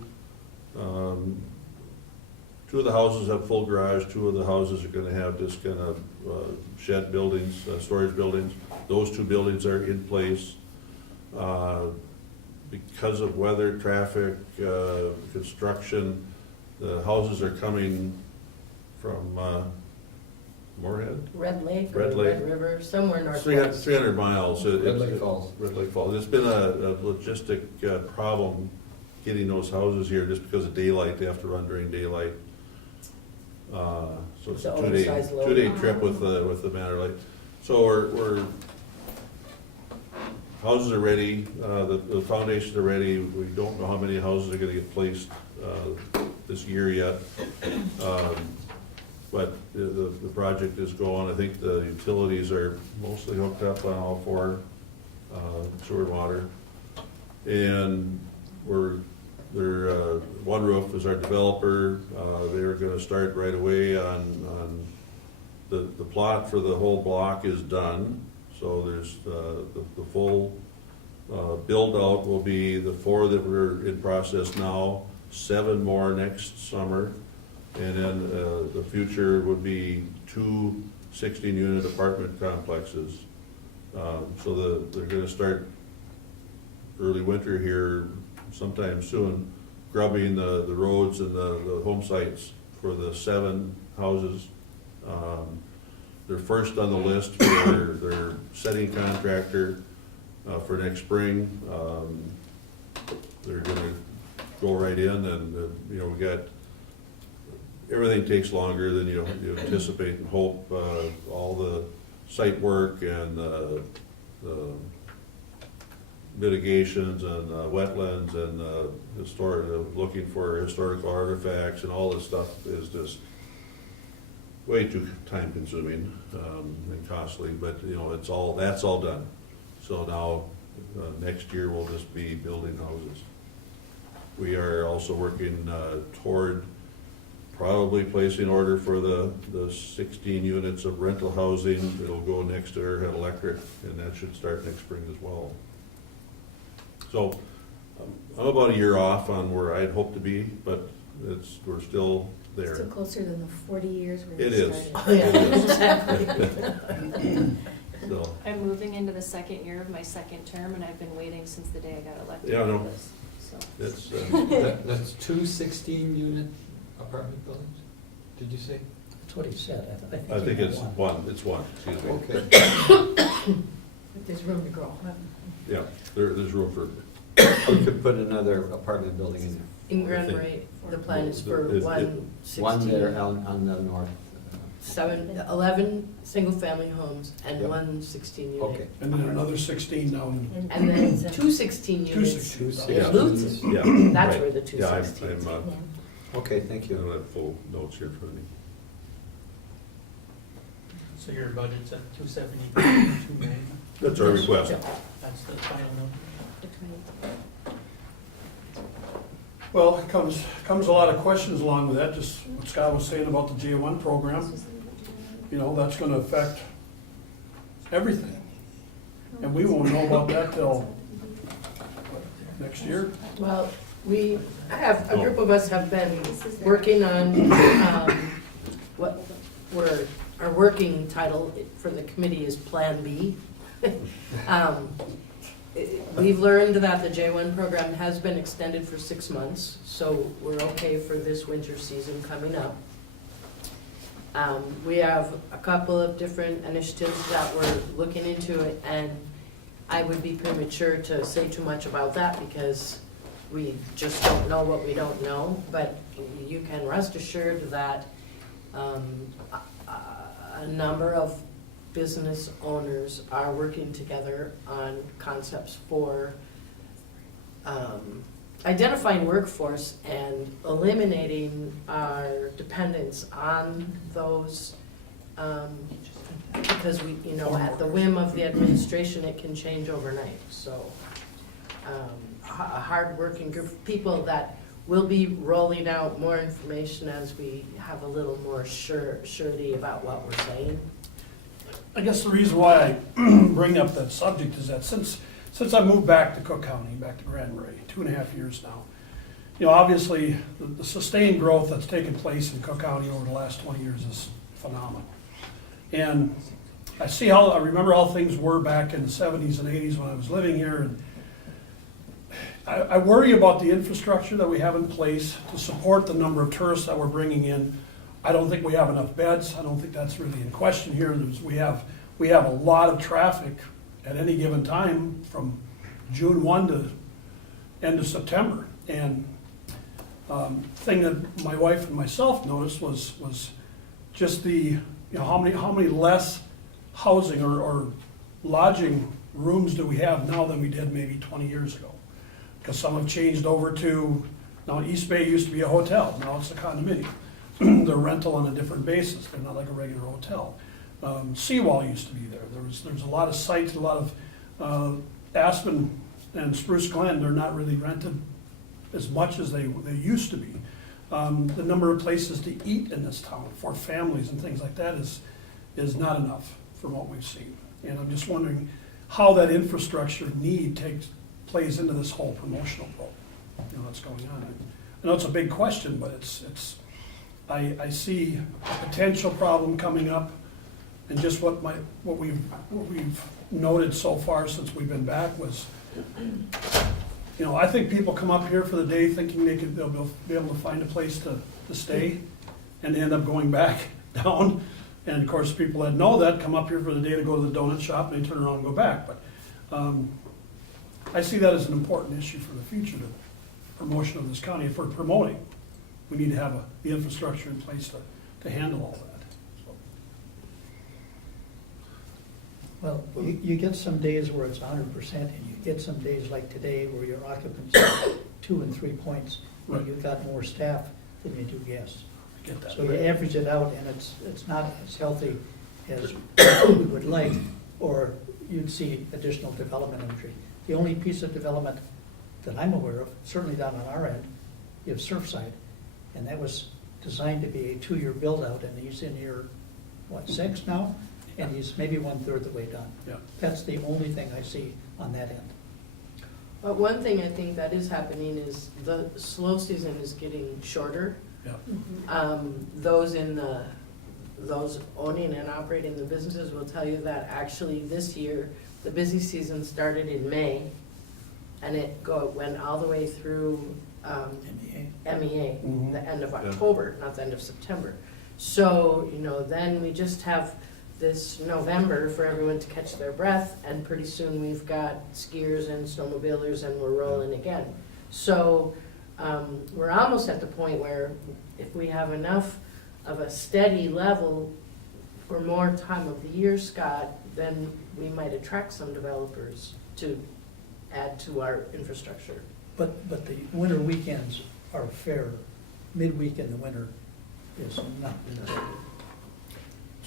of the houses have full garage, 2 of the houses are gonna have just kind of shed buildings, storage buildings. Those 2 buildings are in place. Because of weather, traffic, construction, the houses are coming from Moorhead? Red Lake or Red Lake. Red River, somewhere northwest. 300 miles. Red Lake Falls. Red Lake Falls. It's been a logistic problem getting those houses here just because of daylight. They have to run during daylight. So it's a The oversized load. two-day trip with the Manor Lake. So we're houses are ready, the foundations are ready. We don't know how many houses are gonna get placed this year yet. But the project is going. I think the utilities are mostly hooked up on all 4, sewer and water. And One Roof is our developer. They're gonna start right away on the plot for the whole block is done. So there's the full build out will be the 4 that we're in process now, 7 more next summer. And then the future would be 2 16-unit apartment complexes. So they're gonna start early winter here sometime soon, grubbing the roads and the home sites for the 7 houses. They're first on the list for their setting contractor for next spring. They're gonna go right in, and you know, we got, everything takes longer than you anticipate and hope. All the site work and the mitigations and wetlands and looking for historical artifacts and all this stuff is just way too time consuming and costly, but you know, that's all done. So now next year we'll just be building houses. We are also working toward probably placing order for the 16 units of rental housing. It'll go next to Airhead Electric, and that should start next spring as well. So I'm about a year off on where I'd hoped to be, but we're still there. Still closer than the 40 years we It is. started. It is. So, I'm moving into the 2nd year of my 2nd term, and I've been waiting since the day I got elected. Yeah, I know. for this, so. That's 2 16-unit apartment buildings, did you say? That's what he said. I think he it's had one, excuse me. Okay. But there's room to grow. Yeah, there's room for. We could put another apartment building in there. In Grand Marais, the plan is for It- 116. One there on the north. 11 single-family homes and Yep. 1 16-unit. Okay. And then another 16 down in. And then 2 16 units. 2 Yeah. in Luton. Yeah, That's right. where the 2 Yeah, 16s. Okay, thank I you. don't have full notes here in front of me. So your budget's at 272 million? That's our request. That's the final number? Well, it comes a lot of questions along with that, just what Scott was saying about the J1 program. You know, that's gonna affect everything. And we won't know about that till next year. Well, a group of us have been working on, our working title for the committee is Plan B. We've learned that the J1 program has been extended for 6 months, so we're okay for this winter season coming up. We have a couple of different initiatives that we're looking into it, and I would be premature to say too much about that because we just don't know what we don't know, but you can rest assured that a number of business owners are working together on concepts for identifying workforce and eliminating our dependence on those, because we, you know, at the whim of the administration, it can change overnight. So a hard-working group of people that will be rolling out more information as we have a little more surety about what we're saying. I guess the reason why I bring up that subject is that since I moved back to Cook County, back to Grand Marais, 2.5 years now, you know, obviously the sustained growth that's taken place in Cook County over the last 20 years is phenomenal. And I remember how things were back in the 70s and 80s when I was living here, and I worry about the infrastructure that we have in place to support the number of tourists that we're bringing in. I don't think we have enough beds. I don't think that's really in question here. We have a lot of traffic at any given time from June 1 to end of September. And thing that my wife and myself noticed was just how many less housing or lodging rooms do we have now than we did maybe 20 years ago? Because some have changed over to, now East Bay used to be a hotel, now it's a condominium. They're rental on a different basis, they're not like a regular hotel. Seawall used to be there. There's a lot of sites, a lot of Aspen and Spruce Glen, they're not really rented as much as they used to be. The number of places to eat in this town for families and things like that is not enough from what we've seen. And I'm just wondering how that infrastructure need plays into this whole promotional program, you know, that's going on. I know it's a big question, but I see a potential problem coming up, and just what we've noted so far since we've been back was, you know, I think people come up here for the day thinking they'll be able to find a place to stay, and they end up going back down. And of course, people that know that come up here for the day to go to the donut shop, and they turn around and go back. But I see that as an important issue for the future, the promotion of this county. If we're promoting, we need to have the infrastructure in place to handle all that. Well, you get some days where it's 100%, and you get some days like today where your occupancy is 2 and 3 points, when you've got more staff than you do guests. Get that. So you average it out, and it's not as healthy as we would like, or you'd see additional development entry. The only piece of development that I'm aware of, certainly down on our end, is Surfside, and that was designed to be a 2-year build-out, and he's in year, 6 now? And he's maybe 1/3 the way done. Yeah. That's the only thing I see on that end. But one thing I think that is happening is the slow season is getting shorter. Yeah. Those owning and operating the businesses will tell you that actually this year, the busy season started in May, and it went all the way through MEA, the end of October, not the end of September. So, you know, then we just have this November for everyone to catch their breath, and pretty soon we've got skiers and snowmobilers, and we're rolling again. So we're almost at the point where if we have enough of a steady level for more time of the year, Scott, then we might attract some developers to add to our infrastructure. But the winter weekends are fair. Midweek in the winter is not.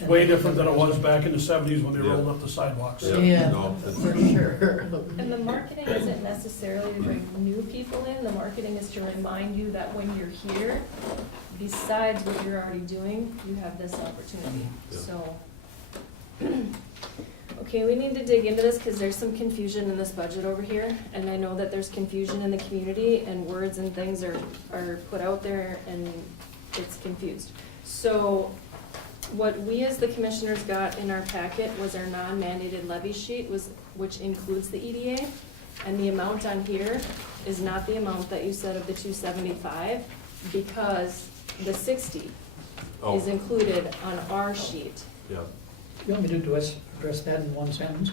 It's way different than it was back in the 70s when they rolled up the sidewalks. Yeah, No, for sure. And the marketing isn't necessarily to bring new people in, the marketing is to remind you that when you're here, besides what you're already doing, you have this opportunity, Yeah. so. Okay, we need to dig into this, cause there's some confusion in this budget over here, and I know that there's confusion in the community, and words and things are put out there, and it's confused. So, what we as the commissioners got in our packet was our non-mandated levy sheet, which includes the EDA. And the amount on here is not the amount that you said of the 275, because the 60 Oh. is included on our sheet. Yeah. You want me to address that in one sentence?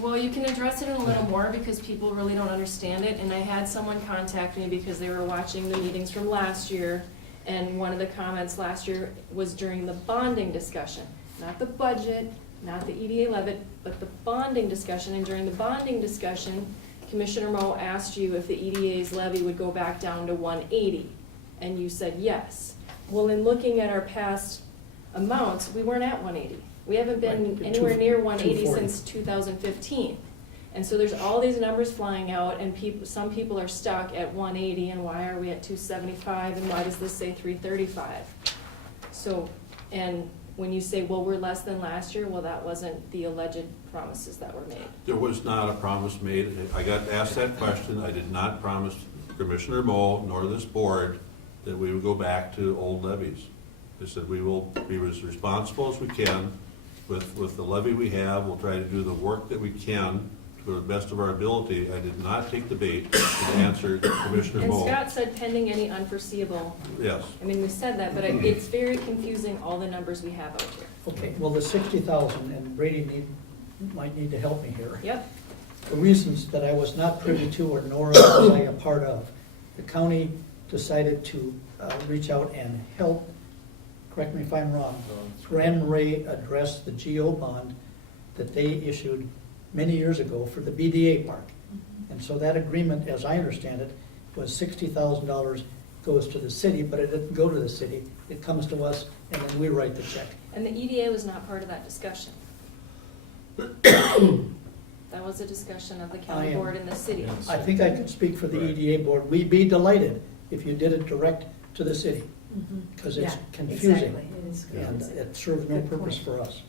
Well, you can address it in a little more because people really don't understand it, and I had someone contact me because they were watching the meetings from last year, and one of the comments last year was during the bonding discussion, not the budget, not the EDA levy, but the bonding discussion, and during the bonding discussion, Commissioner Moe asked you if the EDA's levy would go back down to 180, and you said yes. Well, in looking at our past amounts, we weren't at 180. We haven't been Right, anywhere near 180 240. since 2015. And so there's all these numbers flying out, and some people are stuck at 180, and why are we at 275, and why does this say 335? So, and when you say, well, we're less than last year, well, that wasn't the alleged promises that were made. There was not a promise made. I got asked that question. I did not promise Commissioner Moe nor this board that we would go back to old levies. I said we will be as responsible as we can with the levy we have. We'll try to do the work that we can to the best of our ability. I did not take the bait to answer Commissioner And Moe. Scott said pending any unforeseeable. Yes. I mean, we said that, but it's very confusing, all the numbers we have out here. Okay, well, the 60,000, and Brady might need to help me here. Yep. For reasons that I was not privy to or nor was I a part of, the county decided to reach out and help, correct me if I'm wrong, Grand Marais address the GO bond that they issued many years ago for the BDA park. And so that agreement, as I understand it, was $60,000 goes to the city, but it didn't go to the city. It comes to us, and then we write the check. And the EDA was not part of that discussion. That was a discussion of the county board and the city. I think I can speak for the EDA board. We'd be delighted if you did it direct to the city, because it's Yeah, confusing. exactly. It is And confusing. it serves no Good purpose point. for us.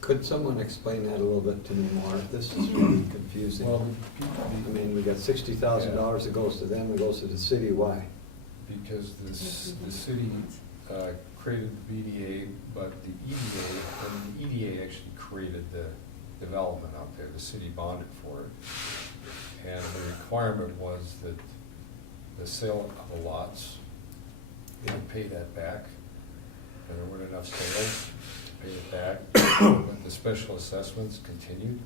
Could someone explain that a little bit to me more? This is really confusing. Well, I mean, we got $60,000 that goes to them, it goes to the city, why? because the city created the BDA, but the EDA actually created the development out there. The city bonded for it. And the requirement was that the sale of the lots, they would pay that back. And there weren't enough sales to pay it back. But the special assessments continued.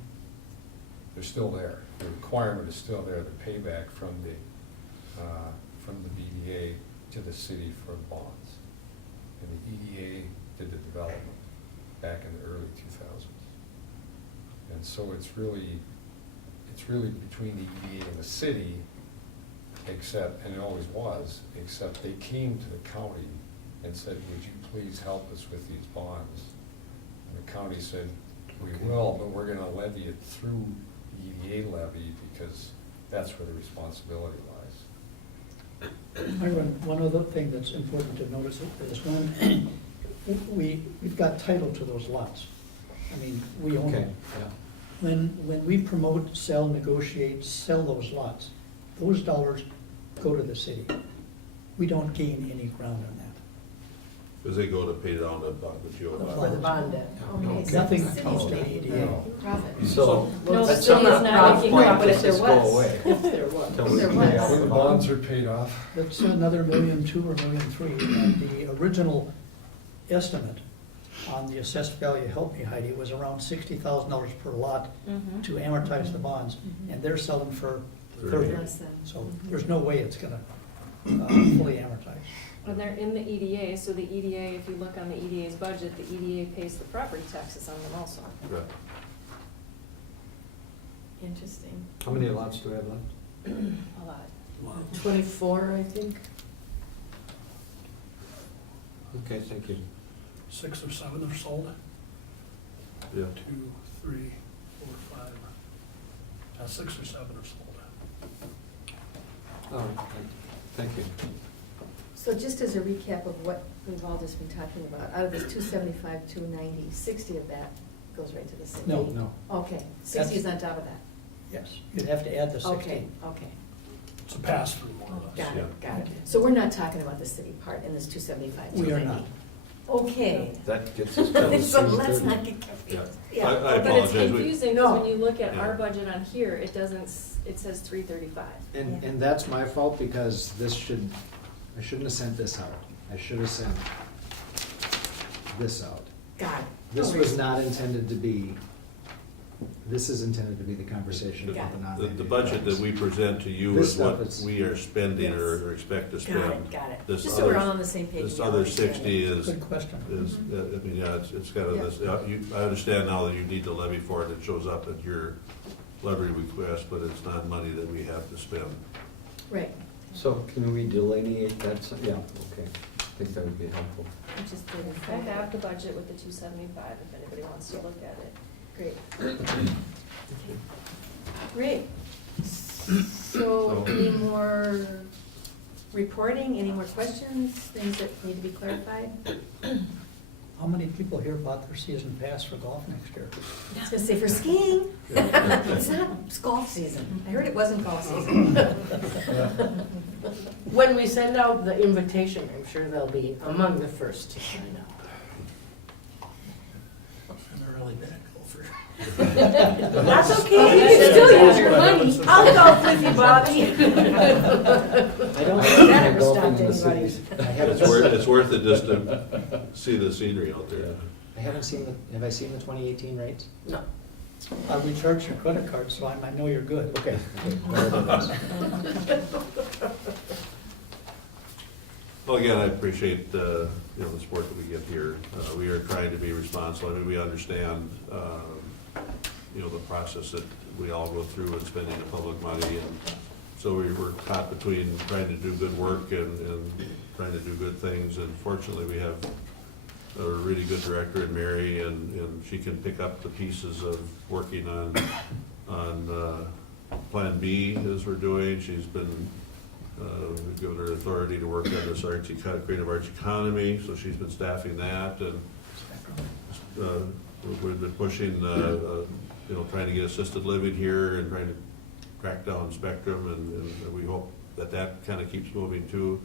They're still there. The requirement is still there, the payback from the BDA to the city for bonds. And the EDA did the development back in the early 2000s. And so it's really between the EDA and the city, except, and it always was, except they came to the county and said, would you please help us with these bonds? And the county said, we will, but we're gonna levy it through the EDA levy because that's where the responsibility lies. One other thing that's important to notice is when we've got title to those lots. I mean, we own them. When we promote, sell, negotiate, sell those lots, those dollars go to the city. We don't gain any ground on that. Because they go to pay down the GO bond. For the bond debt. Okay, so Nothing the city's comes to making EDA. profit. So, No, the at city some is not making point, profit does if there this go was. away? If there was. Till we There pay was. off When the the bond? bonds are paid off, That's another $1.2 million or $1.3 million. And the original estimate on the assessed value, help me Heidi, was around $60,000 per lot to amortize the bonds. And they're selling for 30. Less than. So there's no way it's gonna fully amortize. And they're in the EDA, so the EDA, if you look on the EDA's budget, the EDA pays the property taxes on them also. Right. Interesting. How many lots do we have left? A lot. 24, I think. Okay, thank you. 6 or 7 are sold. Yeah. 2, 3, 4, 5. 6 or 7 are sold. All right, thank you. So just as a recap of what we've all just been talking about, out of this 275, 290, 60 of that goes right to the city? No. Okay, 60 is on top of that? Yes, you'd have to add the 60. Okay, okay. It's a pass-through more or less. Got it, Yeah. got it. So we're not talking about the city part in this 275, 290? We are not. Okay. That gets us down to So let's 330. not get confused. Yeah. I But it's apologize. We- confusing, No. because when you look at Yeah. our budget on here, it doesn't, it says 335. And that's my fault because I shouldn't have sent this out. I should have sent this out. Got it. This was not intended to be, this is intended to be the conversation Got about the it. non-mandated The budget that items. we present to you This is what stuff is- we are spending Yes. or expect to spend. Got it, got it. This Just so we're other- all on the same page. This and we other understand 60 it. is, Good question. I mean, yeah, it's kind of Yeah. this, I understand now that you need to levy for it, it shows up at your levy request, but it's not money that we have to spend. Right. So can we delineate that? Yeah, okay. I think that would be helpful. Which is I have the budget with the 275, if anybody wants to look at it. Great. Great. So any more reporting, any more questions, things that need to be clarified? How many people here bought their season pass for golf next year? I was gonna say for skiing. It's not golf season. I heard it wasn't golf season. When we send out the invitation, I'm sure they'll be among the first to sign up. I'm a really bad golfer. That's okay, you can still use your money. I'll golf with you, Bobby. I don't That have ever golfing stopped in the anybody. city. I haven't It's worth it just to see the scenery out there. I haven't seen have I seen the 2018 rates? No. We charge your credit card, so I know you're good. Okay. Whatever it is. Well, again, I appreciate, the support that we get here. We are trying to be responsible. I mean, we understand, the process that we all go through in spending the public money. And so we're caught between trying to do good work and trying to do good things. And fortunately, we have a really good director in Mary, and she can pick up the pieces of working on Plan B as we're doing. She's been we've given her authority to work on this creative arts economy, so she's been staffing that, and we've been pushing, trying to get assisted living here and trying to crack down spectrum, and we hope that kind of keeps moving too.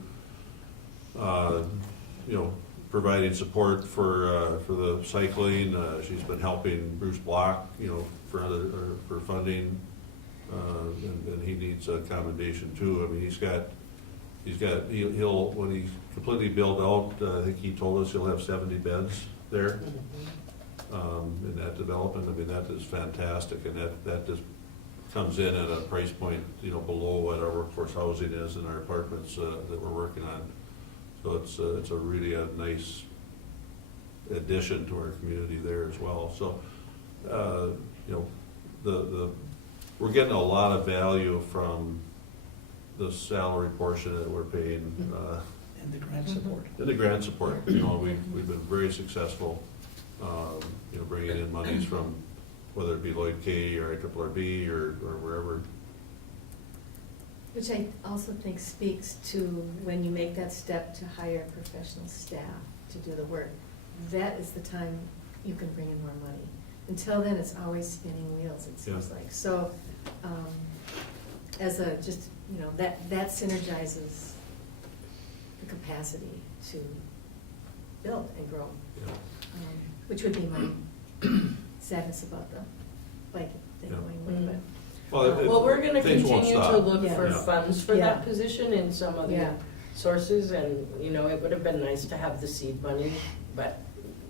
Providing support for the cycling. She's been helping Bruce Block, for funding. And he needs a commendation too. I mean, he'll when he's completely built out, I think he told us he'll have 70 beds there in that development. I mean, that is fantastic, and that just comes in at a price point, below what our workforce housing is in our apartments that we're working on. So it's a really a nice addition to our community there as well. So, we're getting a lot of value from the salary portion that we're paying. And the grant support. And the grant support. We've been very successful, bringing in monies from whether it be Lloyd K or IRRB or wherever. Which I also think speaks to when you make that step to hire professional staff to do the work. That is the time you can bring in more money. Until then, it's always spinning wheels, it seems like. So, as that synergizes the capacity to build and grow. Yeah. Which would be my sadness about the bike thing going with, but. Well, we're gonna things won't continue to stop. look for Yeah. funds for Yeah. that position in some other sources, and, it would have been nice to have the seed money, but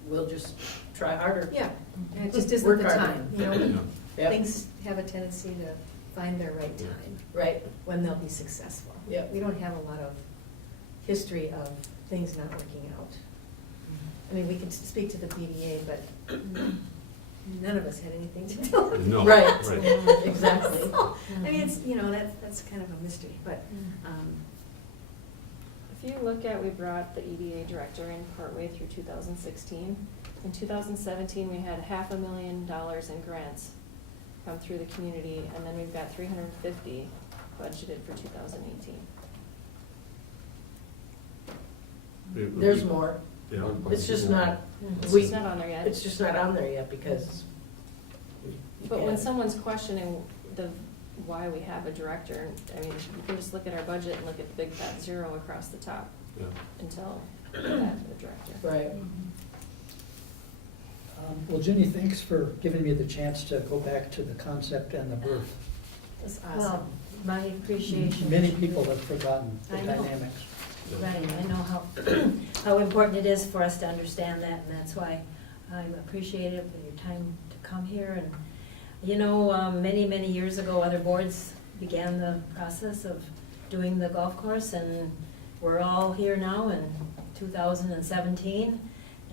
we'll just try harder. Yeah, and it just isn't Work the harder. time, Yep. Things have a tendency to find their right time. Right. When they'll be successful. Yep. We don't have a lot of history of things not working out. I mean, we can speak to the BDA, but none of us had anything to do with it. No, Right. Exactly. So, I mean, it's, that's kind of a mystery, but If you look at, we brought the EDA director in partway through 2016. In 2017, we had $500,000 in grants come through the community, and then we've got $350 budgeted for 2018. There's more. Yeah. It's just not, It's we, just not on there yet. it's just not on there yet because. But when someone's questioning why we have a director, I mean, you can just look at our budget and look at the big fat zero across the top Yeah. until we have a director. Right. Well, Ginny, thanks for giving me the chance to go back to the concept and the birth. That's Well, awesome. my appreciation. Many people have forgotten the I know. dynamics. Right, I know how important it is for us to understand that, and that's why I'm appreciative of your time to come here. And, you know, many, many years ago, other boards began the process of doing the golf course, and we're all here now in 2017,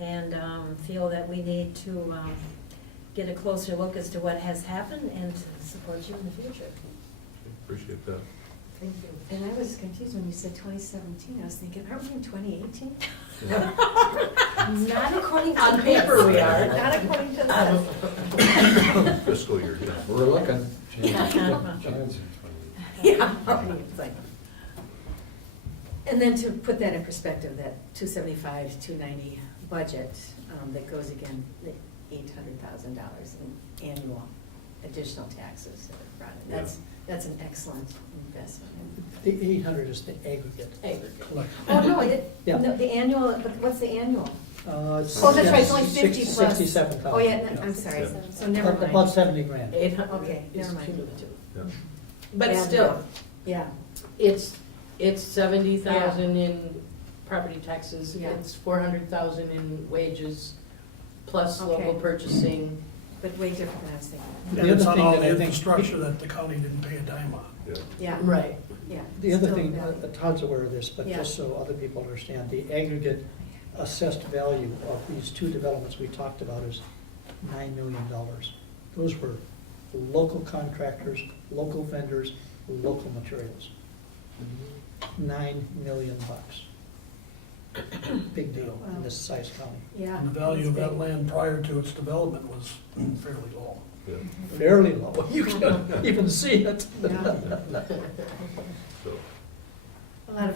and feel that we need to get a closer look as to what has happened and to support you in the future. Appreciate that. Thank you. And I was confused when you said 2017. I was thinking, aren't we in 2018? Not according to On this. paper we are. Not according to this. Fiscal year, yeah. We're looking. Jan's in 20. Yeah. It's like- And then to put that in perspective, that 275, 290 budget, that goes again, the $800,000 in annual additional taxes that are brought in. That's an excellent investment. The 800 is the aggregate. Aggregate. Oh, no, Yeah. no, the annual, but what's the annual? Oh, that's right, it's only 50 plus. 67,000. Oh, yeah, no, I'm sorry, Yeah. so never mind. About 70 grand. 800 Okay, is never mind. cumulative. Yeah. But And, still, Yeah, it's 70,000 in property taxes, Yeah. it's 400,000 in wages, plus Okay. local purchasing. but way different than I was thinking. The And other it's on thing all that the I think- infrastructure that the county didn't pay a dime on. Yeah. Yeah. Right. Yeah. The other still thing, value. Todd's aware of this, but Yeah. just so other people understand, the aggregate assessed value of these two developments we talked about is $9 million. Those were local contractors, local vendors, local materials. $9 million. Big deal in this size county. Yeah. And the value of it's that big. land prior to its development was fairly low. Yeah. Fairly low. You can't even see it. Yeah. So, A lot of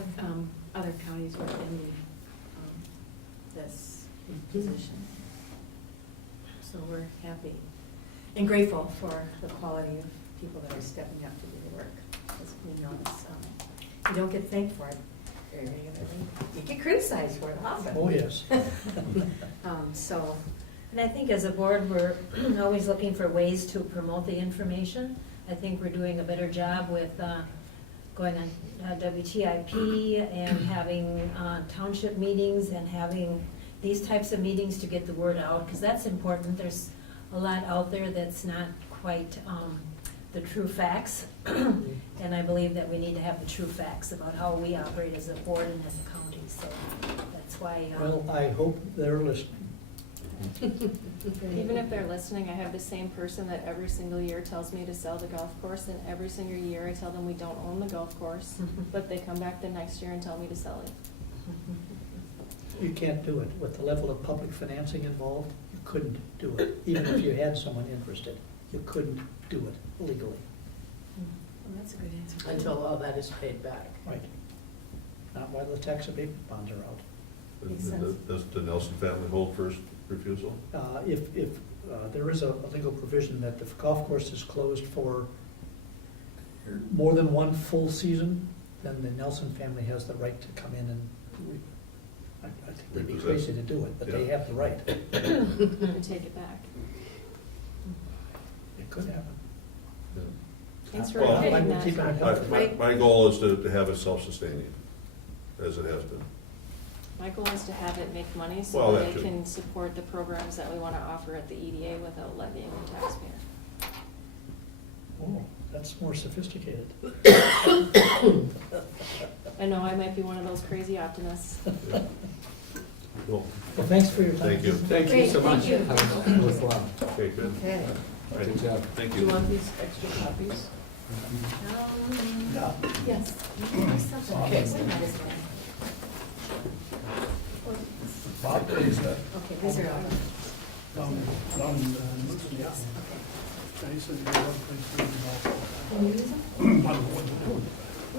other counties were in this position. So we're happy and grateful for the quality of people that are stepping up to do the work. Because we know it's, you don't get thanked for it very regularly. You get criticized for it often. Oh, yes. So, And I think as a board, we're always looking for ways to promote the information. I think we're doing a better job with going on WTIP and having township meetings and having these types of meetings to get the word out, because that's important. There's a lot out there that's not quite the true facts. And I believe that we need to have the true facts about how we operate as a board and as a county. So that's why. Well, I hope they're listening. Even if they're listening, I have the same person that every single year tells me to sell the golf course, and every single year I tell them we don't own the golf course, but they come back the next year and tell me to sell it. You can't do it. With the level of public financing involved, you couldn't do it. Even if you had someone interested, you couldn't do it legally. well, that's a good answer. Until all that is paid back. Right. Not while the tax abatement bonds are out. Makes sense. Does the Nelson family hold first refusal? If there is a legal provision that if golf course is closed for more than one full season, then the Nelson family has the right to come in and, I think they'd be Repossess. crazy to do it, but they Yeah. have the right. And take it back. It could happen. Thanks for Well, admitting I'm keeping it that. healthy. My goal is to have it self-sustaining, as it has been. My goal is to have it make money Well, so that that it too. can support the programs that we want to offer at the EDA without levying the taxpayer. Oh, that's more sophisticated. I know I might be one of those crazy optimists. Cool. Well, thanks for your time. Thank you. Thank you Great, so much. thank you. Have a good one. Okay, good. Okay. All right. Good job. Thank Do you you. want these extra copies? Yes. Okay. Might as well. Bob pays that. Okay, these are all. Down in, yeah. And he said he had one place for the golf. Can you use them? I don't know what to do.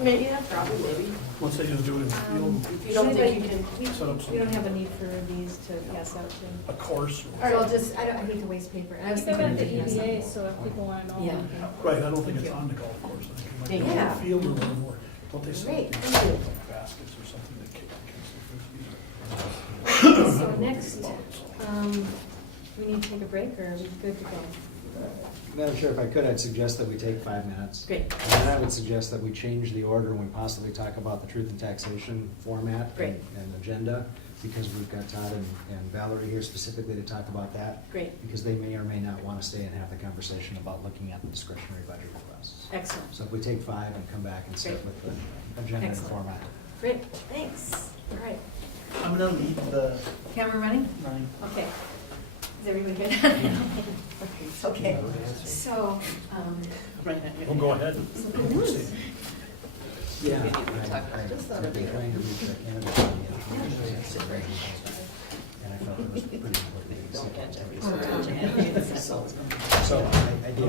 Maybe, yeah, probably, maybe. Once they just do it in the field, If you don't think you can, set up some, we don't have a need for these to pass out to. a course. All right, I'll just, I hate to waste paper. And I was Keep them thinking at the we could pass EDA, so if people wanna know. Yeah. Right, I don't think it's on the golf course, I think it might be on Yeah. the field or whatever. Don't they sell Great, these thank you. like baskets or something that kids So next, we need to take a break, or are we good to go? Madam Chair, if I could, I'd suggest that we take 5 minutes. Great. And then I would suggest that we change the order when we possibly talk about the truth and taxation format Great. and agenda, because we've got Todd and Valerie here specifically to talk about that. Great. Because they may or may not want to stay and have the conversation about looking at the discretionary budget requests. Excellent. So if we take 5 and come back and sit Great. with the agenda and Excellent. format. Great, thanks. All right. I'm gonna leave the Camera running? running. Okay. Is everybody good? Okay, so, We'll go ahead. Yeah. I've been trying to reach the candidate. And I felt it was pretty important. So I did,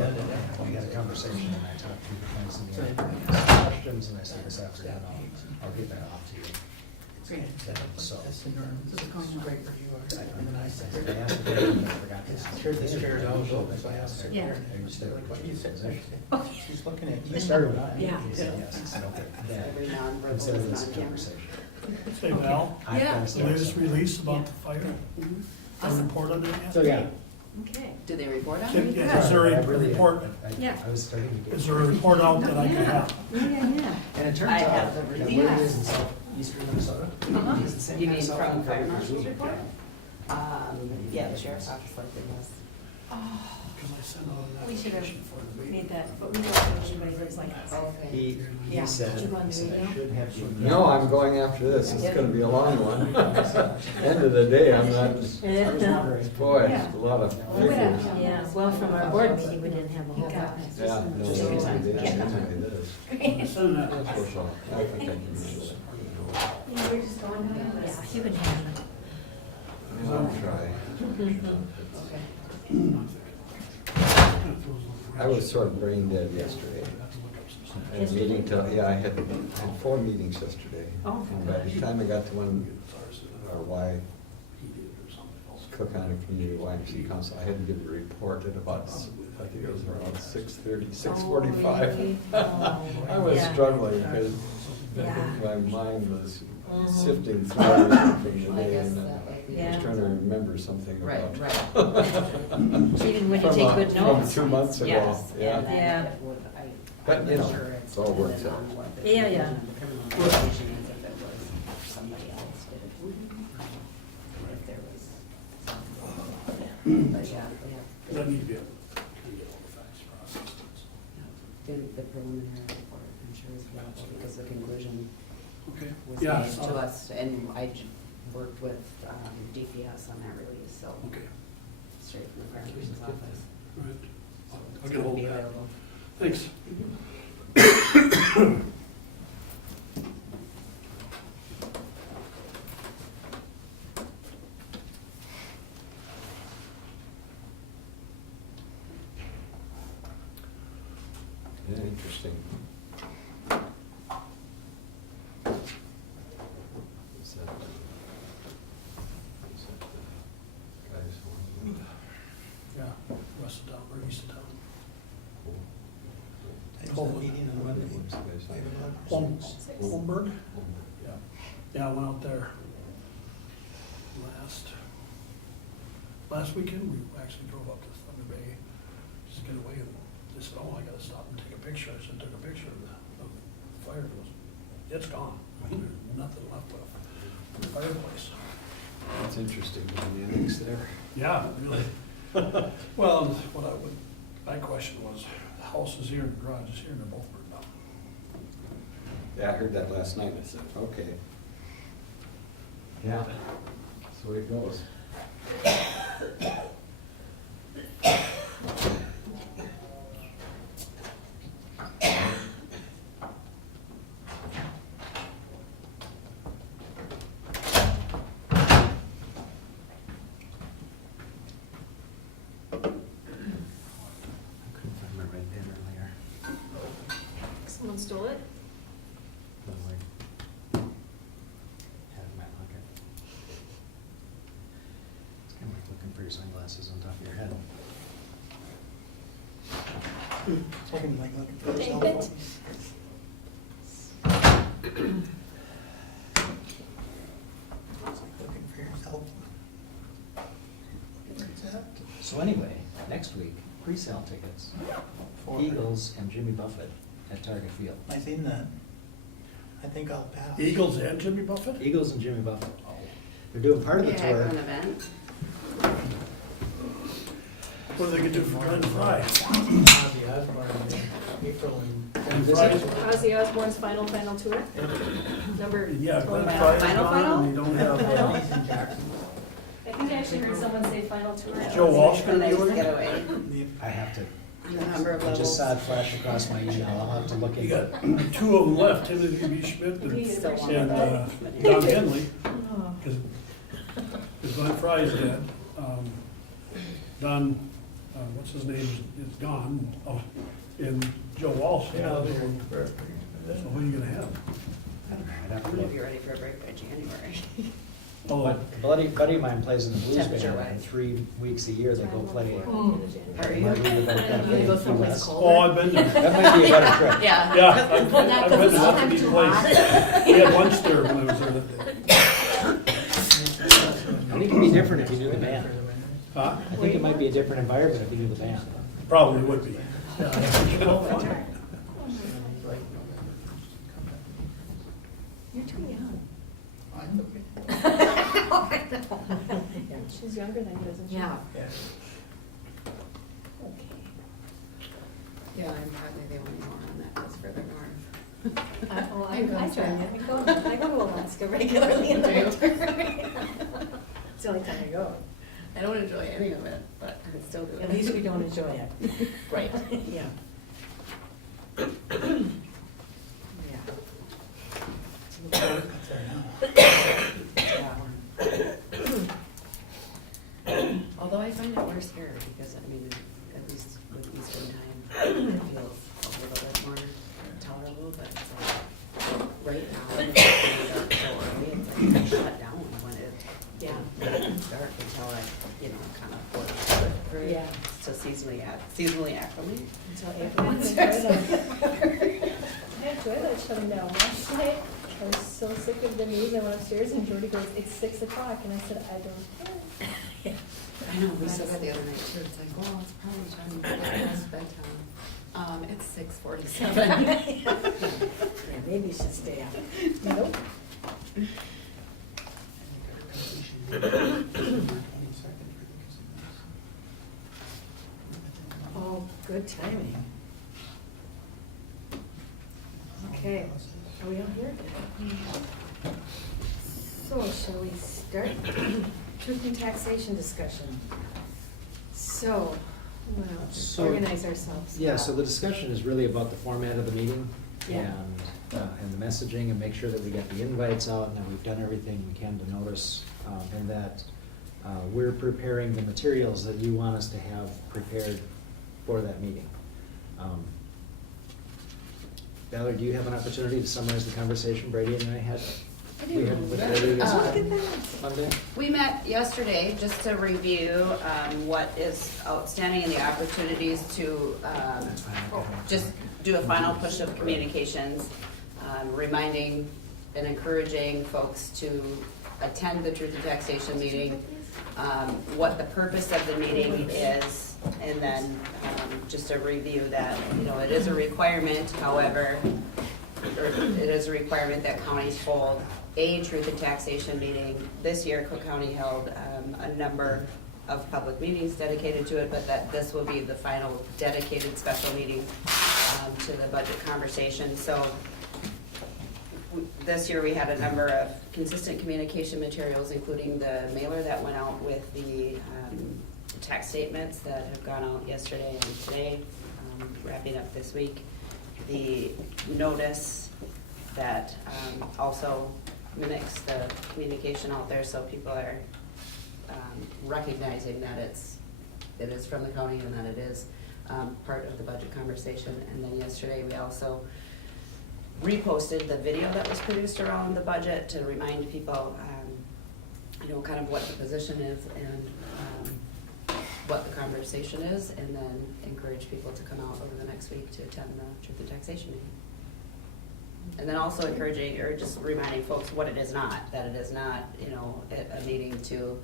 we had a conversation and I talked through the things and the questions and I said this afternoon, I'll get that off to you. great. So. That's the norm. This is going to break review. I asked the I forgot to ask. Sure, this chair is out, so I asked her. Yeah. Like, what do you say? She's looking at you. I started with not that. me. Yeah. He said yes. I don't think that. Consider this a conversation. Hey, Val, I've Yeah. got the latest release about the fire, a report on that yet? So, yeah. Okay. Do they report on Is it? there I a really- report, Yeah. I was starting to get. is there a report out that I can have? Yeah, yeah. And it turns I out have that the where release. it is in southeastern Minnesota. it's the same You kind mean of from stuff Fire every Marshal's week. report? Yeah, the sheriff's office like it was. Because I sent out an We should have application for the made that, but we don't have anybody who's like this. He Yeah. said, Did you want he to said, read I now? should have you. No, I'm going after this. It's gonna be a long one. End of the day, I'm not, I was wondering. boy, it's a lot of figures. Yeah, well, from our board meeting, we didn't have a whole lot. Yeah, no, no, it is. I sent that. Social applicant. We're just going, yeah, you can have it. I'll try. I was sort of brain dead yesterday. I had a meeting till, yeah, I had 4 meetings yesterday. Oh, And by the time I got to one, our Cook County Community YMCA Council, I had to give a report at about, I think it was around 6:30, 6:45. I was Yeah. struggling because Yeah. my mind was sifting through everything I today, guess and that way. I Yeah. was trying to remember something Right, about. right. Even when you From, take good from notes. 2 months ago, Yes, yeah. and then Yeah. it would, But, I'm you know, sure it's it all works dependent out. on what the Yeah, yeah. conclusion of the criminal investigation is, if it was somebody else did it. If there was some, but yeah, Because I need to be able to get all the facts processed. the preliminary report, I'm sure is valuable, because the conclusion Okay. was Yeah, made so- to us, and worked with DPS on that release, so Okay, straight from the fire marshal's office. all right. So I'll it's get a hold gonna be of that. available. Thanks. Yeah, interesting. Is that, guys who- Yeah, west of town, or east of town. I was at a meeting on Monday. What's the guy's name? 5 o'clock. Holmberg? Yeah. Yeah, I went out there last weekend. We actually drove up to Thunder Bay, just get away, and they said, oh, I gotta stop and take a picture. I said, took a picture of the fire. It was, it's gone. There's nothing left of the fireplace. That's interesting, dynamics there. Yeah, really. Well, my question was, the house is here and the garage is here, and they're both burned down. Yeah, I heard that last night. I said, okay. Yeah, that's the way it goes. stole it? Don't worry. Had it in my locker. It's kind of like looking for your sunglasses on top of your head. Looking like looking for a cell Take it. phone. It's like looking for your cell phone. Where's that? So anyway, next week, pre-sale tickets, Eagles and Jimmy Buffett at Target Field. I seen that. I think I'll pass. Eagles and Jimmy Buffett? Eagles and Jimmy Buffett. They're doing part of the tour. event. What do they get to for Glenn Fry? Ozzy Osbourne in April And Fry's, Ozzy Osbourne's final tour? Number yeah, Glenn 12. Fry's Final, gone, and they don't have, He's in Jackson. I think I actually heard someone say final tour. Joe Walsh A gonna nice be with him? getaway. I have to, On the number of I just levels. saw it flash across my email. I'll have to look You at got it. two of them left, Timothy B. Schmidt Still want and that. Don Henley, Oh. because Glenn Fry's dead. Don, what's his name, is gone, and Joe Walsh. You know, So they're- who are you gonna have? I'd have to We'll look. be ready for a break by January. Oh, A buddy of mine plays in the blues Temperature band, and wise. 3 weeks a year they go play. Are you? Margarita, but gotta play in Key West. oh, I've been there. That might be a better trip. Yeah. Yeah, I've been to half of these places. We had lunch there when I was there that day. I think it'd be different if you knew the band. Huh? I think it might be a different environment if you knew the band. Probably would be. Yeah. You're too young. I'm looking. She's younger than you, isn't she? Yeah. Yeah. Okay. Yeah, I'm probably the only one that goes further north. I try. I go to Alaska regularly in the winter. It's the only time I go. I don't enjoy any of it, but I still do it. At least we don't enjoy it. Right. Yeah. That's there now. Although I find it worse here because, I mean, at least with Eastern time, it feels a little bit more tolerable, but it's like, right now, it's dark so early, it's like I shut down when it's dark until I, kind of work for Yeah. to seasonally acclimate. Until I April. enjoy that shutting down. Last night, I was so sick of the news, I went upstairs and Jordy goes, "It's 6 o'clock," and I said, "I don't care." I know, we said that the other night too, it's like, well, it's probably time to get past bedtime. It's 6:47. Yeah, maybe you should stay up. Nope. Oh, good timing. Okay, are we all here? So shall we start? Truth in taxation discussion. So, So- we'll organize ourselves. Yeah, so the discussion is really about the format of the meeting Yeah. and the messaging and make sure that we get the invites out and that we've done everything we can to notice, and that we're preparing the materials that you want us to have prepared for that meeting. Valerie, do you have an opportunity to summarize the conversation Brady and I had? I do. We had with Brady this Look at that. Monday? We met yesterday just to review what is outstanding and the opportunities to just do a final push of communications, reminding and encouraging folks to attend the Truth in Taxation meeting, what the purpose of the meeting is, and then just a review that, it is a requirement, however, or it is a requirement that counties hold a Truth in Taxation meeting. This year, Cook County held a number of public meetings dedicated to it, but that this will be the final dedicated special meeting to the budget conversation. So this year, we had a number of consistent communication materials, including the mailer that went out with the tax statements that have gone out yesterday and today, wrapping up this week. The notice that also mimics the communication out there, so people are recognizing that it is from the county and that it is part of the budget conversation. And then yesterday, we also reposted the video that was produced around the budget to remind people, kind of what the position is and what the conversation is, and then encourage people to come out over the next week to attend the Truth in Taxation meeting. And then also encouraging, or just reminding folks what it is not, that it is not, a meeting to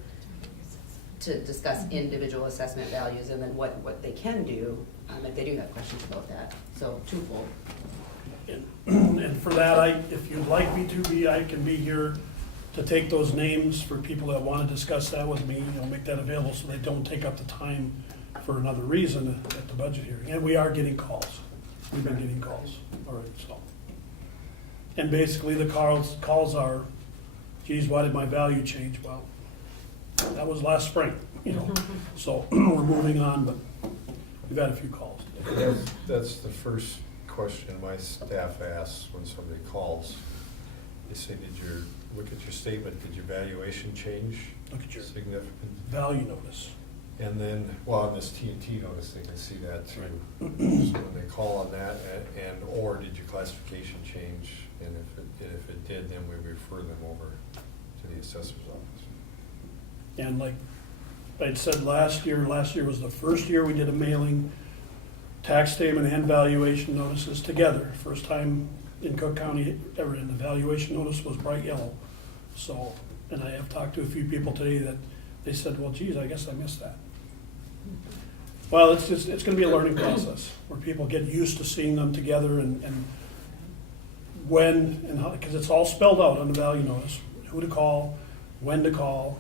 discuss individual assessment values, and then what they can do, if they do have questions about that. So twofold. And for that, if you'd like me to I can be here to take those names for people that want to discuss that with me, make that available so they don't take up the time for another reason at the budget hearing. And we are getting calls. We've been getting calls already, so. And basically the calls are, geez, why did my value change? Well, that was last spring, So we're moving on, but we've had a few calls today. That's the first question my staff asks when somebody calls. They say, look at your statement, did your valuation change? Look at your significant value notice. And then, on this T&T notice, they can see that too. Right. So when they call on that, or did your classification change? And if it did, then we refer them over to the assessor's office. And like I'd said last year was the first year we did a mailing, tax statement and valuation notices together. First time in Cook County ever, and the valuation notice was bright yellow. So, and I have talked to a few people today that they said, well, geez, I guess I missed that. Well, it's gonna be a learning process where people get used to seeing them together and when and how, because it's all spelled out on the value notice, who to call, when to call,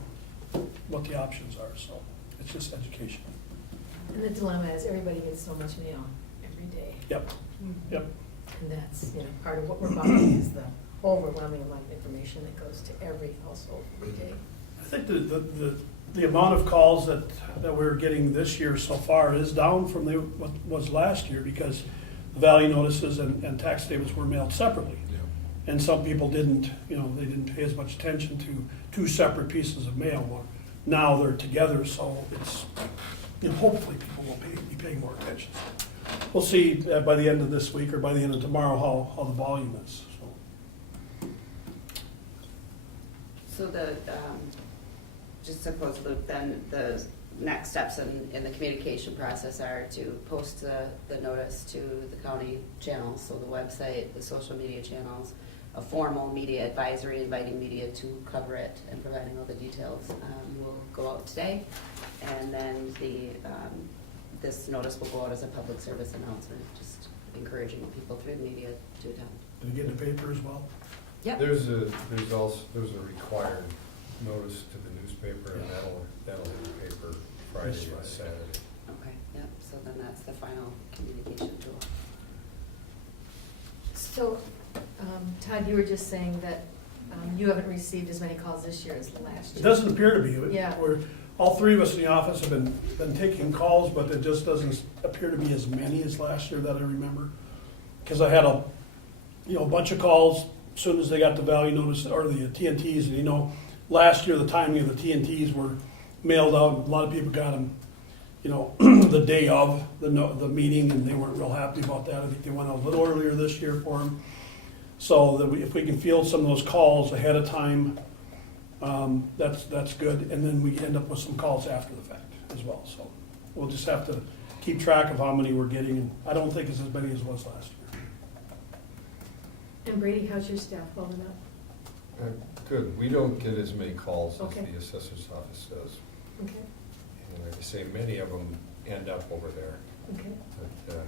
what the options are, so it's just education. And the dilemma is everybody gets so much mail every day. Yep, yep. And that's, part of what we're buying is the overwhelming amount of information that goes to every household every day. I think the amount of calls that we're getting this year so far is down from what was last year because the value notices and tax statements were mailed separately. Yeah. And some people didn't, they didn't pay as much attention to two separate pieces of mail. Well, now they're together, so it's, hopefully people will be paying more attention. We'll see by the end of this week or by the end of tomorrow how the volume is. So just to close the loop, then the next steps in the communication process are to post the notice to the county channels, so the website, the social media channels, a formal media advisory inviting media to cover it and providing all the details will go out today. And then this notice will go out as a public service announcement, just encouraging people through the media to attend. Did it get in the paper as well? Yep. There's a required notice to the newspaper, and that'll hit the paper Friday and Saturday. Okay, yep, so then that's the final communication tool. So, Todd, you were just saying that you haven't received as many calls this year as last year. It doesn't appear to be. Yeah. All three of us in the office have been taking calls, but it just doesn't appear to be as many as last year that I remember. Because I had a bunch of calls as soon as they got the value notice or the T&Ts, and last year the timing of the T&Ts were mailed out. A lot of people got them, the day of the meeting, and they weren't real happy about that. I think they went out a little earlier this year for them. So that if we can field some of those calls ahead of time, that's good. And then we end up with some calls after the fact as well. So we'll just have to keep track of how many we're getting. And I don't think it's as many as it was last year. And Brady, how's your staff holding up? Good. We don't get as many calls Okay. as the assessor's office does. Okay. And like I say, many of them end up over there. Okay. But,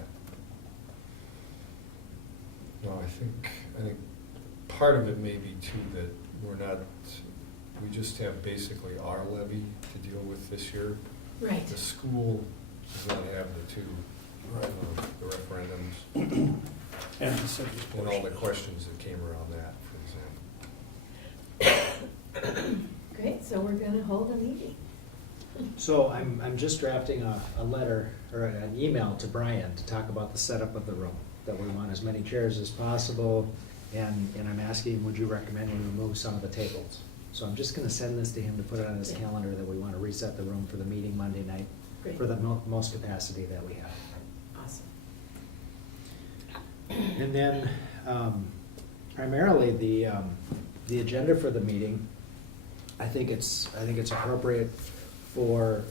no, I think part of it may be too that we just have basically our levy to deal with this year. Right. The school does not have the two, the referendums. And all the questions that came around that, for example. Great, so we're gonna hold a meeting. So I'm just drafting a letter or an email to Brian to talk about the setup of the room, that we want as many chairs as possible, and I'm asking, would you recommend we remove some of the tables? So I'm just gonna send this to him to put it on his calendar that we want to reset the room for the meeting Monday night Great. for the most capacity that we have. Awesome. And then primarily the agenda for the meeting. I think it's appropriate for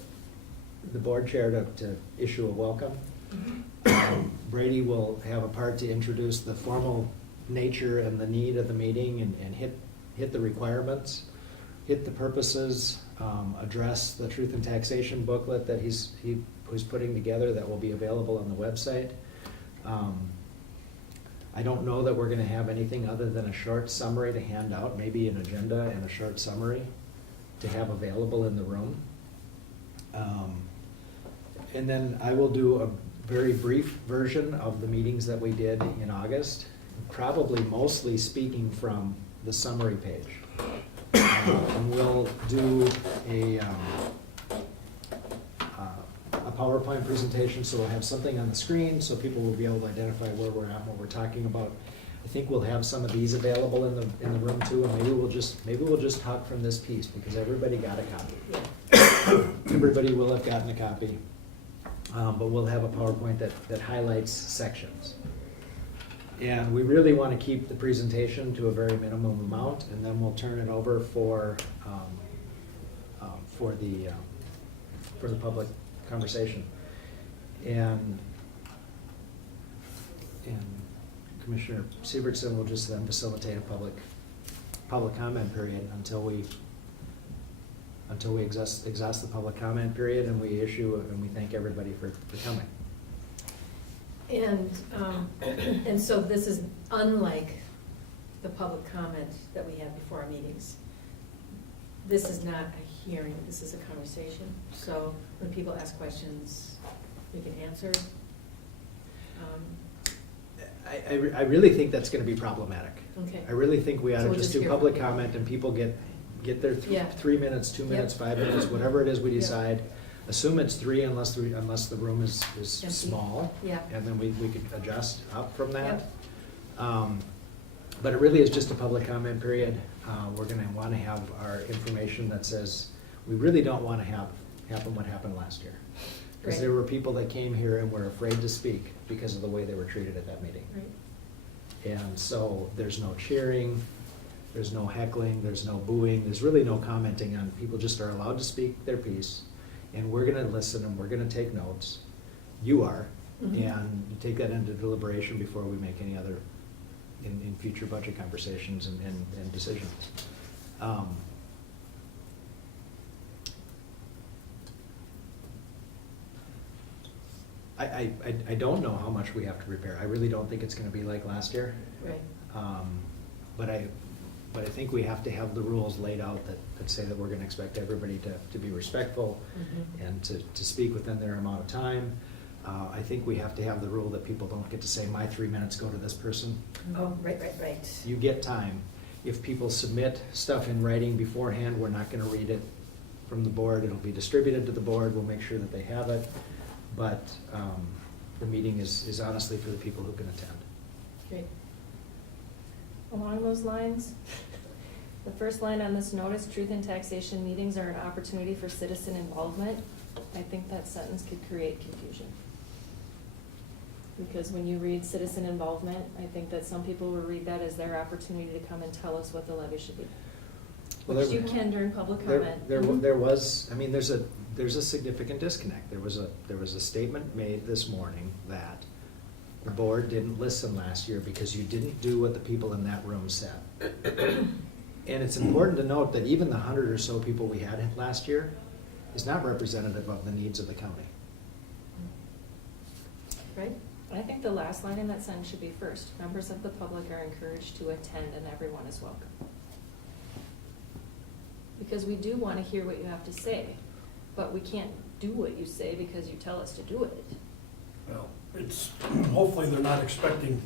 the board chair to issue a welcome. Brady will have a part to introduce the formal nature and the need of the meeting and hit the requirements, hit the purposes, address the truth in taxation booklet that he's putting together that will be available on the website. I don't know that we're gonna have anything other than a short summary to hand out, maybe an agenda and a short summary to have available in the room. And then I will do a very brief version of the meetings that we did in August, probably mostly speaking from the summary page. And we'll do a PowerPoint presentation, so we'll have something on the screen so people will be able to identify where we're at, what we're talking about. I think we'll have some of these available in the room too, and maybe we'll just talk from this piece because everybody got a copy. Everybody will have gotten a copy, but we'll have a PowerPoint that highlights sections. And we really want to keep the presentation to a very minimum amount, and then we'll turn it over for the public conversation. And Commissioner Sievertson will just then facilitate a public comment period until we exhaust the public comment period, and we thank everybody for coming. And so this is unlike the public comment that we have before our meetings. This is not a hearing, this is a conversation. So when people ask questions, we can answer. I really think that's gonna be problematic. Okay. I really think we ought So to we'll just just do hear public from you. comment and people get their Yeah. 3 minutes, 2 minutes, Yep. 5 minutes, whatever it is we Yep. decide. Assume it's 3 unless the room is Empty. small. Yeah. And then we could adjust up from that. Yep. But it really is just a public comment period. We're gonna wanna have our information that says, we really don't wanna happen what happened last year. Because Right. there were people that came here and were afraid to speak because of the way they were treated at that meeting. Right. And so there's no cheering, there's no heckling, there's no booing, there's really no commenting on, people just are allowed to speak their piece. And we're gonna listen and we're gonna take notes. You are. Mhm. And you take that into deliberation before we make any other, in future budget conversations and decisions. I don't know how much we have to prepare. I really don't think it's gonna be like last year. Right. But I think we have to have the rules laid out that say that we're gonna expect everybody to be respectful Mhm. and to speak within their amount of time. I think we have to have the rule that people don't get to say, my 3 minutes go to this person. Oh, right. You get time. If people submit stuff in writing beforehand, we're not gonna read it from the board. It'll be distributed to the board. We'll make sure that they have it. But the meeting is honestly for the people who can attend. Great. Along those lines, the first line on this notice, truth in taxation meetings are an opportunity for citizen involvement. I think that sentence could create confusion. Because when you read citizen involvement, I think that some people will read that as their opportunity to come and tell us what the levy should be. Well, Which there- you can during public comment. There was, I mean, there's a significant disconnect. There was a statement made this morning that the board didn't listen last year because you didn't do what the people in that room said. And it's important to note that even the 100 or so people we had last year is not representative of the needs of the county. Right? I think the last line in that sentence should be first. Members of the public are encouraged to attend and everyone is welcome. Because we do want to hear what you have to say, but we can't do what you say because you tell us to do it. Well, it's, hopefully they're not expecting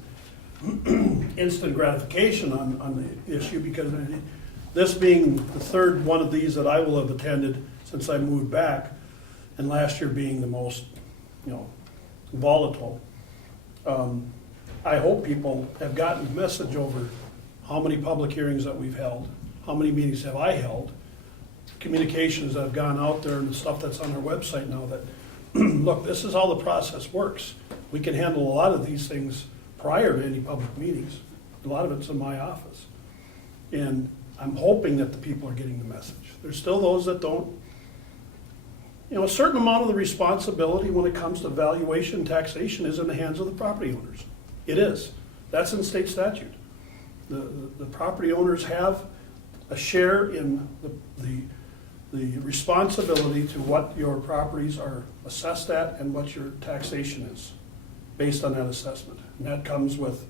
instant gratification on the issue, because this being the third one of these that I will have attended since I moved back, and last year being the most, volatile. I hope people have gotten the message over how many public hearings that we've held, how many meetings have I held, communications that have gone out there and the stuff that's on our website now that, look, this is how the process works. We can handle a lot of these things prior to any public meetings. A lot of it's in my office. And I'm hoping that the people are getting the message. There's still those that don't. You know, a certain amount of the responsibility when it comes to valuation and taxation is in the hands of the property owners. It is. That's in state statute. The property owners have a share in the responsibility to what your properties are assessed at and what your taxation is based on that assessment. And that comes with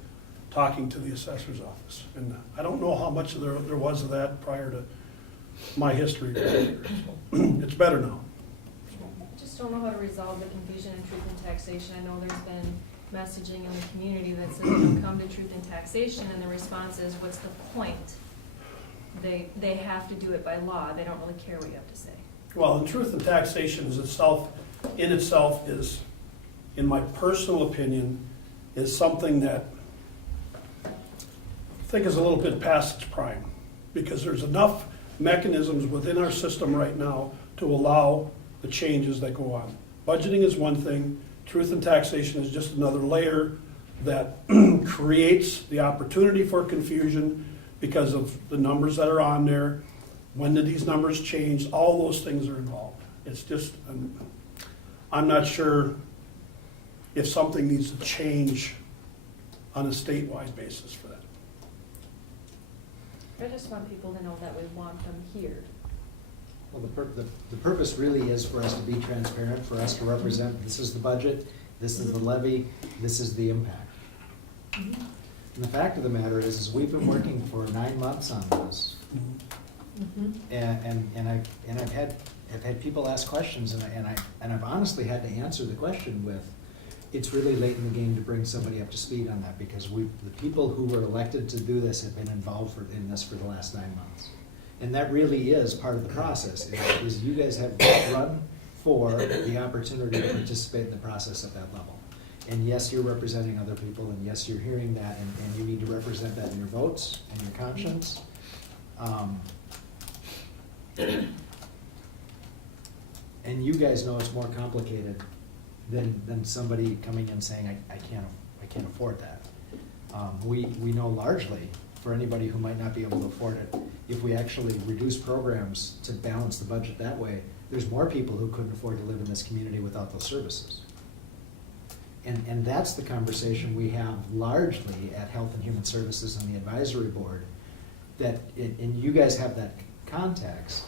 talking to the assessor's office. And I don't know how much there was of that prior to my history. It's better now. I just don't know how to resolve the confusion in truth and taxation. I know there's been messaging in the community that says, come to truth and taxation, and the response is, what's the point? They have to do it by law. They don't really care what you have to say. Well, and truth and taxation in itself is, in my personal opinion, is something that I think is a little bit past its prime, because there's enough mechanisms within our system right now to allow the changes that go on. Budgeting is one thing, truth and taxation is just another layer that creates the opportunity for confusion because of the numbers that are on there. When did these numbers change? All those things are involved. It's just, I'm not sure if something needs to change on a statewide basis for that. I just want people to know that we want them here. Well, the purpose really is for us to be transparent, for us to represent, this is the budget, this is the levy, this is the impact. And the fact of the matter is we've been working for 9 months on this. And I've had people ask questions, and I've honestly had to answer the question with, it's really late in the game to bring somebody up to speed on that, because the people who were elected to do this have been involved in this for the last 9 months. And that really is part of the process, is you guys have run for the opportunity to participate in the process at that level. And yes, you're representing other people, and yes, you're hearing that, and you need to represent that in your votes and your conscience. And you guys know it's more complicated than somebody coming in saying, I can't afford that. We know largely, for anybody who might not be able to afford it, if we actually reduce programs to balance the budget that way, there's more people who couldn't afford to live in this community without those services. And that's the conversation we have largely at Health and Human Services and the Advisory Board, and you guys have that context.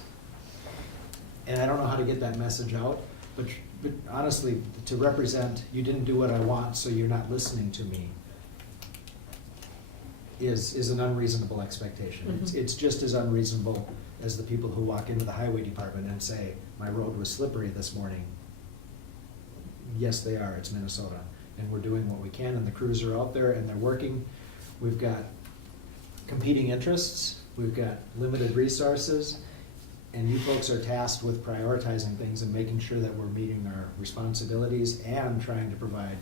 And I don't know how to get that message out, but honestly, to represent, you didn't do what I want, so you're not listening to me, is an unreasonable expectation. It's just as unreasonable as the people who walk into the highway department and say, my road was slippery this morning. Yes, they are, it's Minnesota, and we're doing what we can, and the crews are out there and they're working. We've got competing interests, we've got limited resources, and you folks are tasked with prioritizing things and making sure that we're meeting our responsibilities and trying to provide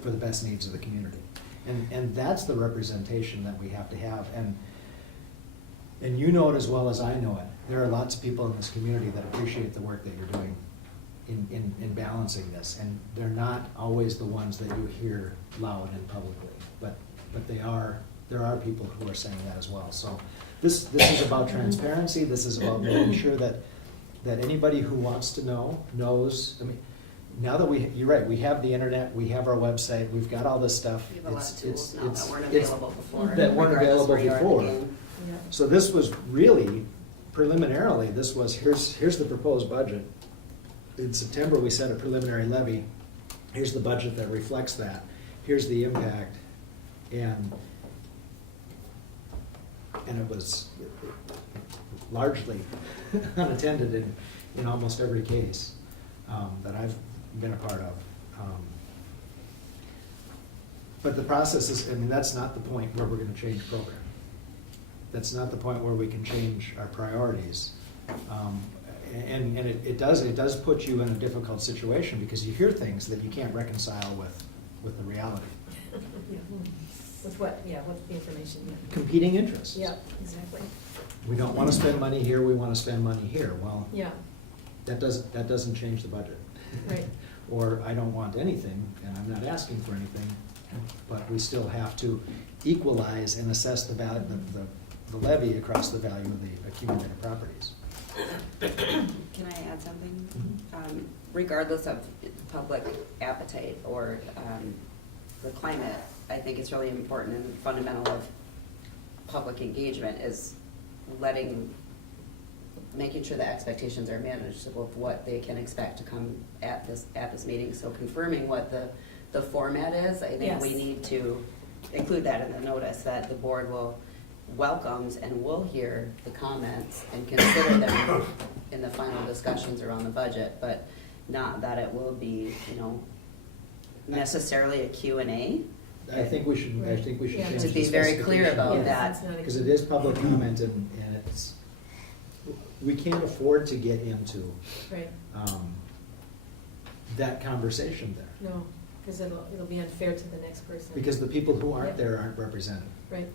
for the best needs of the community. And that's the representation that we have to have. And you know it as well as I know it. There are lots of people in this community that appreciate the work that you're doing in balancing this. And they're not always the ones that you hear loud and publicly, but there are people who are saying that as well. So this is about transparency. This is about making sure that anybody who wants to know knows. I mean, now that you're right, we have the internet, we have our website, we've got all this stuff. We have a lot of tools now that weren't available before. That weren't available before. Yeah. So this was really, preliminarily, here's the proposed budget. In September, we set a preliminary levy. Here's the budget that reflects that. Here's the impact. And it was largely unattended in almost every case that I've been a part of. But the process is, that's not the point where we're going to change program. That's not the point where we can change our priorities. And it does put you in a difficult situation because you hear things that you can't reconcile with the reality. With what, with the information. Competing interests. Yeah, exactly. We don't want to spend money here, we want to spend money here. Well, yeah, that doesn't change the budget. Right. Or I don't want anything, and I'm not asking for anything, but we still have to equalize and assess the value, the levy across the value of the accumulated properties. Can I add something? Regardless of public appetite or the climate, I think it's really important and fundamental of public engagement is making sure the expectations are managed of what they can expect to come at this meeting. So confirming what the format is, I think we need to include that in the notice, that the board welcomes and will hear the comments and consider them in the final discussions around the budget, but not that it will be, necessarily a Q&A. I think we should change To be very clear about that. Because it is public comment and it's, we can't afford to get into that conversation there. No, because it'll be unfair to the next person. Because the people who aren't there aren't represented. Right.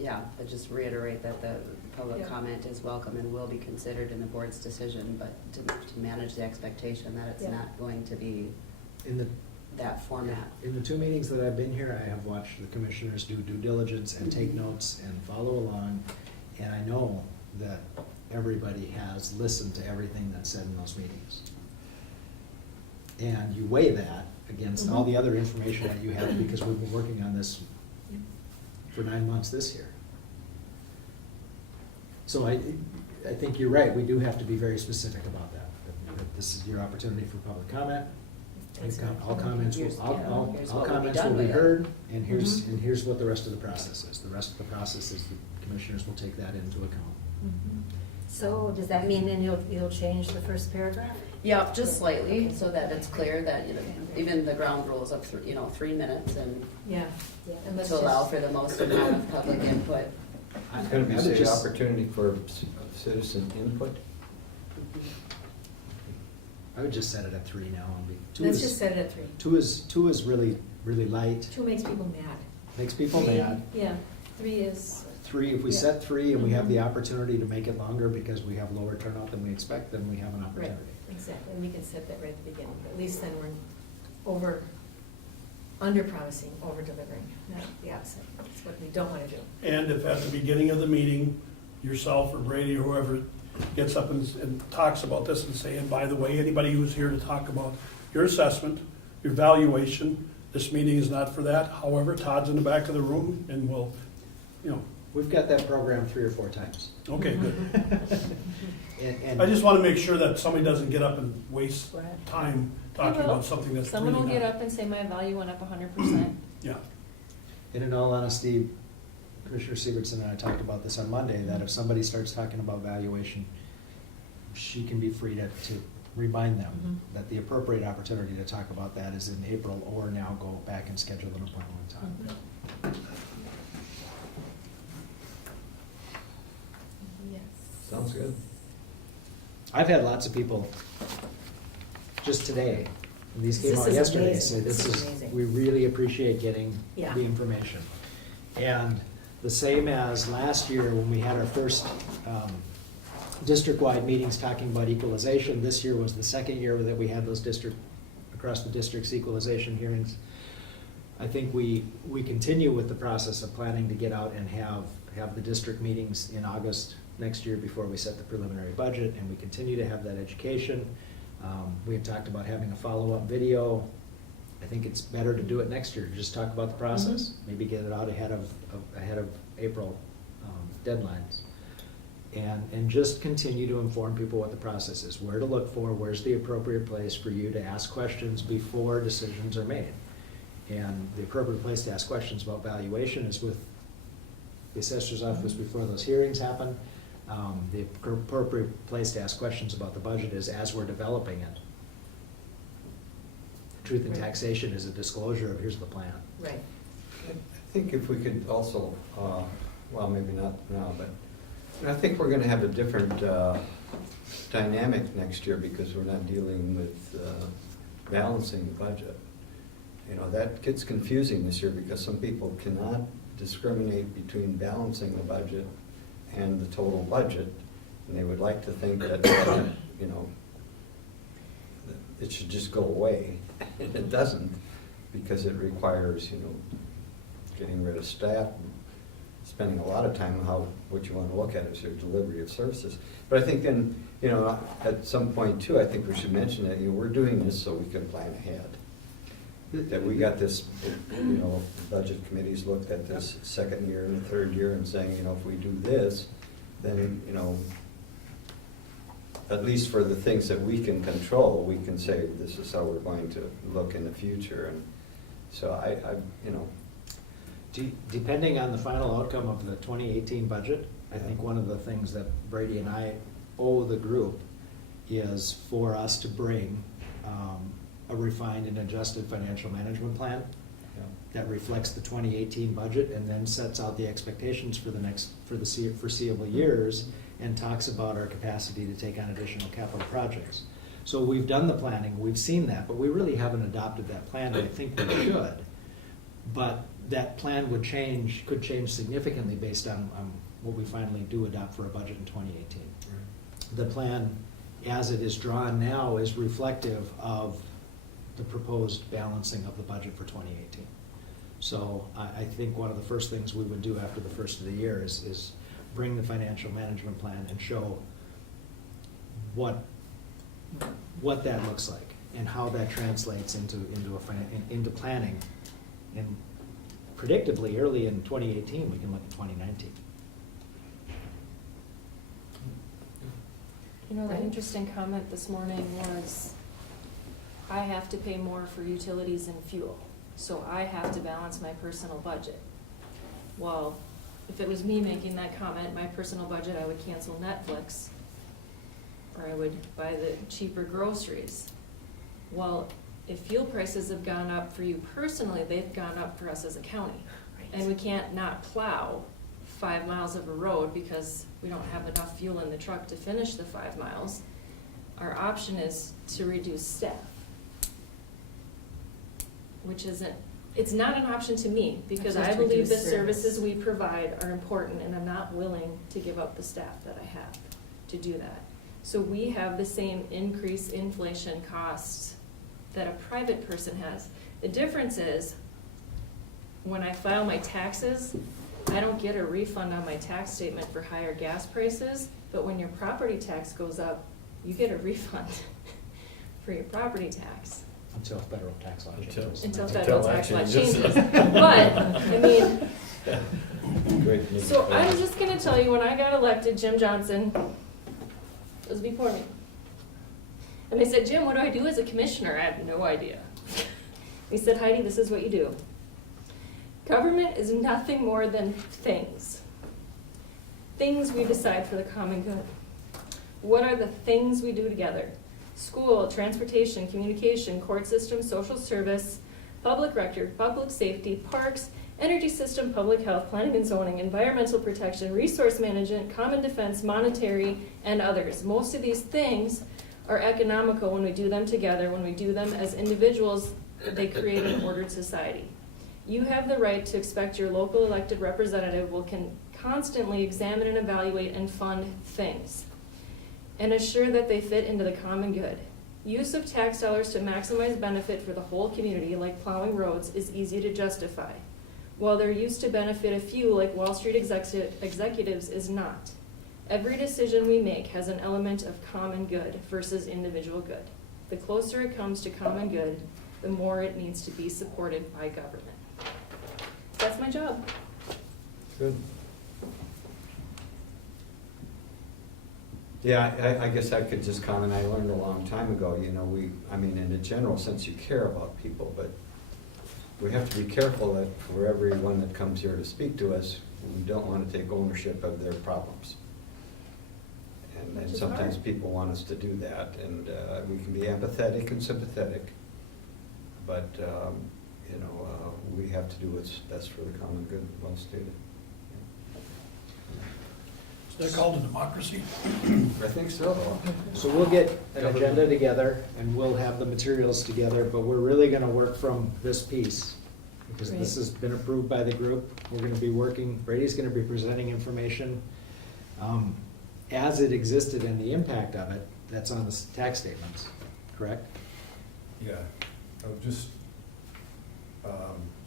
Yeah, but just reiterate that the public comment is welcome and will be considered in the board's decision, but to manage the expectation that it's not going to be that format. In the 2 meetings that I've been here, I have watched the commissioners do due diligence and take notes and follow along, and I know that everybody has listened to everything that's said in those meetings. And you weigh that against all the other information that you have, because we've been working on this for 9 months this year. So I think you're right, we do have to be very specific about that. This is your opportunity for public comment. All comments will be heard, and here's what the rest of the process is. The rest of the process is the commissioners will take that into account. So does that mean then you'll change the first paragraph? Yeah, just slightly, so that it's clear that, even the ground rules of, 3 minutes and to allow for the most amount of public input. It's going to be an opportunity for citizen input. I would just set it at 3 now. Let's just set it at 3. 2 is really, really light. 2 makes people mad. Makes people mad. Yeah, 3 is. 3, if we set 3 and we have the opportunity to make it longer because we have lower turnout than we expect, then we have an opportunity. Right, exactly, and we can set that right at the beginning, but at least then we're under-promising, over-delivering, not the opposite. That's what we don't want to do. And if at the beginning of the meeting, yourself or Brady or whoever gets up and talks about this and say, and by the way, anybody who's here to talk about your assessment, your valuation, this meeting is not for that. However, Todd's in the back of the room and we'll, We've got that program 3 or 4 times. Okay, good. and I just want to make sure that somebody doesn't get up and waste time talking about something that's really Someone will get not. up and say my value went up 100%. Yeah. And in all honesty, Commissioner Sievertson and I talked about this on Monday, that if somebody starts talking about valuation, she can be free to remind them that the appropriate opportunity to talk about that is in April, or now go back and schedule an appointment and talk. Sounds good. I've had lots of people just today, and these came This out is yesterday, amazing. say This is this is, amazing. we really appreciate getting Yeah. the information. And the same as last year when we had our first district-wide meetings talking about equalization, this year was the second year that we had those across the district's equalization hearings. I think we continue with the process of planning to get out and have the district meetings in August next year before we set the preliminary budget, and we continue to have that education. We had talked about having a follow-up video. I think it's better to do it next year, just talk about the process, maybe get it out ahead of April deadlines. And just continue to inform people what the process is, where to look for, where's the appropriate place for you to ask questions before decisions are made. And the appropriate place to ask questions about valuation is with the assessor's office before those hearings happen. The appropriate place to ask questions about the budget is as we're developing it. Truth in taxation is a disclosure of here's the plan. Right. I think if we could also, well, maybe not now, but I think we're going to have a different dynamic next year because we're not dealing with balancing the budget. That gets confusing this year because some people cannot discriminate between balancing the budget and the total budget, and they would like to think that, it should just go away, and it doesn't. because it requires, you know, getting rid of staff, and spending a lot of time on what you want to look at is your delivery of services. But I think then, you know, at some point too, I think we should mention that, you know, we're doing this so we can plan ahead. That we got this, you know, budget committees looked at this second year and the third year and saying, you know, if we do this, then, you know, at least for the things that we can control, we can say, this is how we're going to look in the future. And so I you know. Depending on the final outcome of the 2018 budget, I think one of the things that Brady and I owe the group is for us to bring a refined and adjusted financial management plan that reflects the 2018 budget and then sets out the expectations for the foreseeable years and talks about our capacity to take on additional capital projects. So we've done the planning, we've seen that, but we really haven't adopted that plan, and I think we should. But that plan could change significantly based on what we finally do adopt for a budget in 2018. Right. The plan, as it is drawn now, is reflective of the proposed balancing of the budget for 2018. So I think one of the first things we would do after the first of the year is bring the financial management plan and show what that looks like and how that translates into planning. And predictably, early in 2018, we can look at 2019. You know, the interesting comment this morning was, I have to pay more for utilities and fuel, so I have to balance my personal budget. Well, if it was me making that comment, my personal budget, I would cancel Netflix, or I would buy the cheaper groceries. Well, if fuel prices have gone up for you personally, they've gone up for us as a county. Right. And we can't not plow 5 miles of a road because we don't have enough fuel in the truck to finish the 5 miles. Our option is to reduce staff, which isn't, it's not an option to me because I believe the services we provide are important and I'm not willing to give up the staff that I have to do that. So we have the same increase inflation costs that a private person has. The difference is, when I file my taxes, I don't get a refund on my tax statement for higher gas prices, but when your property tax goes up, you get a refund for your property tax. Until federal tax law changes. Until federal tax law changes. But, I mean, so I'm just gonna tell you, when I got elected, Jim Johnson was before me. And they said, Jim, what do I do as a commissioner? I have no idea. He said, Heidi, this is what you do. Government is nothing more than things. Things we decide for the common good. What are the things we do together? School, transportation, communication, court system, social service, public record, public safety, parks, energy system, public health, planning and zoning, environmental protection, resource management, common defense, monetary, and others. Most of these things are economical when we do them together. When we do them as individuals, they create an ordered society. You have the right to expect your local elected representative will constantly examine and evaluate and fund things and assure that they fit into the common good. Use of tax dollars to maximize benefit for the whole community, like plowing roads, is easy to justify, while their use to benefit a few, like Wall Street executives, is not. Every decision we make has an element of common good versus individual good. The closer it comes to common good, the more it needs to be supported by government. That's my job. Good. Yeah, I guess I could just comment, I learned a long time ago, you know, I mean, in a general sense, you care about people, but we have to be careful that for everyone that comes here to speak to us, we don't want to take ownership of their problems. And sometimes people want us to do that, and we can be empathetic and sympathetic, but you know, we have to do what's best for the common good, well stated. Is that called a democracy? I think so. So we'll get an agenda together and we'll have the materials together, but we're really gonna work from this piece because this has been approved by the group. We're gonna be working, Brady's gonna be presenting information as it existed and the impact of it, that's on the tax statements, correct? Yeah, I would just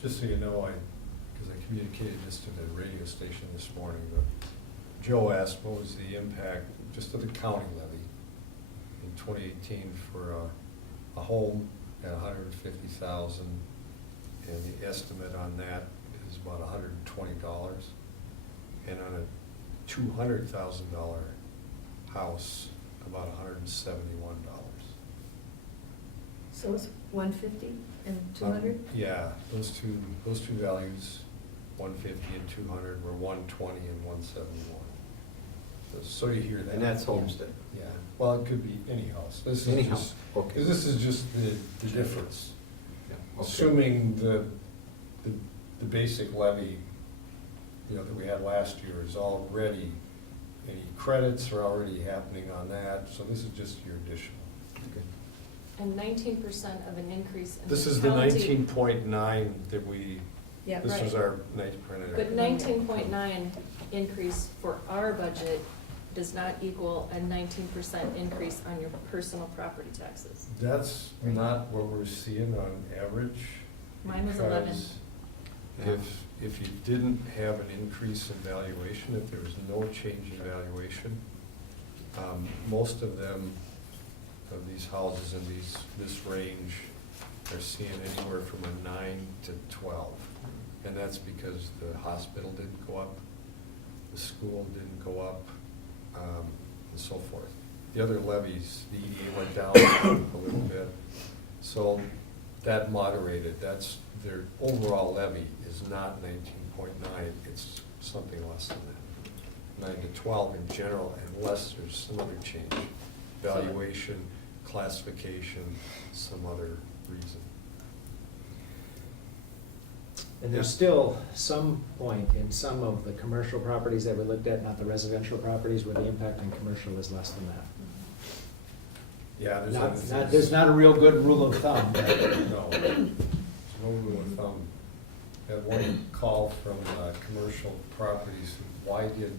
Just so you know, because I communicated this to the radio station this morning, but Joe asked what was the impact just of the county levy in 2018 for a home at $150,000, and the estimate on that is about $120, and on a $200,000 house, about $171. So it's 150 and 200? Yeah, those two values, 150 and 200, were 120 and 171. So you hear that. And that's homestead. Yeah, well, it could be any house. This Any is house, just, okay. because this is just the difference. Yeah, okay. Assuming the basic levy, that we had last year is already, any credits are already happening on that, so this is just your additional. Okay. And 19% of an increase in the This is the county- 19.9 that we, Yeah, this right. was our nice printed. But 19.9 increase for our budget does not equal a 19% increase on your personal property taxes. That's not what we're seeing on average. Mine was 11. because If you didn't have an increase in valuation, if there was no change in valuation, most of them, of these houses in this range, are seeing anywhere from a 9 to 12. And that's because the hospital didn't go up, the school didn't go up, and so forth. The other levies, the EDA went down a little bit, so that moderated. That's their overall levy is not 19.9, it's something less than that. 9 to 12 in general, unless there's some other change, valuation, classification, some other reason. And there's still some point in some of the commercial properties that we looked at, not the residential properties, where the impact on commercial is less than that. Yeah, there's other things. There's not a real good rule of thumb. No, there's no rule of thumb. Had one call from commercial properties, why did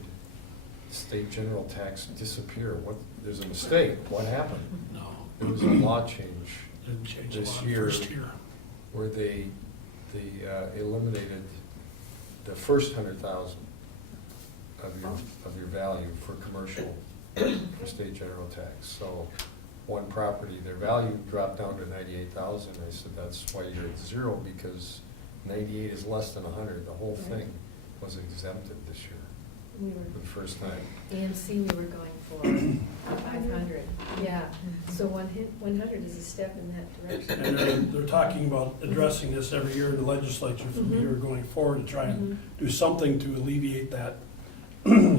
state general tax disappear? There's a mistake, what happened? No. There was a law change Didn't change a this lot year first year. where they eliminated the first 100,000 of your value for commercial, for state general tax. So one property, their value dropped down to 98,000. I said, that's why you're at zero, because 98 is less than 100. The whole thing was exempted this year We were, for the first time. EMC, we were going for 500. Yeah, so 100 is a step in that direction. And they're talking about addressing this every year in the legislature from here going forward to try and do something to alleviate that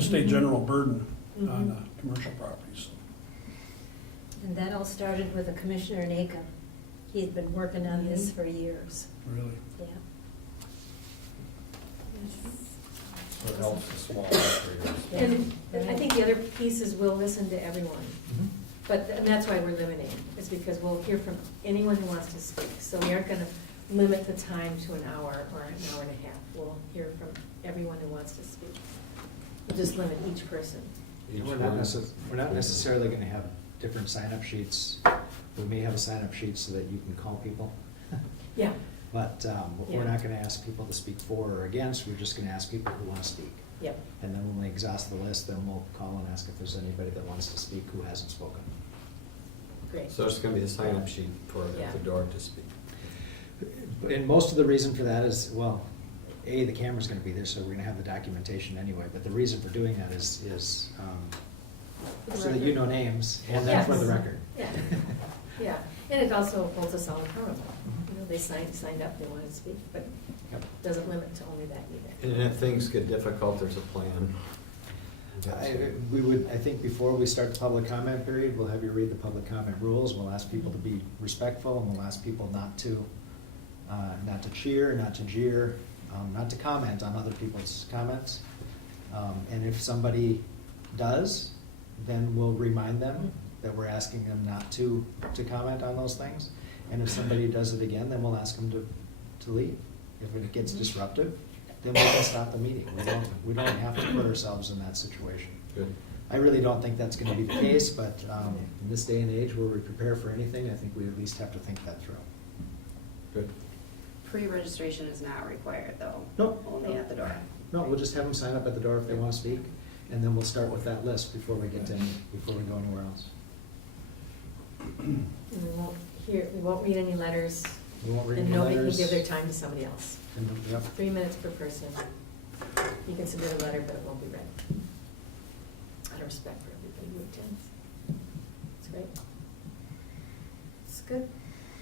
state general burden on commercial properties. And that all started with a commissioner in Aiken. He had been working on this for years. Really? Yeah. So it helps the small operators. And I think the other piece is we'll listen to everyone. And that's why we're limiting, is because we'll hear from anyone who wants to speak. So we aren't gonna limit the time to an hour or an hour and a half. We'll hear from everyone who wants to speak. We'll just limit each person. We're not necessarily going to have different sign-up sheets. We may have a sign-up sheet so that you can call people. Yeah. But we're not going to ask people to speak for or against. We're just going to ask people who want to speak. Yep. And then when we exhaust the list, then we'll call and ask if there's anybody that wants to speak who hasn't spoken. Great. So it's going to be a sign-up sheet for at the door to speak. And most of the reason for that is, well, A, the camera's going to be there, so we're going to have the documentation anyway. But the reason for doing that is so that you know names, and then for the record. Yeah, yeah, and it also holds us all accountable. You know, they signed up, they wanted to speak, but doesn't limit to only that either. And if things get difficult, there's a plan. I think before we start the public comment period, we'll have you read the public comment rules. We'll ask people to be respectful, and we'll ask people not to cheer, not to jeer, not to comment on other people's comments. And if somebody does, then we'll remind them that we're asking them not to comment on those things. And if somebody does it again, then we'll ask them to leave. If it gets disruptive, then we can stop the meeting. We don't have to put ourselves in that situation. Good. I really don't think that's going to be the case, but in this day and age where we prepare for anything, I think we at least have to think that through. Good. Pre-registration is not required though? Nope. Only at the door? No, we'll just have them sign up at the door if they want to speak, and then we'll start with that list before we get to before we go anywhere else. And we won't read any letters. We won't read And any nobody can letters. give their time to somebody else. And, yep. 3 minutes per person. You can submit a letter, but it won't be read. Out of respect for everybody who attends. It's great. It's good.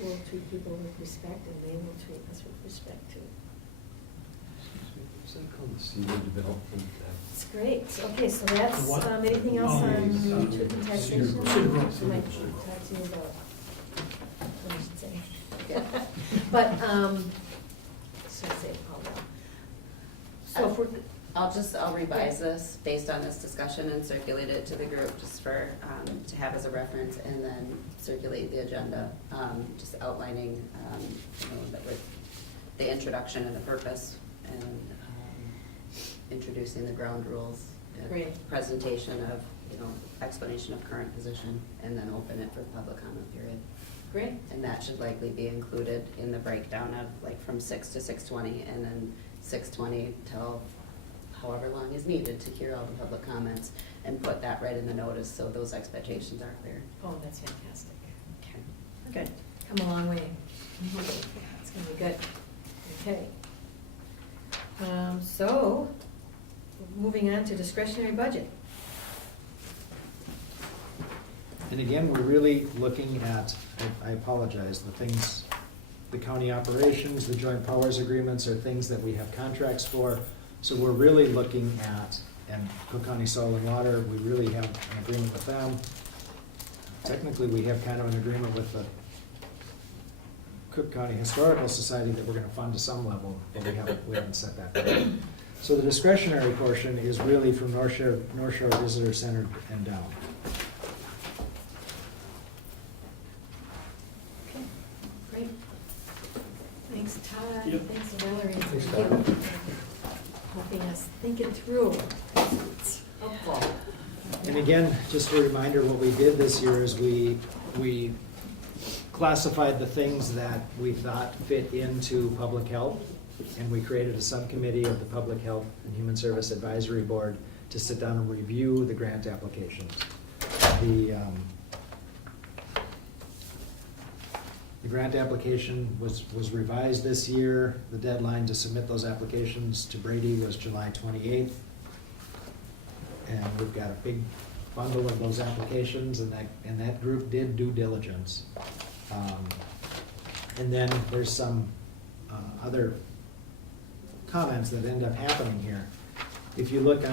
We'll treat people with respect, and they will treat us with respect too. Is that called the senior development? It's great. Okay, so that's, What? anything else on truth and taxation? Cedar Grove. I might talk to you about, what I should say. But, should I say, so if we're, I'll revise this based on this discussion and circulate it to the group just for, to have as a reference, and then circulate the agenda, just outlining, that with the introduction and the purpose, and introducing the ground rules. And Great. presentation of, explanation of current position, and then open it for the public comment period. great. And that should likely be included in the breakdown of like from 6 to 6:20, and then 6:20 till however long is needed to hear all the public comments, and put that right in the notice so those expectations are clear. Oh, that's fantastic. Okay. Good. Come a long way. It's gonna be good. Okay. So, moving on to discretionary budget. And again, we're really looking at, I apologize, the county operations, the joint powers agreements are things that we have contracts for. So we're really looking at, and Cook County Soil and Water, we really have an agreement with them. Technically, we have kind of an agreement with the Cook County Historical Society that we're gonna fund to some level, but we haven't set that up. So the discretionary portion is really from North Shore Visitor Center and down. Okay, great. Thanks, Todd. Yep. Thanks, Valerie. Thanks, for Todd. helping us think it through. It's helpful. And again, just a reminder, what we did this year is we classified the things that we thought fit into public health, and we created a subcommittee of the Public Health and Human Service Advisory Board to sit down and review the grant applications. The grant application was revised this year. The deadline to submit those applications to Brady was July 28th. And we've got a big bundle of those applications, and that group did due diligence. And then there's some other comments that end up happening here. If you look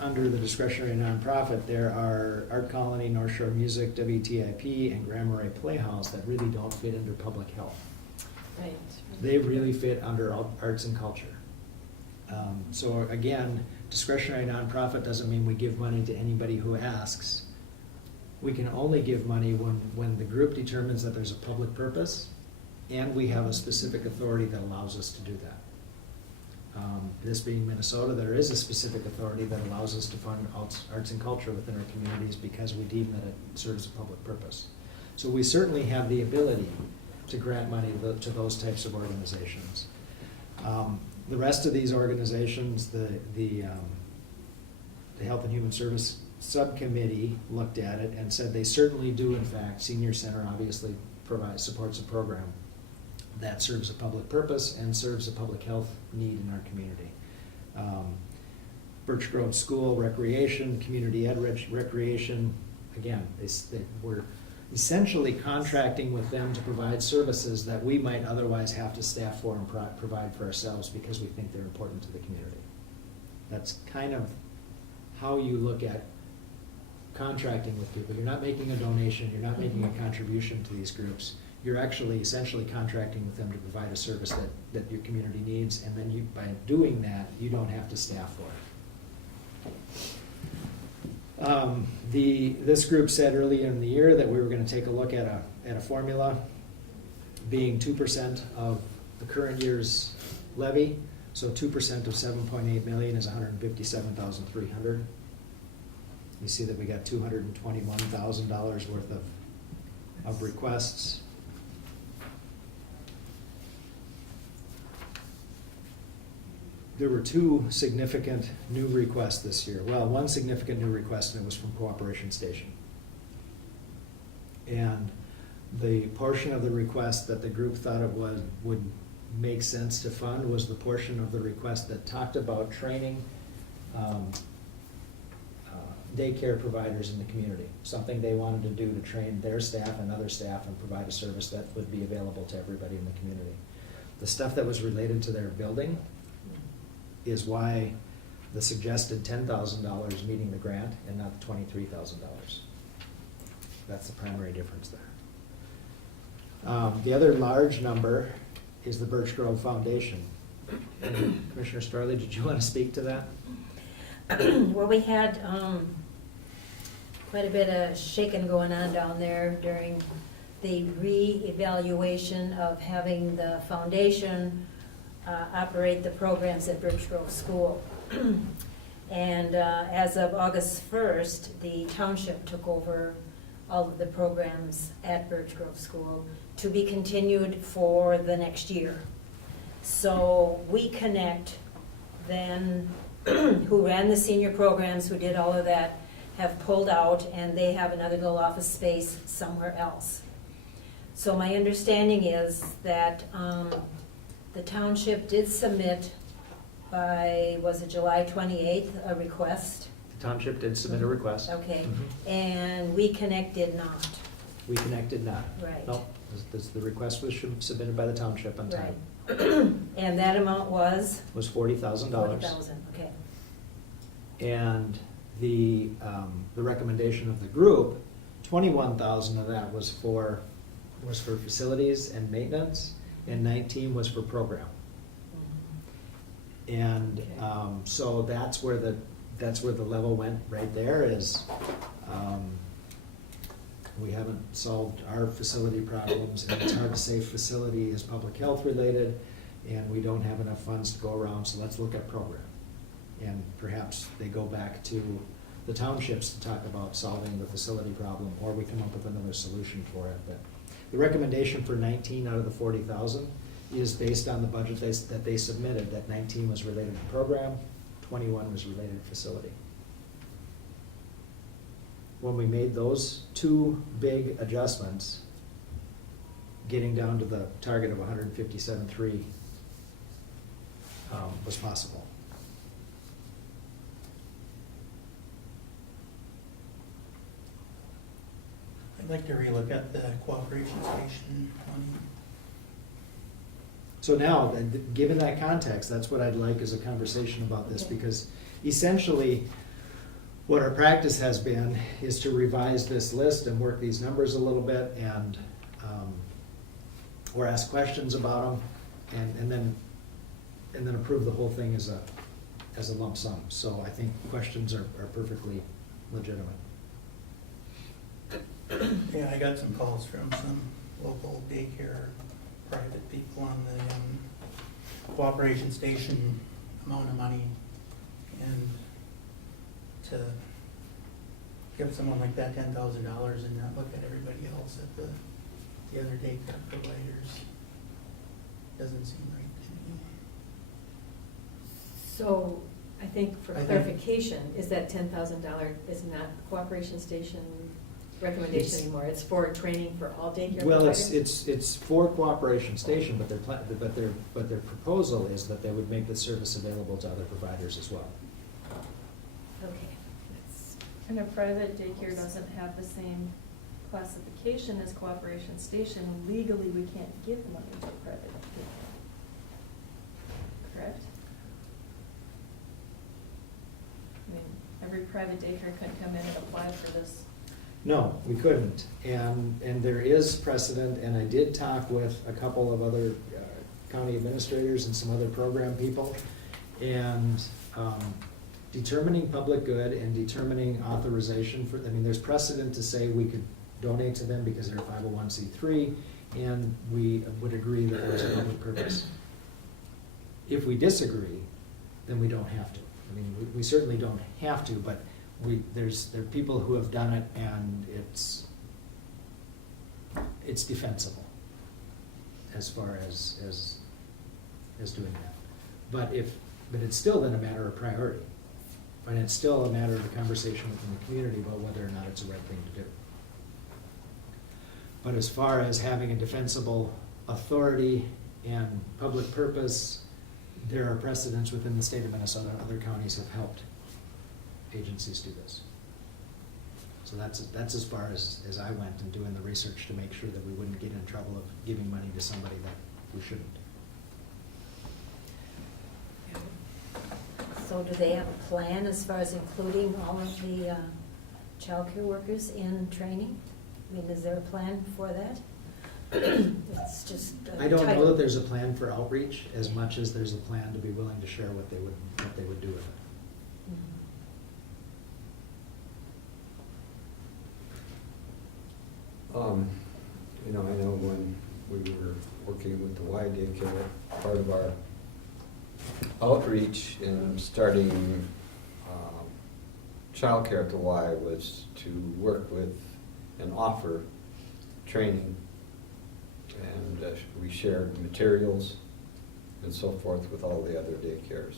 under the discretionary nonprofit, there are Art Colony, North Shore Music, WTIP, and Grand Marais Playhouse that really don't fit under public health. Right. They really fit under arts and culture. So again, discretionary nonprofit doesn't mean we give money to anybody who asks. We can only give money when the group determines that there's a public purpose, and we have a specific authority that allows us to do that. This being Minnesota, there is a specific authority that allows us to fund arts and culture within our communities because we deem that it serves a public purpose. So we certainly have the ability to grant money to those types of organizations. The rest of these organizations, the Health and Human Service Subcommittee looked at it and said they certainly do, in fact, Senior Center obviously supports a program that serves a public purpose and serves a public health need in our community. Birch Grove School Recreation, Community Ed Recreation, again, we're essentially contracting with them to provide services that we might otherwise have to staff for and provide for ourselves because we think they're important to the community. That's kind of how you look at contracting with people. You're not making a donation, you're not making a contribution to these groups. You're actually essentially contracting with them to provide a service that your community needs, and then by doing that, you don't have to staff for it. This group said earlier in the year that we were going to take a look at a formula being 2% of the current year's levy. So 2% of 7.8 million is 157,300. You see that we got $221,000 worth of requests. there were two significant new requests this year. Well, one significant new request, and it was from Cooperation Station. And the portion of the request that the group thought it would make sense to fund was the portion of the request that talked about training daycare providers in the community, something they wanted to do to train their staff and other staff and provide a service that would be available to everybody in the community. The stuff that was related to their building is why the suggested $10,000 meeting the grant and not the $23,000. That's the primary difference there. The other large number is the Birch Grove Foundation. Commissioner Starley, did you want to speak to that? Well, we had quite a bit of shaking going on down there during the re-evaluation of having the foundation operate the programs at Birch Grove School. And as of August 1st, the township took over all of the programs at Birch Grove School to be continued for the next year. So We Connect then, who ran the senior programs, who did all of that, have pulled out, and they have another little office space somewhere else. So my understanding is that the township did submit by, was it July 28th, a request? The township did submit a request. Okay, Mhm. and We Connect did not. We Connect did not. Right. No, the request was submitted by the township on time. Right. And that amount was? Was $40,000. $40,000, okay. And the recommendation of the group, 21,000 of that was for facilities and maintenance, and 19 was for program. And so that's where the level went right there is, we haven't solved our facility problems, and it's hard to say facility is public health related, and we don't have enough funds to go around, so let's look at program. And perhaps they go back to the townships to talk about solving the facility problem, or we come up with another solution for it. But the recommendation for 19 out of the 40,000 is based on the budget that they submitted, that 19 was related to program, 21 was related to facility. When we made those two big adjustments, getting down to the target of 157.3 was possible. I'd like to relook at the cooperation station money. So now, given that context, that's what I'd like is a conversation about this, because essentially, what our practice has been is to revise this list and work these numbers a little bit, and or ask questions about them, and then approve the whole thing as a lump sum. So I think questions are perfectly legitimate. Yeah, I got some calls from some local daycare private people on the cooperation station amount of money, and to give someone like that $10,000 and not look at everybody else at the other daycare providers doesn't seem right to me. So I think for I think- clarification, is that $10,000 is not the cooperation station recommendation It's- anymore? It's for training for all daycare Well, providers? it's for Cooperation Station, but their proposal is that they would make the service available to other providers as well. Okay. That's- And a private daycare doesn't have the same classification as Cooperation Station. Legally, we can't give money to a private daycare. Correct? I mean, every private daycare couldn't come in and apply for this. No, we couldn't, and there is precedent, and I did talk with a couple of other county administrators and some other program people, and determining public good and determining authorization for, I mean, there's precedent to say we could donate to them because they're 501c3, and we would agree that there's a public purpose. If we disagree, then we don't have to. I mean, we certainly don't have to, but there are people who have done it, and it's defensible as far as doing that. But But it's still then a matter of priority. And it's still a matter of a conversation within the community about whether or not it's the right thing to do. But as far as having a defensible authority and public purpose, there are precedents within the state of Minnesota and other counties have helped agencies do this. So that's as far as I went in doing the research to make sure that we wouldn't get in trouble of giving money to somebody that we shouldn't. So do they have a plan as far as including all of the childcare workers in training? I mean, is there a plan for that? It's just I don't know that there's a plan for outreach as much as there's a plan to be willing to share what they would do with it. You know, I know when we were working with the Y daycare, part of our outreach in starting childcare at the Y was to work with and offer training, and we shared materials and so forth with all the other daycares.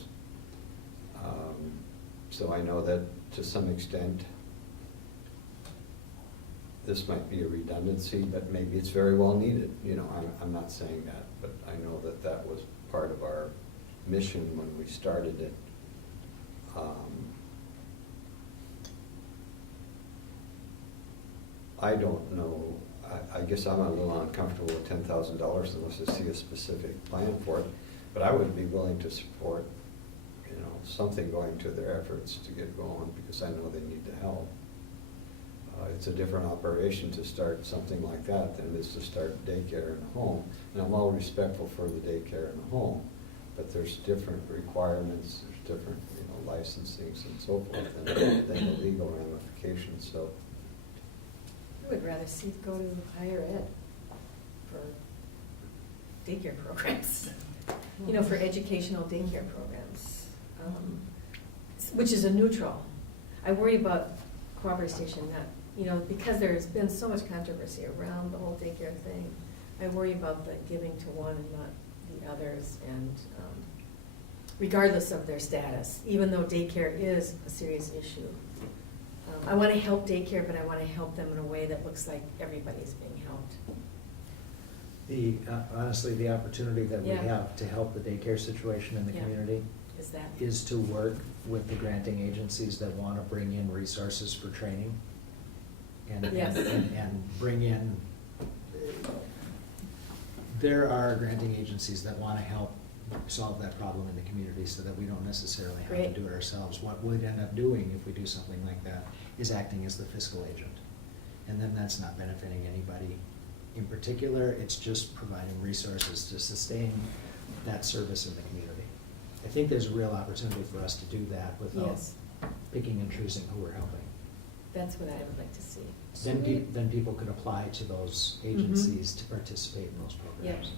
So I know that to some extent this might be a redundancy, but maybe it's very well needed. You know, I'm not saying that, but I know that that was part of our mission when we started it. I don't know, I guess I'm a little uncomfortable with $10,000 unless I see a specific plan for it, but I would be willing to support, you know, something going to their efforts to get going, because I know they need the help. It's a different operation to start something like that than it is to start daycare in a home. And I'm all respectful for the daycare in a home, but there's different requirements, there's different, you know, licensings and so forth than the legal ramifications. So I would rather see it go to higher ed for daycare programs, you know, for educational daycare programs, which is a neutral. I worry about cooperative station, that, you know, because there's been so much controversy around the whole daycare thing, I worry about the giving to one and not the others, and regardless of their status, even though daycare is a serious issue. I want to help daycare, but I want to help them in a way that looks like everybody's being helped. Honestly, the opportunity that we Yeah. have to help the daycare situation in the Yeah. community is to work with the granting agencies that want to bring in resources for training and, Yes. and bring in, there are granting agencies that want to help solve that problem in the community so that we don't necessarily have Great. to do it ourselves. What we'd end up doing if we do something like that is acting as the fiscal agent. And then that's not benefiting anybody in particular, it's just providing resources to sustain that service in the community. I think there's a real opportunity for us to do that without Yes. picking and choosing who we're helping. That's what I would like to see. Then people could apply to those agencies to participate in those programs. Yep.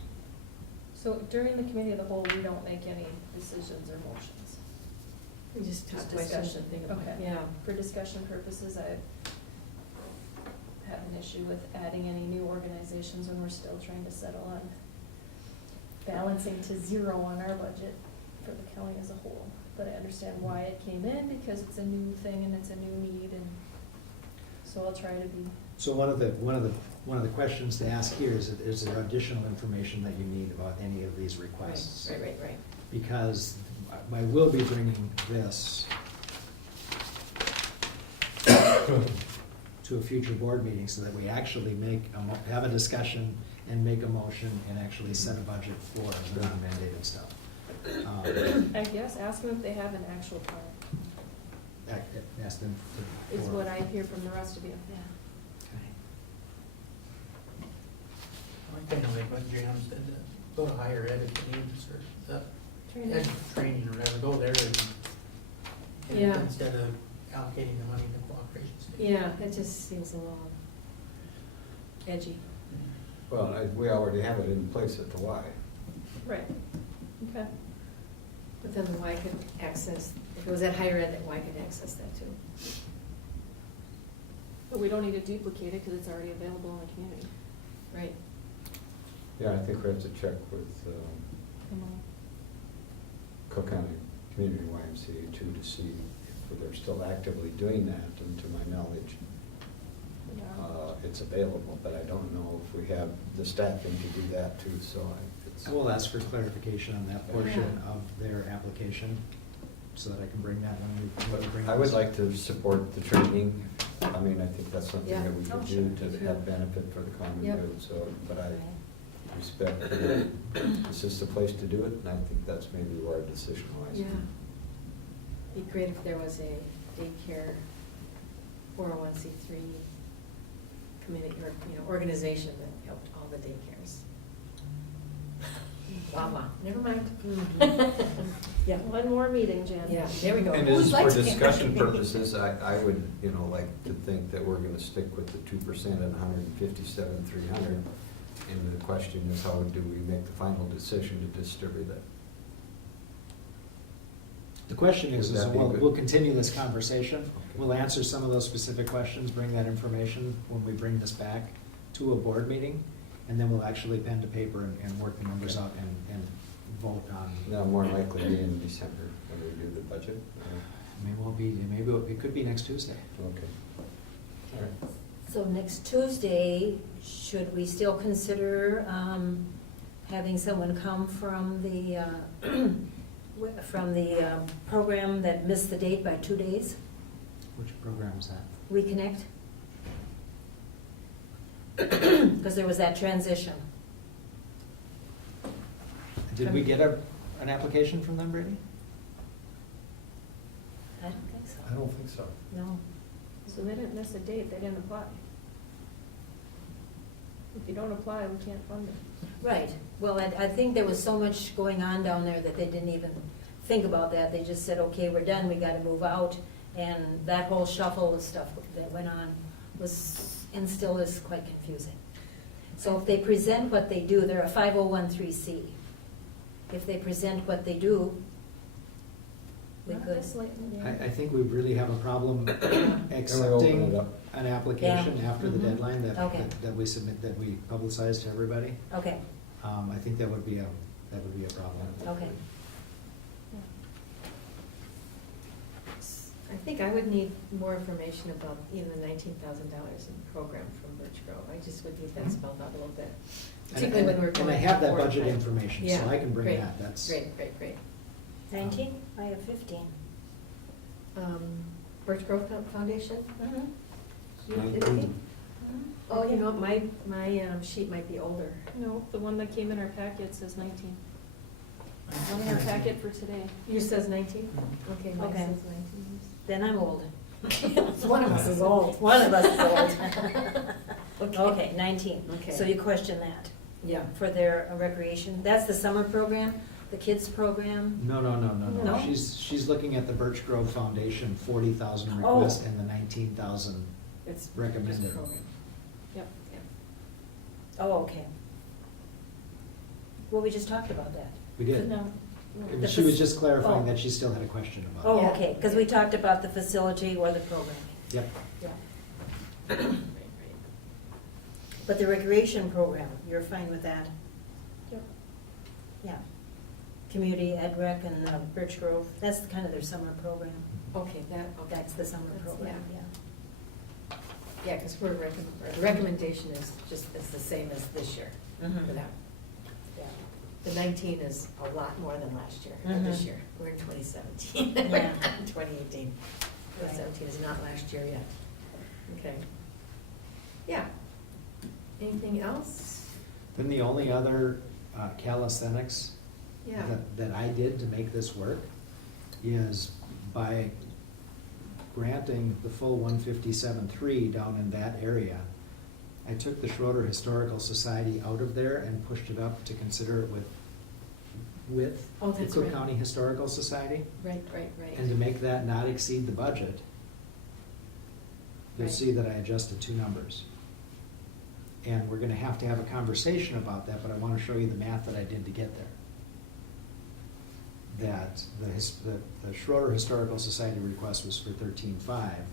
So during the committee of the whole, we don't make any decisions or motions. We just talk Just questions discussion. and think about it. Okay. Yeah. For discussion purposes, I have an issue with adding any new organizations when we're still trying to settle on balancing to zero on our budget for the county as a whole. But I understand why it came in, because it's a new thing and it's a new need, and so I'll try to be. So one of the questions to ask here is there additional information that you need about any of these requests? Right. Because I will be bringing this to a future board meeting so that we actually have a discussion and make a motion and actually set a budget for the non-mandated stuff. I guess, ask them if they have an actual plan, Ask them is what I hear from the rest of you, yeah. I kind of like what Jam said, go to higher ed if you need, or Training. training or whatever, go there and Yeah. instead of allocating the money to cooperation state. Yeah, it just seems a little edgy. well, we already have it in place at the Y. Right, okay. But then the Y could access, if it was at higher ed, that Y could access that too. But we don't need to duplicate it because it's already available in the community. Right. Yeah, I think we have to check with Cook County community YMCA too, to see if they're still actively doing that, and to my knowledge, it's available, but I don't know if we have the staffing to do that too, so it's. I will ask for clarification on that portion of their application, so that I can bring that when we bring. I would like to support the training. I mean, I think that's something Yeah. that we could do to have benefit for the common Yep. good, so, but I respect that this is the place to do it, and I think that's maybe where our decision lies. Yeah. Be great if there was a daycare 401c3 committee or, organization that helped all the daycares. Wow, never mind. Yeah. One more meeting, Jan. Yeah, there we go. And Who's just for like to- discussion purposes, I would, like to think that we're gonna stick with the 2% and 157,300. And the question is, how do we make the final decision to distribute it? The question is, Would that be good? we'll continue this conversation. We'll answer some of those specific questions, bring that information when we bring this back to a board meeting, and then we'll actually pen to paper and work the numbers out and vote on. Now, more likely be in December when we do the budget. It could be next Tuesday. Okay. All right. So next Tuesday, should we still consider having someone come from the program that missed the date by 2 days? Which program is that? Reconnect? Because there was that transition. Did we get an application from them, Brady? I don't think so. I don't think so. No. So they didn't miss a date, they didn't apply. If you don't apply, we can't fund it. Right. Well, I think there was so much going on down there that they didn't even think about that. They just said, okay, we're done, we gotta move out. And that whole shuffle of stuff that went on was, and still is, quite confusing. So if they present what they do, they're a 5013C. If they present what they do, we Not could. this late in the day. I think we really have a problem open accepting it up. an application Yeah. after the Mhm. deadline Okay. that we submit, that we publicize to everybody. Okay, I think that would be a problem. okay. I think I would need more information about even the $19,000 in the program from Birch Grove. I just would need that spelled out a little bit. Particularly when we're And going. I have that forward, budget right? information, so Yeah, I can bring great, that. That's. Great. 19? I have 15. Birch Grove Foundation? Mhm. You have 19. 15? Oh, you know, my sheet might be older. No, the one that came in our packet says 19. One in our packet for today. Yours says 19? Okay, mine Okay. says 19. Then I'm old. One of us is old. One of us is old. Okay, 19. Okay. So you question that Yeah. for their recreation? That's the summer program, the kids program? No. No? She's looking at the Birch Grove Foundation, 40,000 Oh. request and the 19,000 It's recommended. just program. Yep. Oh, okay. Well, we just talked about that. We did. No. And she was just clarifying Oh. that she still had a question about it. Oh, Yeah. okay, because we talked about the facility or the program. Yep. Yeah. But the recreation program, you're fine with that? Yep. Yeah. Community Ed Rec and Birch Grove, that's kind of their summer program. Okay, That's the summer That's- program, yeah. yeah. Yeah, because the recommendation is the same as this year Mhm. for that. Yeah. The 19 is a lot more than last year, or this Mhm. year. We're in 2017. Yeah. We're not in 2018. Right. 2017 is not last year yet. Okay. Yeah. Anything else? Then the only other calisthenics Yeah. that I did to make this work is by granting the full 157.3 down in that area. I took the Schroeder Historical Society out of there and pushed it up to consider it with Oh, the that's Cook right. County Historical Society. Right. And to make that not exceed the budget, you'll Right. see that I adjusted two numbers. And we're gonna have to have a conversation about that, but I wanna show you the math that I did to get there. That the Schroeder Historical Society request was for 13.5.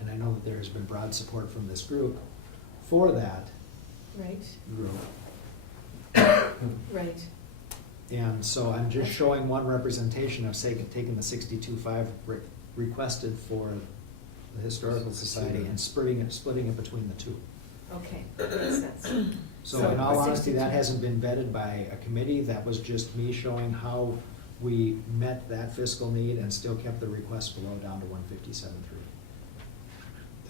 And I know that there has been broad support from this group for that Right. group. Right. And so I'm just showing one representation of, say, taking the 62.5 requested for the Historical Society and splitting it between the two. Okay, that makes sense. So in all honesty, that hasn't been vetted by a committee. That was just me showing how we met that fiscal need and still kept the request below down to 157.3.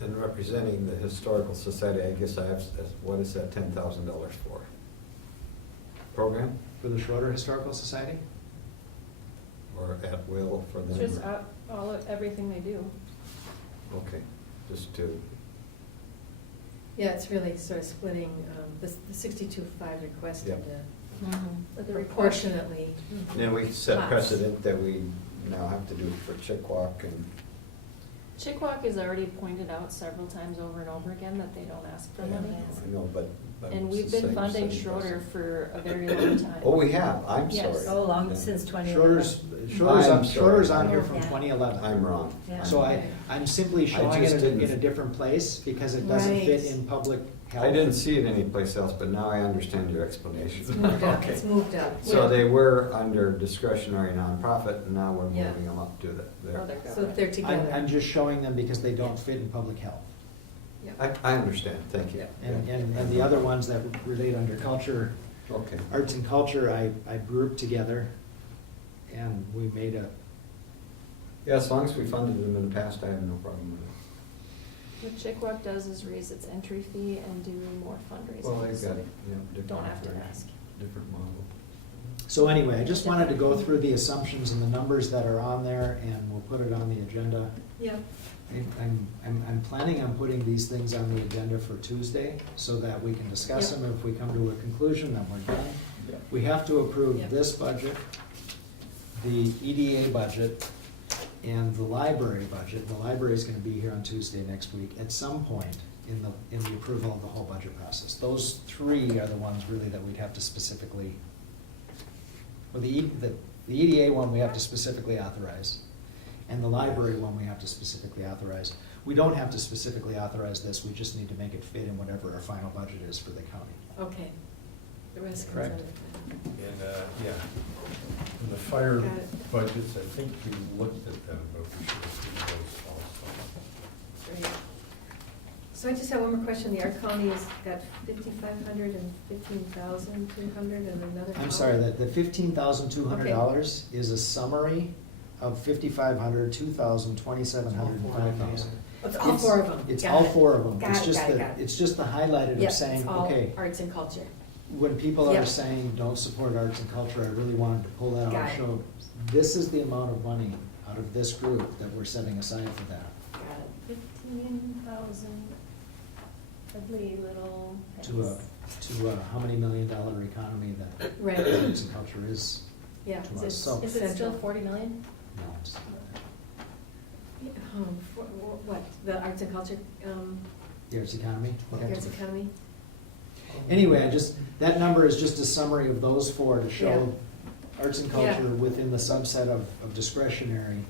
Then representing the Historical Society, I guess I have, what is that $10,000 for? Program? For the Schroeder Historical Society? Or at will for them? Just everything they do. Okay, just to, Yeah, it's really sort of splitting, the 62.5 requested Yep. But the proportionately. then we set lots. precedent that we now have to do for Chickawauk and, Chickawauk has already pointed out several times over and over again that they don't ask for money. I know, but. And it's we've the been funding same Schroeder precedent. for a very long time. Oh, we have, I'm Yes. sorry. So long, Yeah. since 2011. Schroeder's on here Oh, from yeah. 2011. I'm wrong. Yeah. So I'm simply showing just it in didn't- a different place because it doesn't fit Right. in public health. I didn't see it anyplace else, but now I understand your explanation. It's moved up, Okay. it's moved up. So they were under discretionary nonprofit, and now we're Yeah. moving them up to there. So they're together. I'm just showing them because they don't fit in public health. I understand, thank you. And the other ones that relate under culture, Okay. arts and culture, I grouped together and we made a, Yeah, as long as we funded them in the past, I have no problem with it. What Chickawauk does is raise its entry fee and do more fundraising. Well, they've so got, they different. don't have to operations, ask. Different model. so anyway, I just wanted to go through the assumptions and the numbers that are on there and we'll put it on the agenda. Yeah. I'm planning on putting these things on the agenda for Tuesday so that we can discuss Yep. them. If we come to a conclusion, then we're done. Yep. We have to approve Yep. this budget, the EDA budget, and the library budget. The library is gonna be here on Tuesday next week at some point in the approval of the whole budget process. Those three are the ones really that we'd have to specifically, well, the EDA one we have to specifically authorize, and the library one we have to specifically authorize. We don't have to specifically authorize this, we just need to make it fit in whatever our final budget is for the county. Okay. The rest comes Correct. out of the And, yeah, and the fire Got it. budgets, I think you looked at them, but we should see those also. Great. So I just have one more question. The Art County has got 5,500 and 15,200 and another. I'm sorry, the $15,200 is a summary of 5,500, 2,000, 2,700, and 5,000. It's all four of them. It's Got all it. four of them. Got It's it, just got it, the, got it. it's just the highlighted Yep, of saying, it's all okay, arts and culture. when people are Yep. saying don't support arts and culture, I really wanted to pull that out Got and it. show, this is the amount of money out of this group that we're setting aside for that. Got it. 15,000 ugly little To a how many $1 million economy that Right. arts and culture is Yeah. to us. So, Is it still 40 million? no, it's, Yeah, what, the arts and culture, the arts economy. arts economy? Anyway, that number is just a summary of those four to show arts and Yeah. culture within the subset of discretionary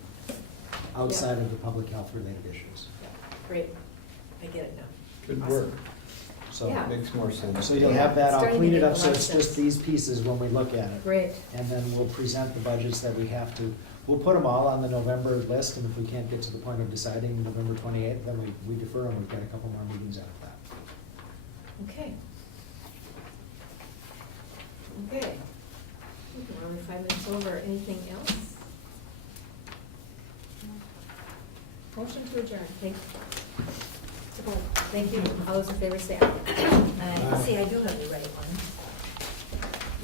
outside of the public health related issues. Great. I get it now. Good Awesome. work. So, Yeah. Makes more sense. so you'll have that, I'll Starting to clean it make up a so lot of it's just sense. these pieces when we look at it. Great. And then we'll present the budgets that we have to, we'll put them all on the November list, and if we can't get to the point of deciding November 28th, then we defer them, we've got a couple more meetings after that. Okay. Okay. We're only 5 minutes over. Anything else? Motion to adjourn. Thank you. All those in favor say aye. See